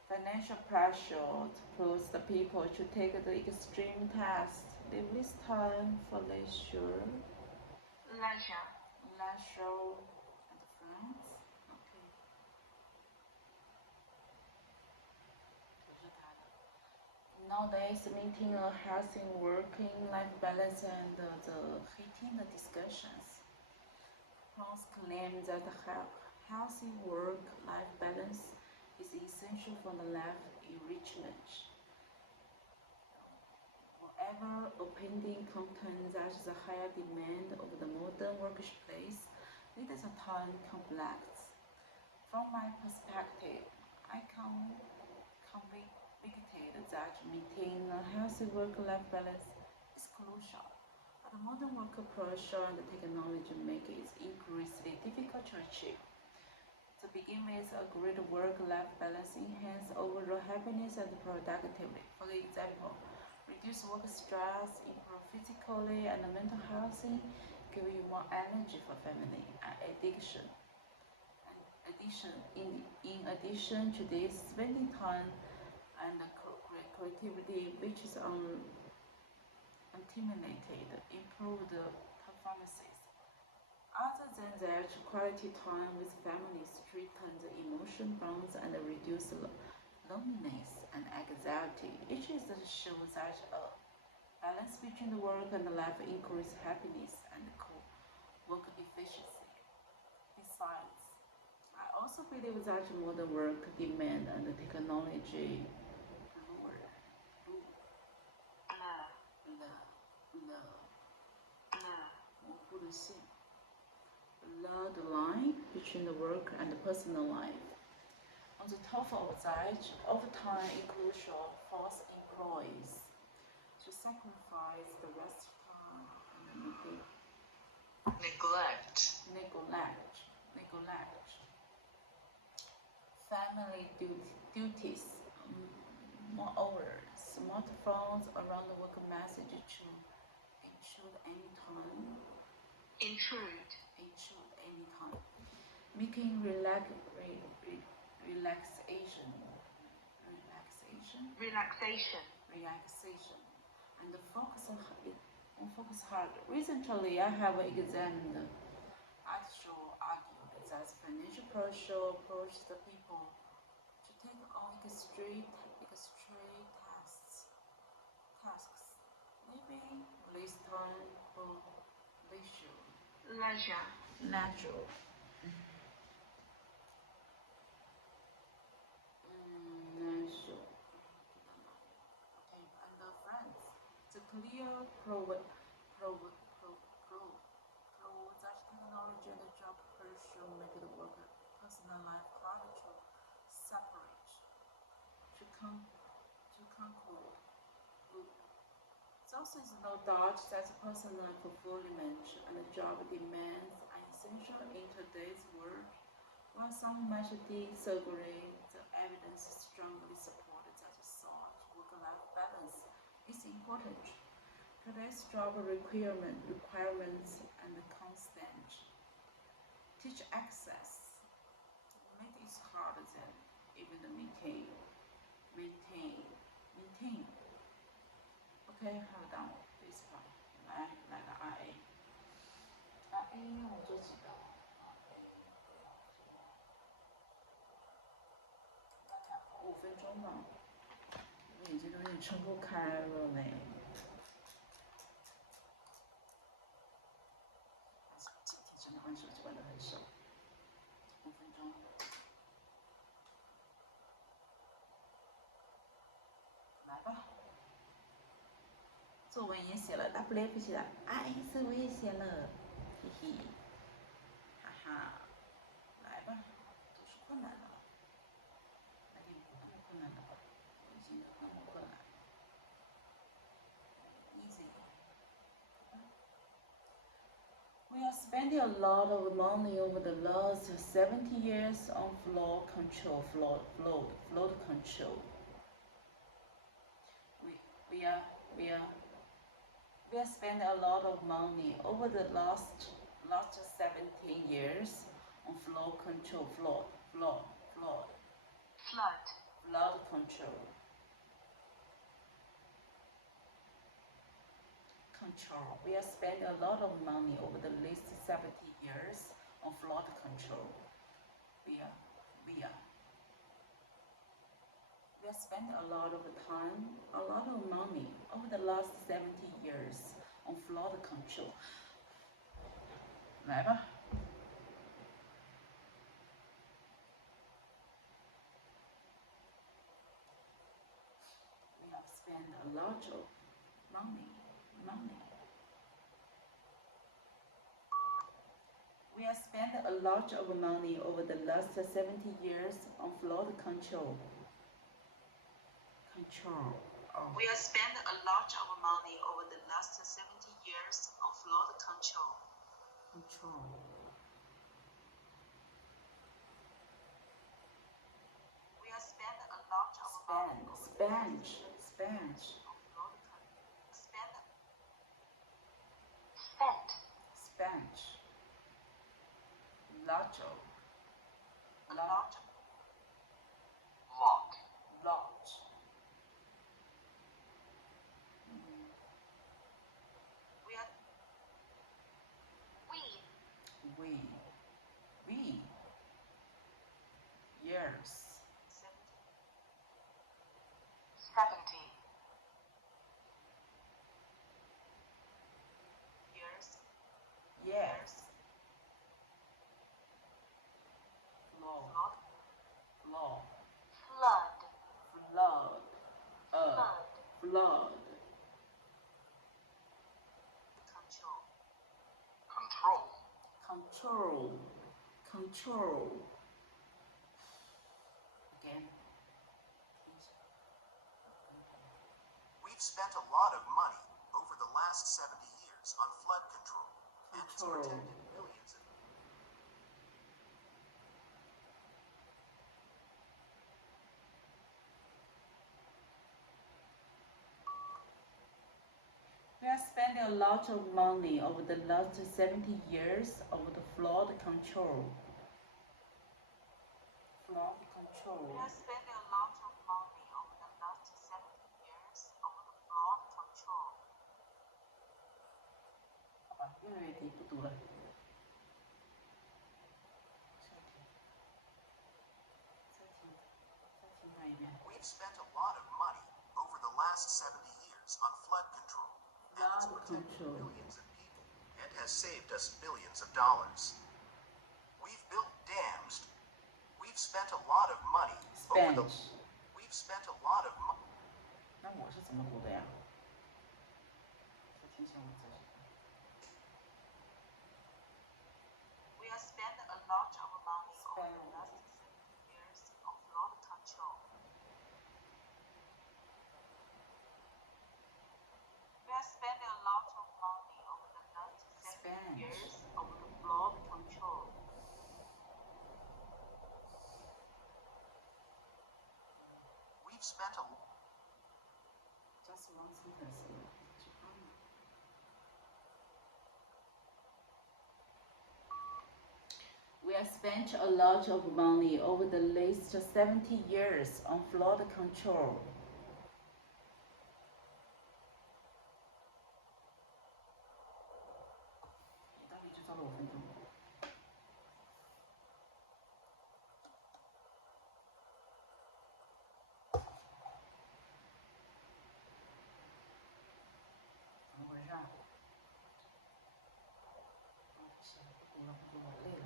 Financial pressure pushes the people to take the extreme tasks. Leave this time for leisure and friends. Okay. 这是他的。Nowadays, maintaining a healthy working-life balance and the heating the discussions. Pros claim that healthy work-life balance is essential for the life enrichment. However, opinion contends that the higher demand of the modern workplace leads to time conflicts. From my perspective, I can convicted that maintaining a healthy work-life balance is crucial. But the modern work pressure and technology make it increasingly difficult to achieve. To begin with, a great work-life balance enhances overall happiness and productivity. For example, reduce work stress, improve physically and mental health, give you more energy for family and in addition to this, spending time and creativity, which is ultimately improve the performances. Other than that, quality time with family strengthens the emotion bonds and reduce loneliness and anxiety. It shows that a balance between the work and the life increases happiness and work efficiency. Besides, I also believe that modern work demand and technology blur the line between the work and the personal life. On the top of that, overtime is crucial force employees to sacrifice the rest time and neglect family duties. Moreover, smartphones around the work message to intrude anytime, making relaxation and focus hard. Recently, I have examined actual argument that financial pressure pushes the people to take on extreme tasks. Maybe waste time for leisure. that technology and the job pressure make the work and personal life harder to separate. To conclude, there also is no doubt that personal fulfillment and job demands are essential in today's world. While some might disagree, the evidence strongly supports that such work-life balance is important. Today's job requirements and constant teach access make it harder than even the maintain. Okay, have done this part. 来个 RA 我做几个 RA 5分钟吧，我眼睛都有点撑不开了嘞。今天真的玩手机玩的很少，5分钟。来吧。作文也写了 ，WF 写了 ，IS 我也写了，嘿嘿，哈哈，来吧，都是困难的，那点不那么困难的吧，我已经那么困难 ，easy。We are spending a lot of money over the last 70 years on flood control. We are spending a lot of money over the last 17 years on flood control. Flood control. We are spending a lot of money over the last 70 years on flood control. We are spending a lot of time, a lot of money over the last 70 years on flood control. 来吧。We have spent a lot of money. We have spent a lot of money over the last 70 years on flood control. We have spent a lot of money over the last 70 years on flood control. We have spent a lot of money. We. Years. 70. Years. Flood. Control. Again. We've spent a lot of money over the last 70 years on flood control, and it's protected millions of We are spending a lot of money over the last 70 years over the flood control. We are spending a lot of money over the last 70 years over the flood control. 好吧，越来越低，不读了。We've spent a lot of money over the last 70 years on flood control, and it's protected millions of people and has saved us billions of dollars. We've built dams. We've spent a lot of money We've spent a lot of money. 那我是怎么读的呀？一下我自己。We have spent a lot of money over the last 7 years on flood control. We have spent a lot of money over the last 7 years on the flood control. We've spent a Just one sentence. We have spent a lot of money over the last 70 years on flood control. 大概就照了5分钟。怎么回事啊？不行，不读了，我累了。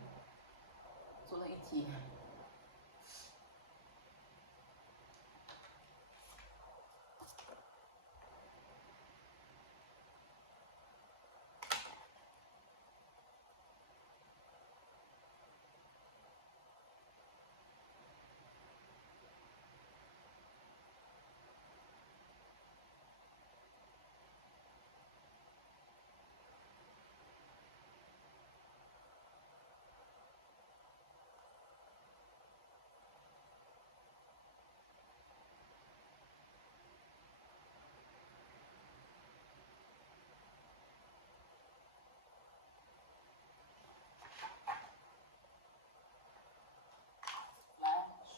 做了一题。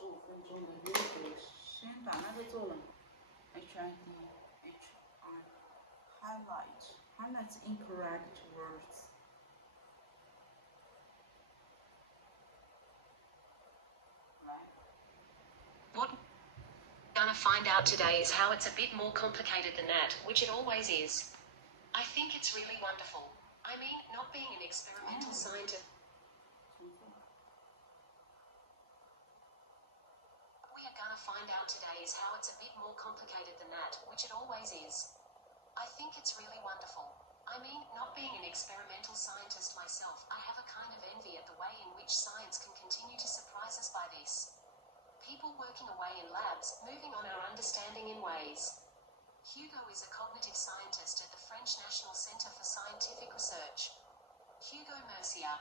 15分钟的阅读，先把那个做了 HID highlight incorrect words。 What we're gonna find out today is how it's a bit more complicated than that, which it always is. I think it's really wonderful. I mean, not being an experimental scientist. What we are gonna find out today is how it's a bit more complicated than that, which it always is. I think it's really wonderful. I mean, not being an experimental scientist myself, I have a kind of envy at the way in which science can continue to surprise us by this. People working away in labs, moving on our understanding in ways. Hugo is a cognitive scientist at the French National Centre for Scientific Research. Hugo Mercier.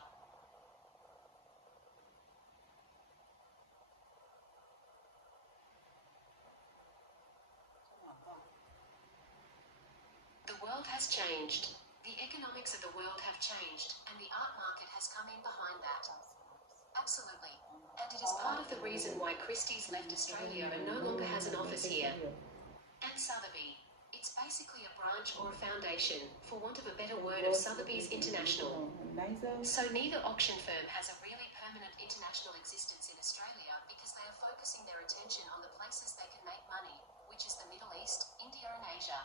The world has changed. The economics of the world have changed, and the art market has come in behind that. Absolutely. And it is part of the reason why Christie's left Australia and no longer has an office here. And Sotheby. It's basically a branch or a foundation, for want of a better word, of Sotheby's International. So neither auction firm has a really permanent international existence in Australia because they are focusing their attention on the places they can make money, which is the Middle East, India and Asia.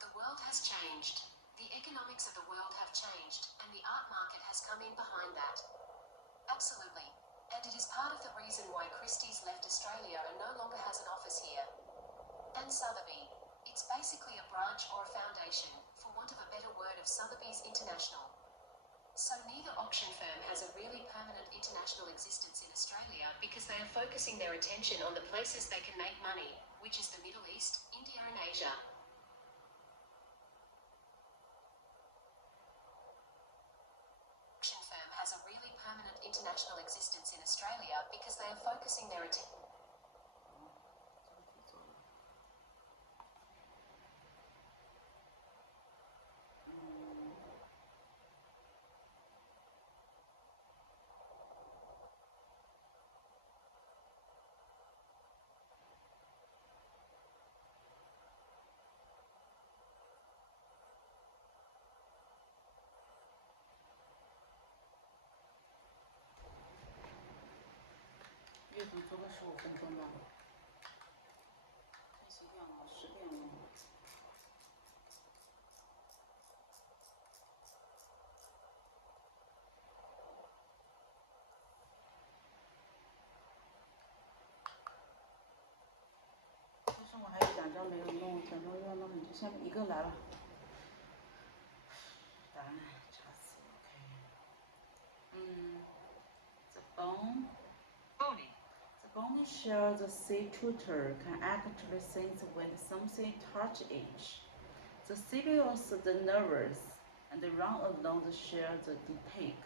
The world has changed. The economics of the world have changed, and the art market has come in behind that. Absolutely. And it is part of the reason why Christie's left Australia and no longer has an office here. And Sotheby. It's basically a branch or a foundation, for want of a better word, of Sotheby's International. So neither auction firm has a really permanent international existence in Australia because they are focusing their attention on the places they can make money, which is the Middle East, India and Asia. Auction firm has a really permanent international existence in Australia because they are focusing their attention.阅读做个15分钟吧。太几点了？10点了。奖章没有弄，奖章要弄你就下面一个来了。答案查词 OK。The bony shell the sea turtle can actually sense when something touch it. The cilious, the nervous, and run along the shell the detect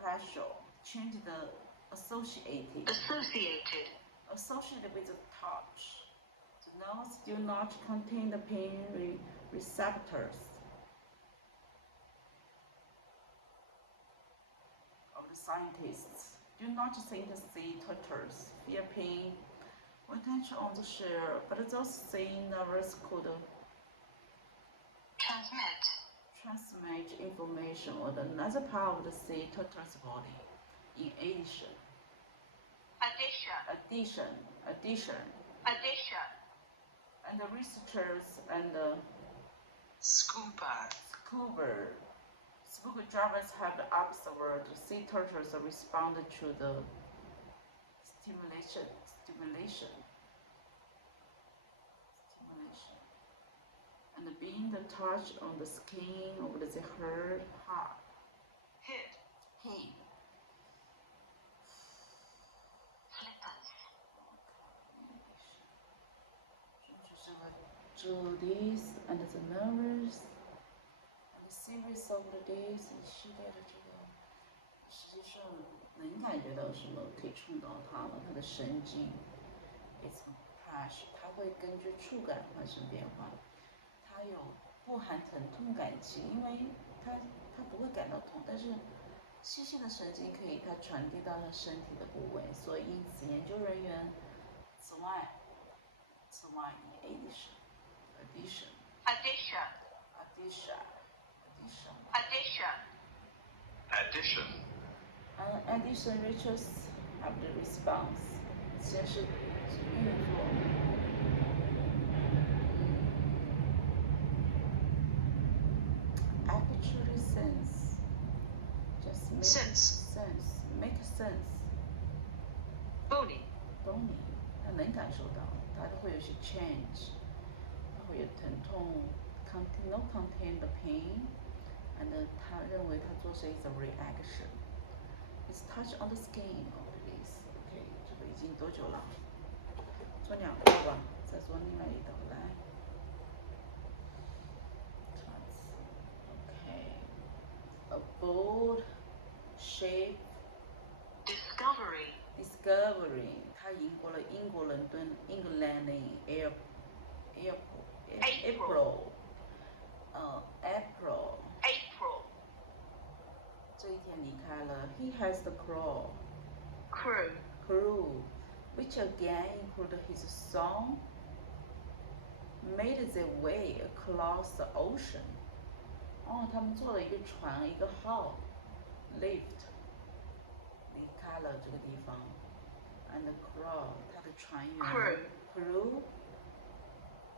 pressure, change the associated with the touch. The nerves do not contain the pain receptors of the scientists. Do not think the sea turtles feel pain when touch on the shell, but those sea nerves could transmit information on another part of the sea turtle's body. In addition, and the researchers and scuba divers have observed sea turtles respond to the stimulation, and being the touch on the skin of the head. 这 this and the nerves and the series of the days 一系列的这个，实际上能感觉到什么可以触到它了，它的神经 ，it's pressure， 它会根据触感发生变化。它有不含疼痛感器，因为它不会感到痛，但是细细的神经可以它传递到它身体的部位，所以因此研究人员此外addition reaches have the response 先是运作actually sense just make sense bony 它能感受到它会有些 change 它会有疼痛 contain the pain and 他认为他做是 is a reaction it's touch on the skin of this OK 这个已经多久了做2道吧再做另外一道来OK a bold shape discovery 他赢过了英国伦敦 England in April 这一天离开了 He has the crew which again included his son made their way across the ocean 他们坐了一个船一个号 lift 离开了这个地方 and the crew 他的船员 crew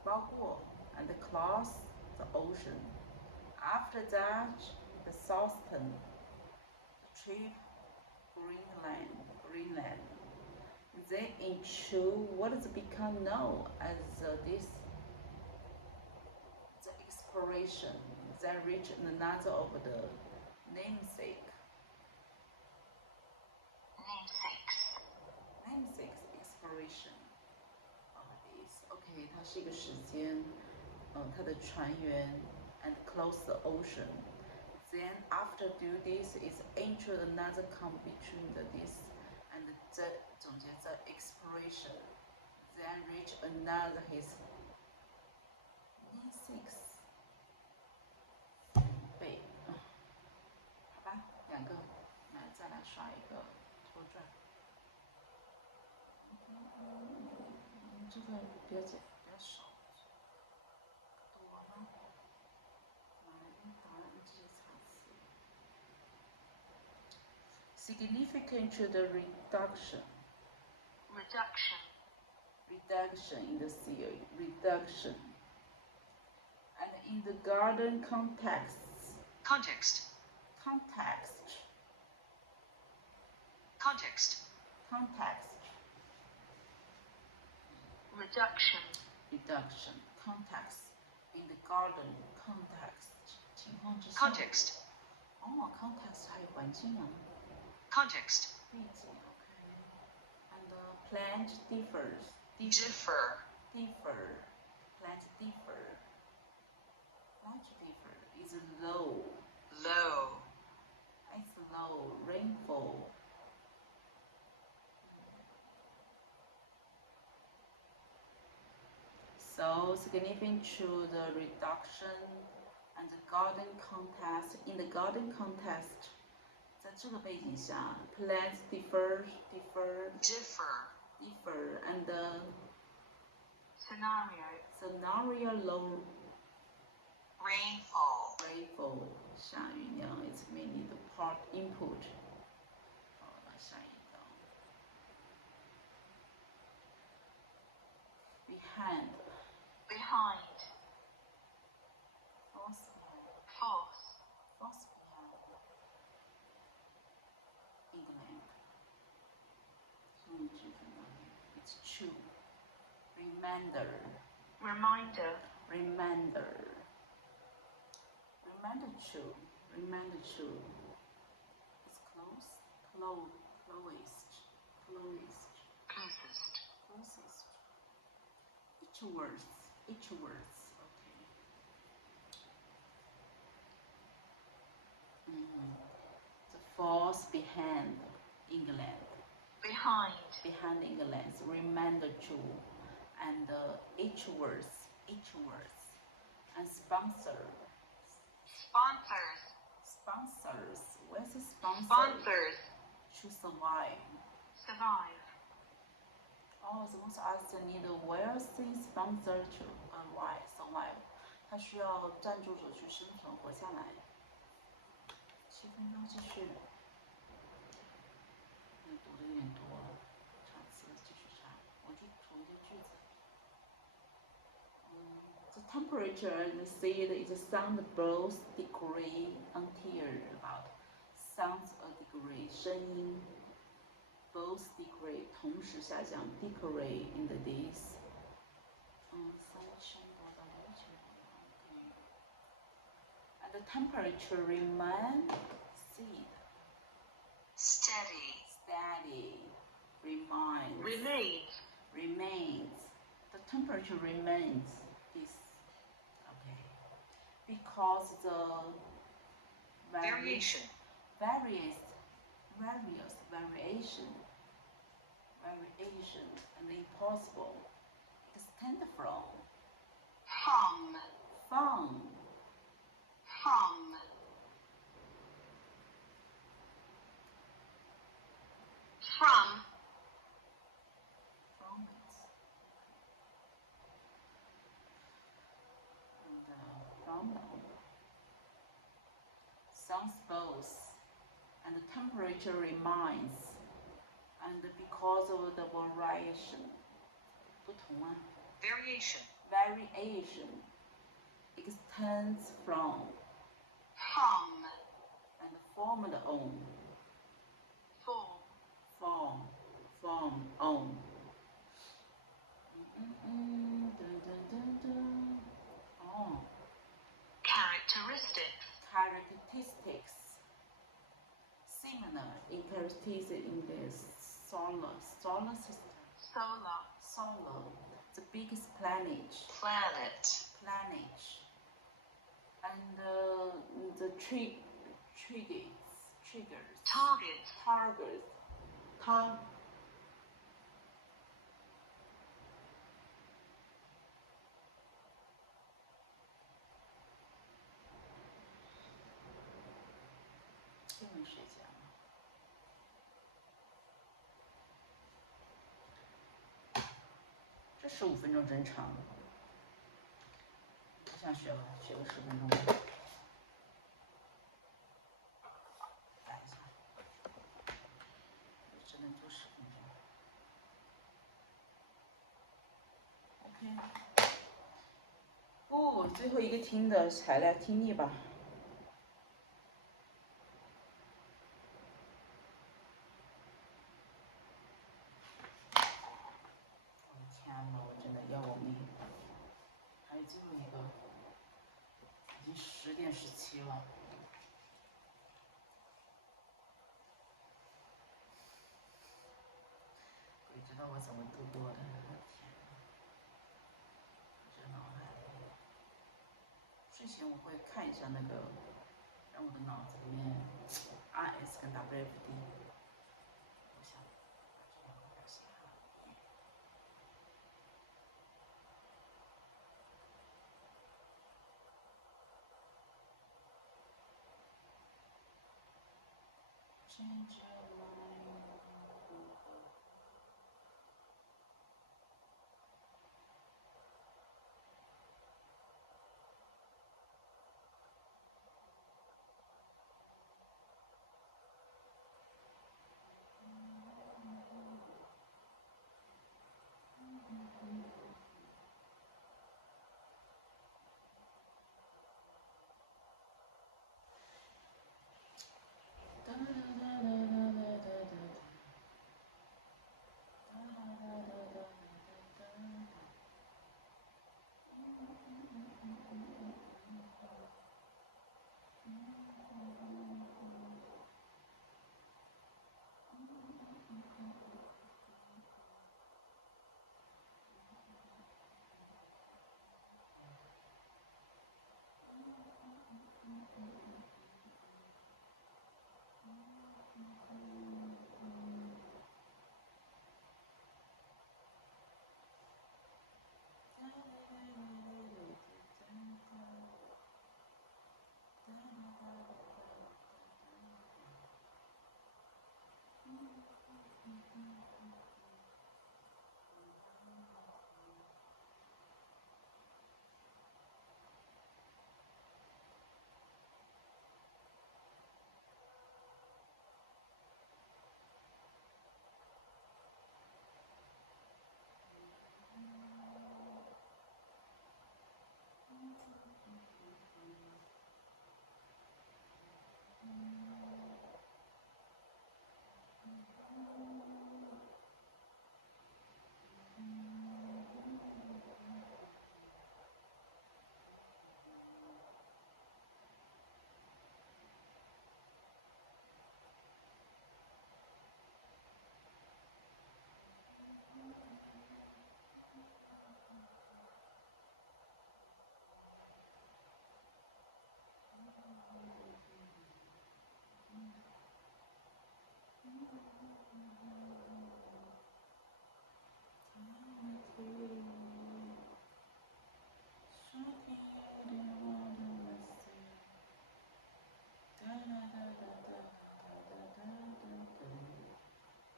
包括 and cross the ocean after that the southern trip Greenland then into what has become known as the exploration that reached another of the namesake exploration of this OK 它是一个时间它的船员 and close the ocean then after do this is enter another come between this and the 总结 the exploration then reach another his namesake 背好吧2个来再来刷一个拖拽这个比较少多了答案这些查词 significant to the reduction in the theory reduction and in the garden context Reduction. Reduction. Context. In the garden. Context. 情况之下。 Context. 哦 context 还有环境啊。 Context. 背景 OK。And plant differs. Differ. Differ. Plant differ. Plant differ is low. Low. It's low. Rainfall. So significant to the reduction and the garden context. In the garden context, 在这个背景下 plants differ, and the scenario low rainfall 下雨量 is mainly the part input. 好，那下一道 behind. Force behind. England. It's true. Reminder true. It's closest. Each words. Okay. The force behind England. Behind England. Reminder true. And each words. And sponsors. Where's the sponsor? To survive. Oh, the most asked need where's the sponsor to survive? 他需要赞助者去生存活下来。7分钟继续。读的有点多了，查词继续查，我就读一个句子。The temperature in the sea is sound both degree until about sounds a degree 声音 both degree 同时下降 degree in the days and the temperature remain steady remains the temperature remains this okay because the variation and impossible extend from sounds both and the temperature remains and because of the variation 不同啊 variation extends from and form the on form on oh characteristics similar in characteristics in the solar system the biggest planet and the triggers targets 英文学家这15分钟真长，不想学了，学个10分钟。改一下，只能做10分钟。OK。哦，最后一个听的材料听力吧。我的天呐，我真的点17了。鬼知道我怎么度过的，天哪！这脑海里，睡前我会看一下那个，让我的脑子里面 RS 跟 WFD。我想把这两个表写好。Change your mind.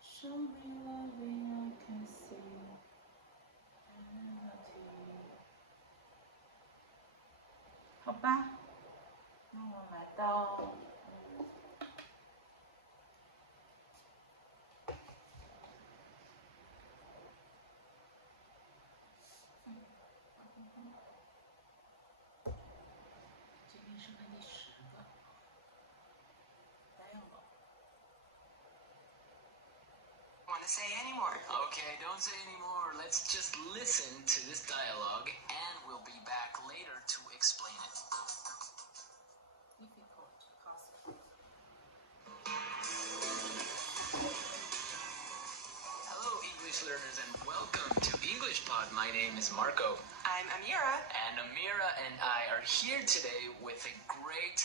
Show me loving I can see. 好吧，那我来到这边是看第10个 dialogue。 Want to say any more? Okay, don't say any more. Let's just listen to this dialogue and we'll be back later to explain it. Difficult, possible. Hello, English learners, and welcome to English Pod. My name is Marco. I'm Amira. And Amira and I are here today with a great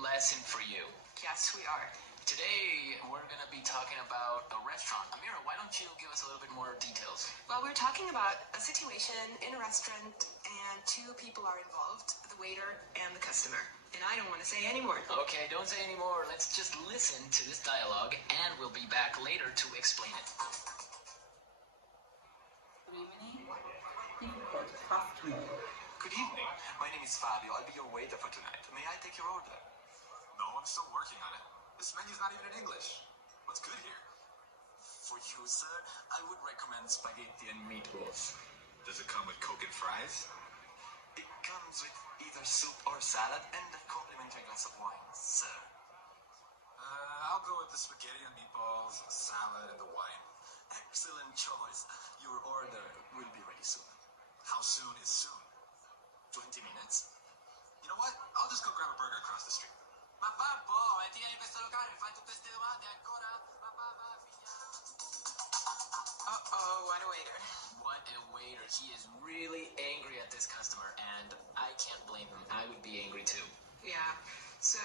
lesson for you. Yes, we are. Today, we're going to be talking about a restaurant. Amira, why don't you give us a little bit more details? Well, we're talking about a situation in a restaurant and 2 people are involved, the waiter and the customer. And I don't want to say any more. Okay, don't say any more. Let's just listen to this dialogue and we'll be back later to explain it. Good evening. Difficult customer. Good evening. My name is Fabio. I'll be your waiter for tonight. May I take your order? No, I'm still working on it. This menu's not even in English. What's good here? For you, sir, I would recommend spaghetti and meatballs. Does it come with Coke and fries? It comes with either soup or salad and a complimentary glass of wine, sir. I'll go with the spaghetti and meatballs, the salad, and the wine. Excellent choice. Your order will be ready soon. How soon is soon? 20 minutes. You know what? I'll just go grab a burger across the street. Ma va boh, e tieni questo locale, fai tutte queste domande ancora? Ma va, Uh-oh, what a waiter. What a waiter. He is really angry at this customer, and I can't blame him. I would be angry too. Yeah, so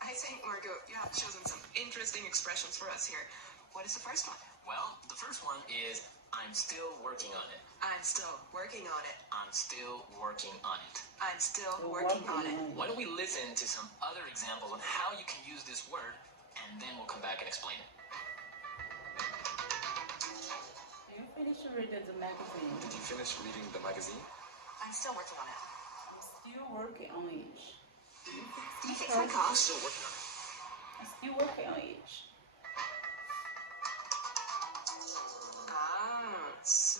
I think, Margot, you have chosen some interesting expressions for us here. What is the first one? Well, the first one is I'm still working on it. I'm still working on it. I'm still working on it. I'm still working on it. Why don't we listen to some other examples of how you can use this word, and then we'll come back and explain it. Can you finish reading the magazine? Did you finish reading the magazine? I'm still working on it. I'm still working on it. Can you fix my car? I'm still working on it. I'm still working on it. So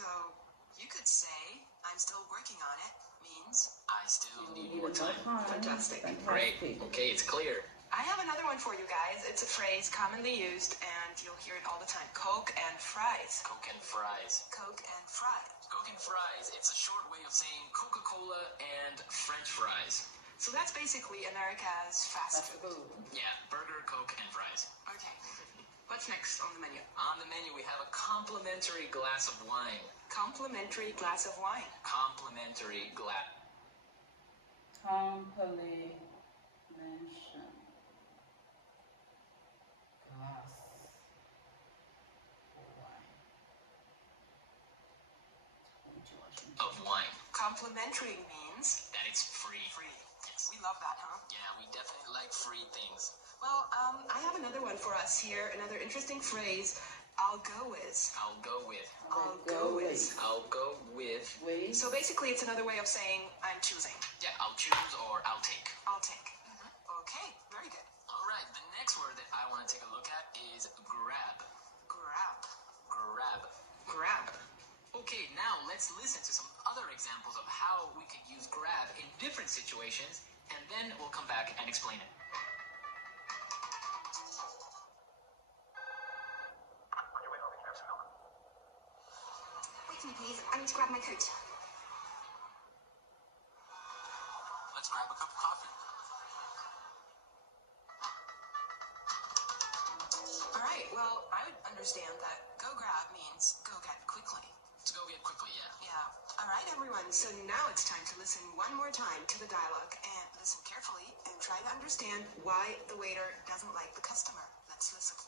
you could say, I'm still working on it, means I still need more time. Fantastic. Great. Okay, it's clear. I have another one for you guys. It's a phrase commonly used, and you'll hear it all the time. Coke and fries. Coke and fries. Coke and fries. Coke and fries. It's a short way of saying Coca-Cola and French fries. So that's basically America's fast food. Yeah, burger, Coke, and fries. Okay. What's next on the menu? On the menu, we have a complimentary glass of wine. Complimentary glass of wine. Complimentary glass. Complimentation. Of wine. Complimentary means That it's free. free. Yes. We love that, huh? Yeah, we definitely like free things. Well, I have another one for us here. Another interesting phrase. I'll go with. I'll go with. I'll go with. I'll go with. So basically, it's another way of saying I'm choosing. Yeah, I'll choose or I'll take. I'll take. Okay, very good. All right, the next word that I want to take a look at is grab. Grab. Grab. Grab. Okay, now let's listen to some other examples of how we could use grab in different situations, and then we'll come back and explain it. Wait for me, please. I need to grab my coat. Let's grab a cup of coffee. All right, well, I would understand that go grab means go get quickly. To go get quickly, yeah. Yeah. All right, everyone. So now it's time to listen one more time to the dialogue and listen carefully and try to understand why the waiter doesn't like the customer. Let's listen.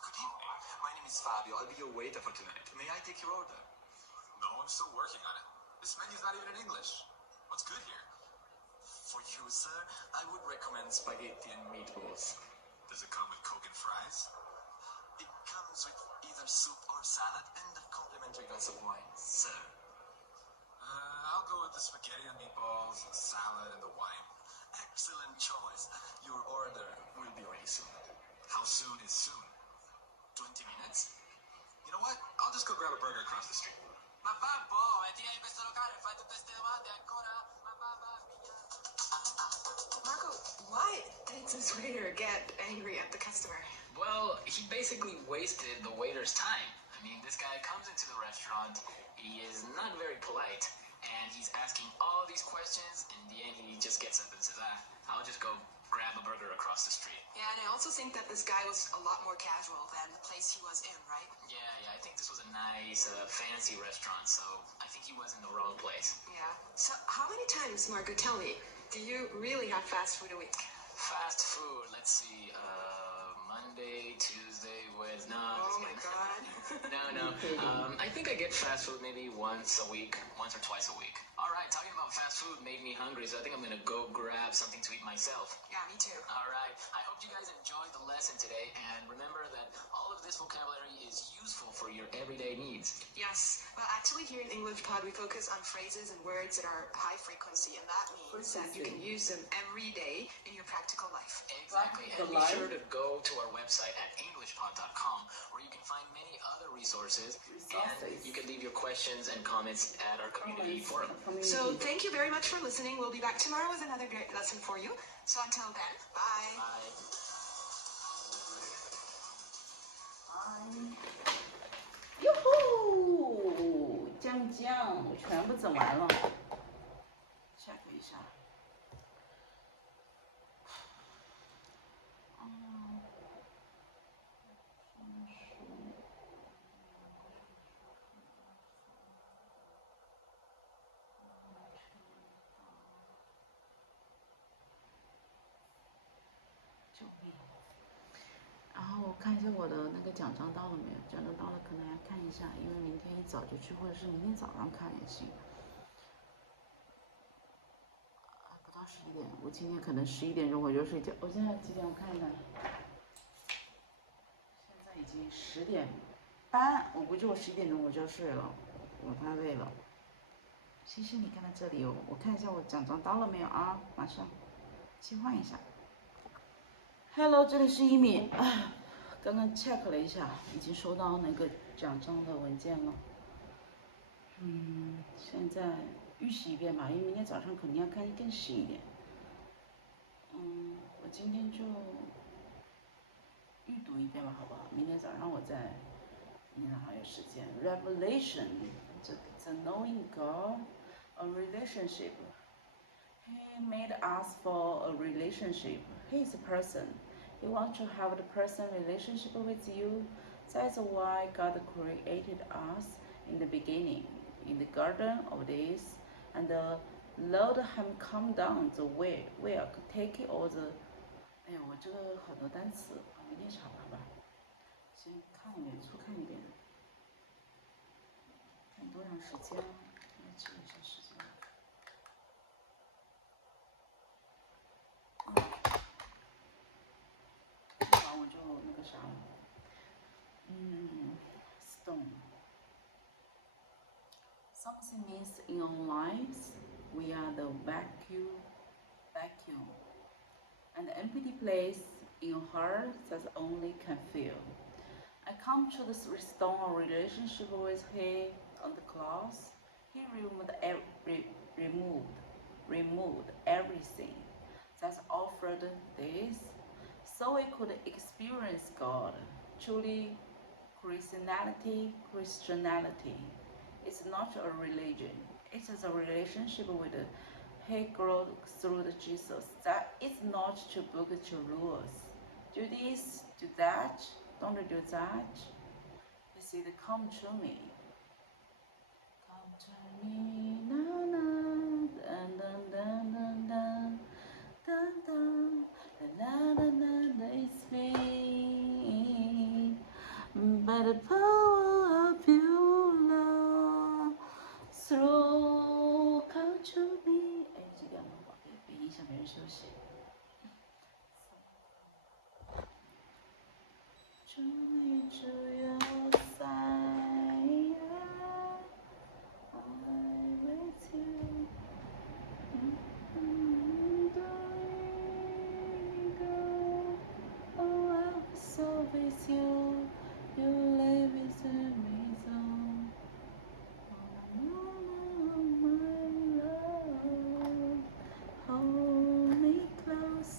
Good evening. My name is Fabio. I'll be your waiter for tonight. May I take your order? No, I'm still working on it. This menu's not even in English. What's good here? For you, sir, I would recommend spaghetti and meatballs. Does it come with Coke and fries? It comes with either soup or salad and a complimentary glass of wine, sir. I'll go with the spaghetti and meatballs, the salad, and the wine. Excellent choice. Your order will be ready soon. How soon is soon? 20 minutes? You know what? I'll just go grab a burger across the street. Ma va boh, e tieni questo locale, fai tutte queste domande ancora? Ma va, Marco, why did this waiter get angry at the customer? Well, he basically wasted the waiter's time. I mean, this guy comes into the restaurant, he is not very polite, and he's asking all these questions. In the end, he just gets up and says, I'll just go grab a burger across the street. Yeah, and I also think that this guy was a lot more casual than the place he was in, right? Yeah, I think this was a nice, fancy restaurant, so I think he was in the wrong place. Yeah. So how many times, Marco, tell me, do you really have fast food a week? Fast food, let's see, Monday, Tuesday, Wednesday, no. Oh my God. No. I think I get fast food maybe once a week, once or twice a week. All right, talking about fast food made me hungry, so I think I'm gonna go grab something to eat myself. Yeah, me too. All right, I hope you guys enjoyed the lesson today, and remember that all of this vocabulary is useful for your everyday needs. Yes. Well, actually, here in English Pod, we focus on phrases and words that are high frequency, and that means that you can use them every day in your practical life. Exactly, and be sure to go to our website at englishpod.com, where you can find many other resources, and you can leave your questions and comments at our community forum. So thank you very much for listening. We'll be back tomorrow with another great lesson for you. So until then, bye. Bye. Yoo-hoo! Chiang 我全部整完了，check 一下。救命！然后我看一下我的那个奖章到了没有？奖章到了可能要看一下，因为明天一早就去，或者是明天早上看也行。不到11点，我今天可能11点钟我就睡觉。我现在几点？我看一看，现在已经10点半，我估计我11点钟我就要睡了，我太累了。谢谢你看到这里哦，我看一下我奖章到了没有啊？马上切换一下。Hello， 这里是Yimi。刚刚 check 了一下，已经收到那个奖章的文件了。现在预习一遍吧，因为明天早上肯定要看更细一点。我今天就预读一遍吧，好不好？明天早上我再，明天早上有时间。Revelation， the knowing God, a relationship. He made us for a relationship. He is a person. He wants to have the person relationship with you. That's why God created us in the beginning, in the Garden of Eden, and the Lord had come down the way, will take all the. 哎呀，我这个很多单词，明天查查吧。先看一遍，初看一遍。看多长时间？来记一下时间。我就那个啥了。Stone. Something means in our lives we are the vacuum, an empty place in your heart that only can fill. I come to this restore a relationship with him on the cross. He removed everything that offered this, so we could experience God. Truly, Christianity is not a religion. It is a relationship with He grew through Jesus. That is not to book to rules. Do this, do that, don't do that. He said, come to me. Come to me, na na, dun dun dun dun dun, dun dun, la la la la, it's me. By the power of your love, through come to me. 哎，这个别影响别人休息。祝你只有side, I'm with you. Oh, I'm so with you. You live with me, so. Oh, my love, hold me close.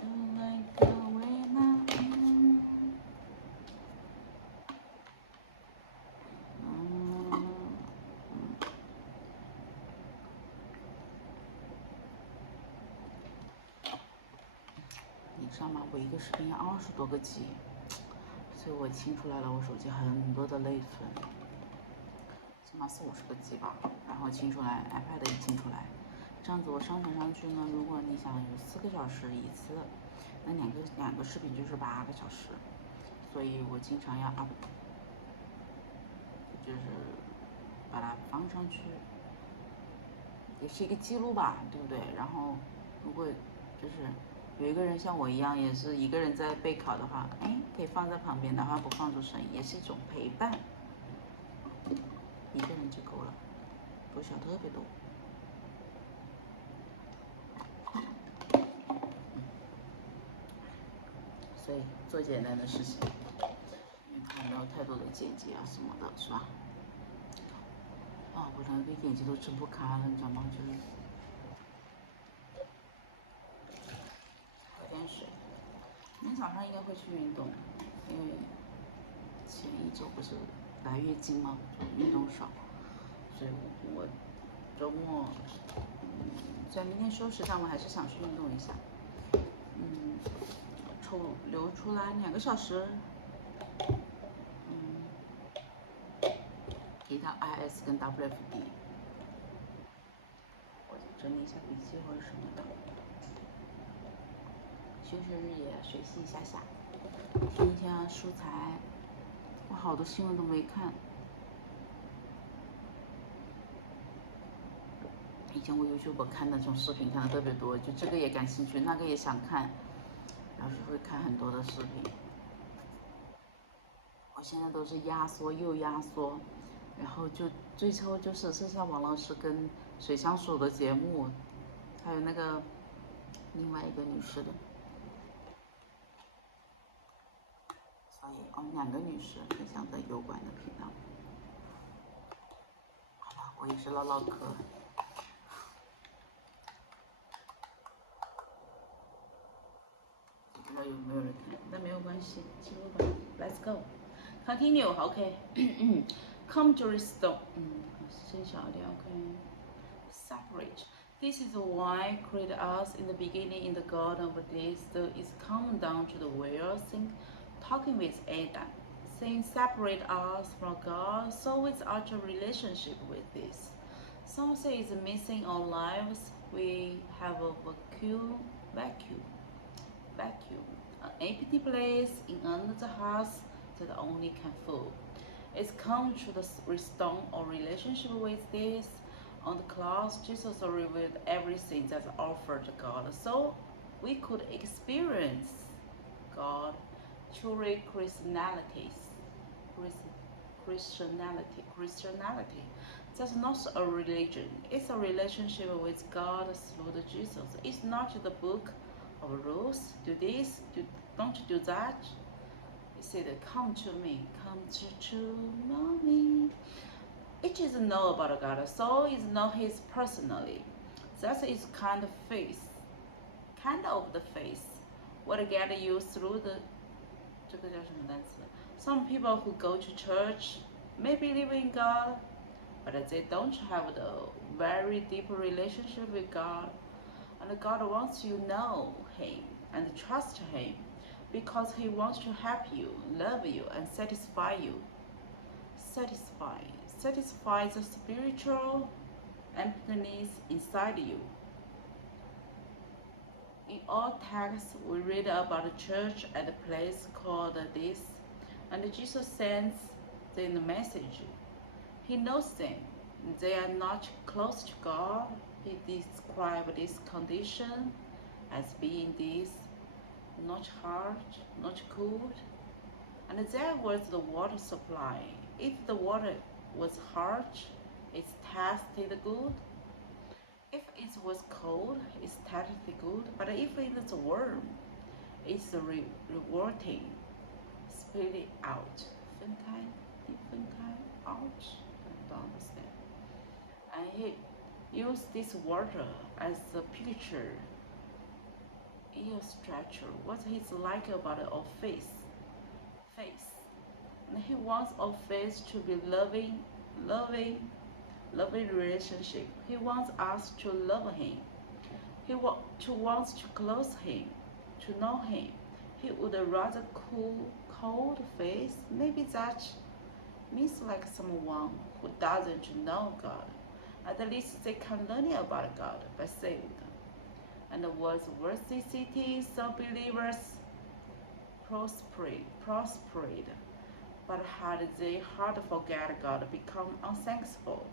You like the way my你知道吗？我一个视频要20多个 G， 所以我清出来了我手机很多的内存，起码40-50个 G 吧。然后清出来 ，iPad 也清出来，这样子我上传上去呢，如果你想有4个小时一次，那两个视频就是8个小时，所以我经常要 up， 就是把它放上去，也是一个记录吧，对不对？然后如果就是有一个人像我一样，也是一个人在备考的话，哎，可以放在旁边，哪怕不放出声音，也是一种陪伴。一个人就够了，不需要特别多。所以做简单的事情，因为它没有太多的剪辑啊什么的，是吧？啊，我那个眼睛都睁不开了，你知道吗？就是喝点水。明天早上应该会去运动，因为前1周不是来月经吗？就运动少。所以我周末，虽然明天休息，但我还是想去运动一下。留出来2个小时，给到 IS 跟 WFD。我整理一下笔记或者什么的。休息日也学习一下下。听一下素材，我好多新闻都没看。以前我YouTube看那种视频看的特别多，就这个也感兴趣，那个也想看。然后就会看很多的视频，我现在都是压缩又压缩，然后就最后就是剩下王老师跟水箱鼠的节目，还有那个另外一个女士的，所以2个女士分享的有关的频道。好了，我也是唠唠嗑。不知道有没有人看，但没有关系，进入吧 ，Let's go， continue， OK， come to restore， 先小点 ，OK，separate。This is why created us in the beginning in the garden of this, so it's come down to the well, thing, talking with Adam, saying separate us from God, so it's our relationship with this. Something is missing in our lives. We have a vacuum, an empty place in another house that only can fill. It's come to the restore our relationship with this. On the cross, Jesus revealed everything that's offered to God, so we could experience God through Christianity. That's not a religion. It's a relationship with God through the Jesus. It's not the book of rules. Do this, don't do that. He said, come to me, come to mommy. It is know about God, so it's not his personally. That is kind of the faith. What get you through the 这个叫什么单词? Some people who go to church may believe in God, but they don't have the very deep relationship with God. And God wants you to know him and trust him because he wants to help you, love you, and satisfy you. Satisfy the spiritual emptiness inside you. In all texts, we read about a church at a place called this, and Jesus sends them the message. He knows them. They are not close to God. He described this condition as being this, not hard, not cold. And there was the water supply. If the water was hard, it tasted good. If it was cold, it tasted good. But if it is warm, it's revolting. Spit it out. 分开out. I don't understand. And he used this water as a picture, illustrator. What he's like about our face. And he wants our face to be loving relationship. He wants us to love him. He wants to close him, to know him. He would rather cold face. Maybe that means like someone who doesn't know God. At least they can learn about God by saved. And was worthy cities of believers prospered. But had they had forget God, become unthankful.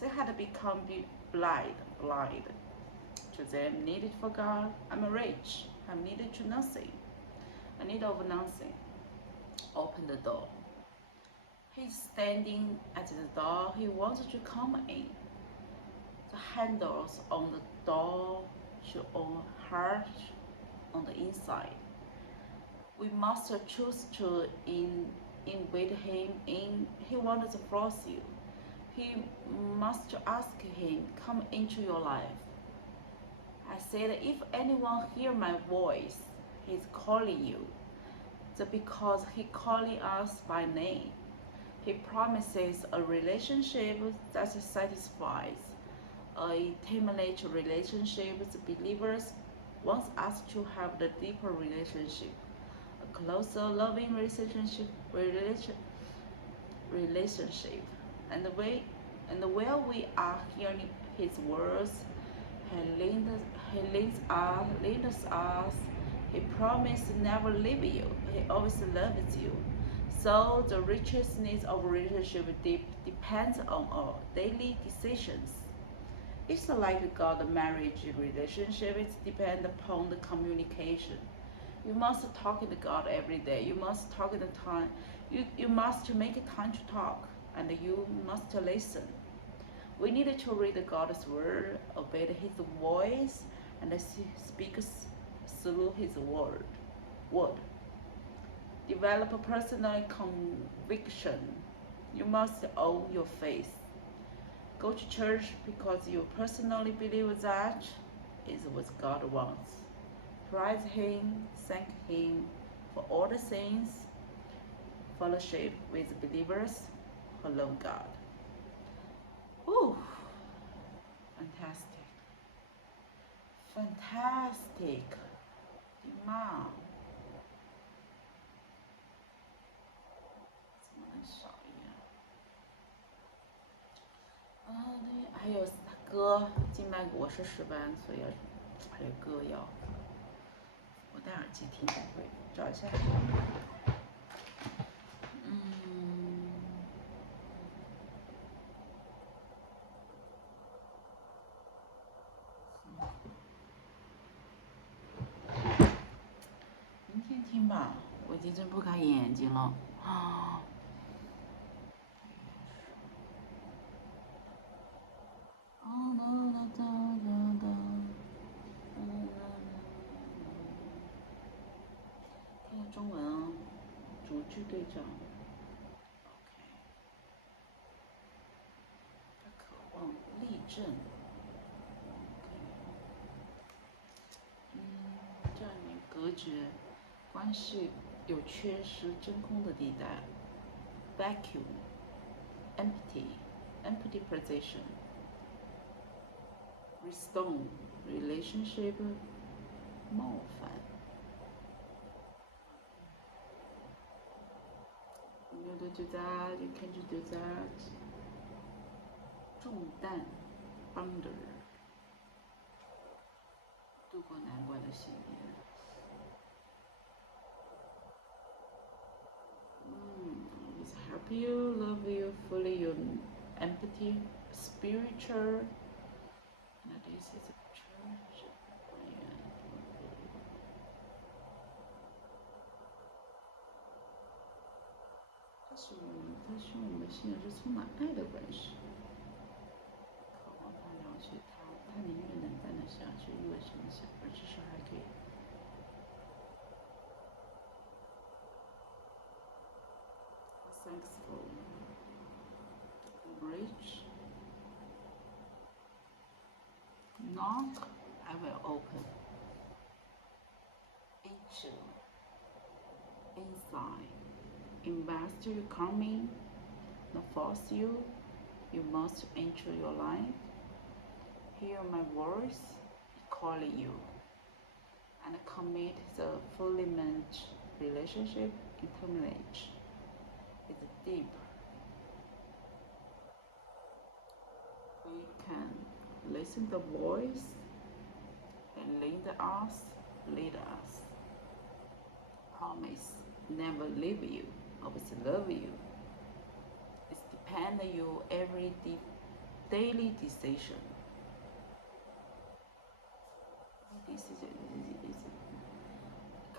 They had become blind. To them needed for God. I'm rich. I'm needed to nothing. I need of nothing. Open the door. He's standing at the door. He wants to come in. The handles on the door should all hurt on the inside. We must choose to invite him in. He wants to force you. He must ask him, come into your life. I said, if anyone hear my voice, he's calling you. That's because he calling us by name. He promises a relationship that satisfies. A intimate relationship with believers wants us to have the deeper relationship, a closer, loving relationship. And while we are hearing His words, He leads us. He promised never leave you. He always loves you. So the richness of relationship depends on our daily decisions. It's like God marriage relationship. It depends upon the communication. You must talk to God every day. You must talk at the time. You must make time to talk, and you must listen. We need to read God's word, obey His voice, and speak through His word. Develop personal conviction. You must own your faith. Go to church because you personally believe that is what God wants. Praise Him, thank Him for all the things. Fellowship with believers who love God. Ooh, fantastic. Fantastic. Mom. 怎么能少一样？对，还有歌，静脉我是10班，所以还有歌要。我戴耳机听才会，找一下。明天听吧，我已经睁不开眼睛了啊。看看中文啊，逐句对照。OK。他渴望立正。这样你隔绝关系有缺失真空的地带 ，vacuum, empty position, restore relationship, 冒犯。You need to do that. You can't do that. 重担 ，boulder。度过难关的信念。It's help you, love you, fully your empathy, spiritual. Now this is a church. 他希望我们的信仰是充满爱的关系。渴望他了解他宁愿能干的下去，因为什么想，而至少还可以。Thankful, rich, knock, I will open. Into, inside, invest you coming, not force you. You must enter your life. Hear my voice calling you, and commit the fulfillment relationship intimate. It's deep. We can listen to the voice and lead us. Promise never leave you, always love you. It depends on you every daily decision. This is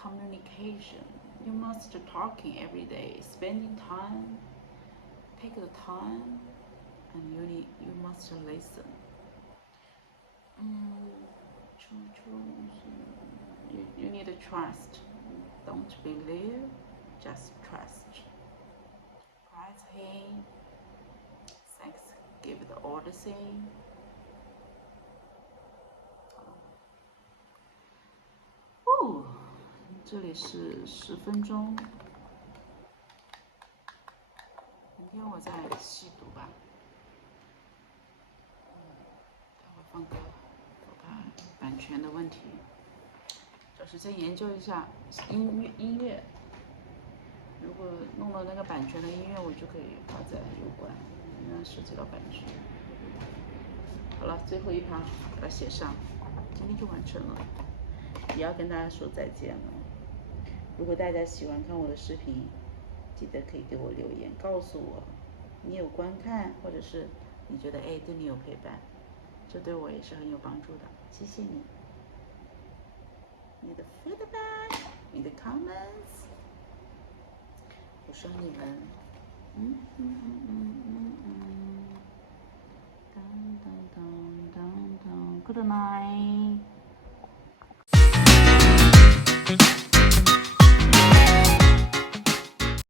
communication. You must talking every day, spending time, take the time, and you must listen. You need to trust. Don't believe, just trust. Praise Him. Thanks, give the all the thing. 这里是10分钟，明天天我再细读吧。待会放歌，我看版权的问题，找时间研究一下音乐。如果弄了那个版权的音乐，我就可以发在油管，那涉及到版权。好了，最后一趴把它写上，今天就完成了。也要跟大家说再见了。如果大家喜欢看我的视频，记得可以给我留言，告诉我你有观看，或者是你觉得对你有陪伴，这对我也是很有帮助的。谢谢你，你的 feedback， 你的 comments， 我说你们，当当当当当 ，Good night。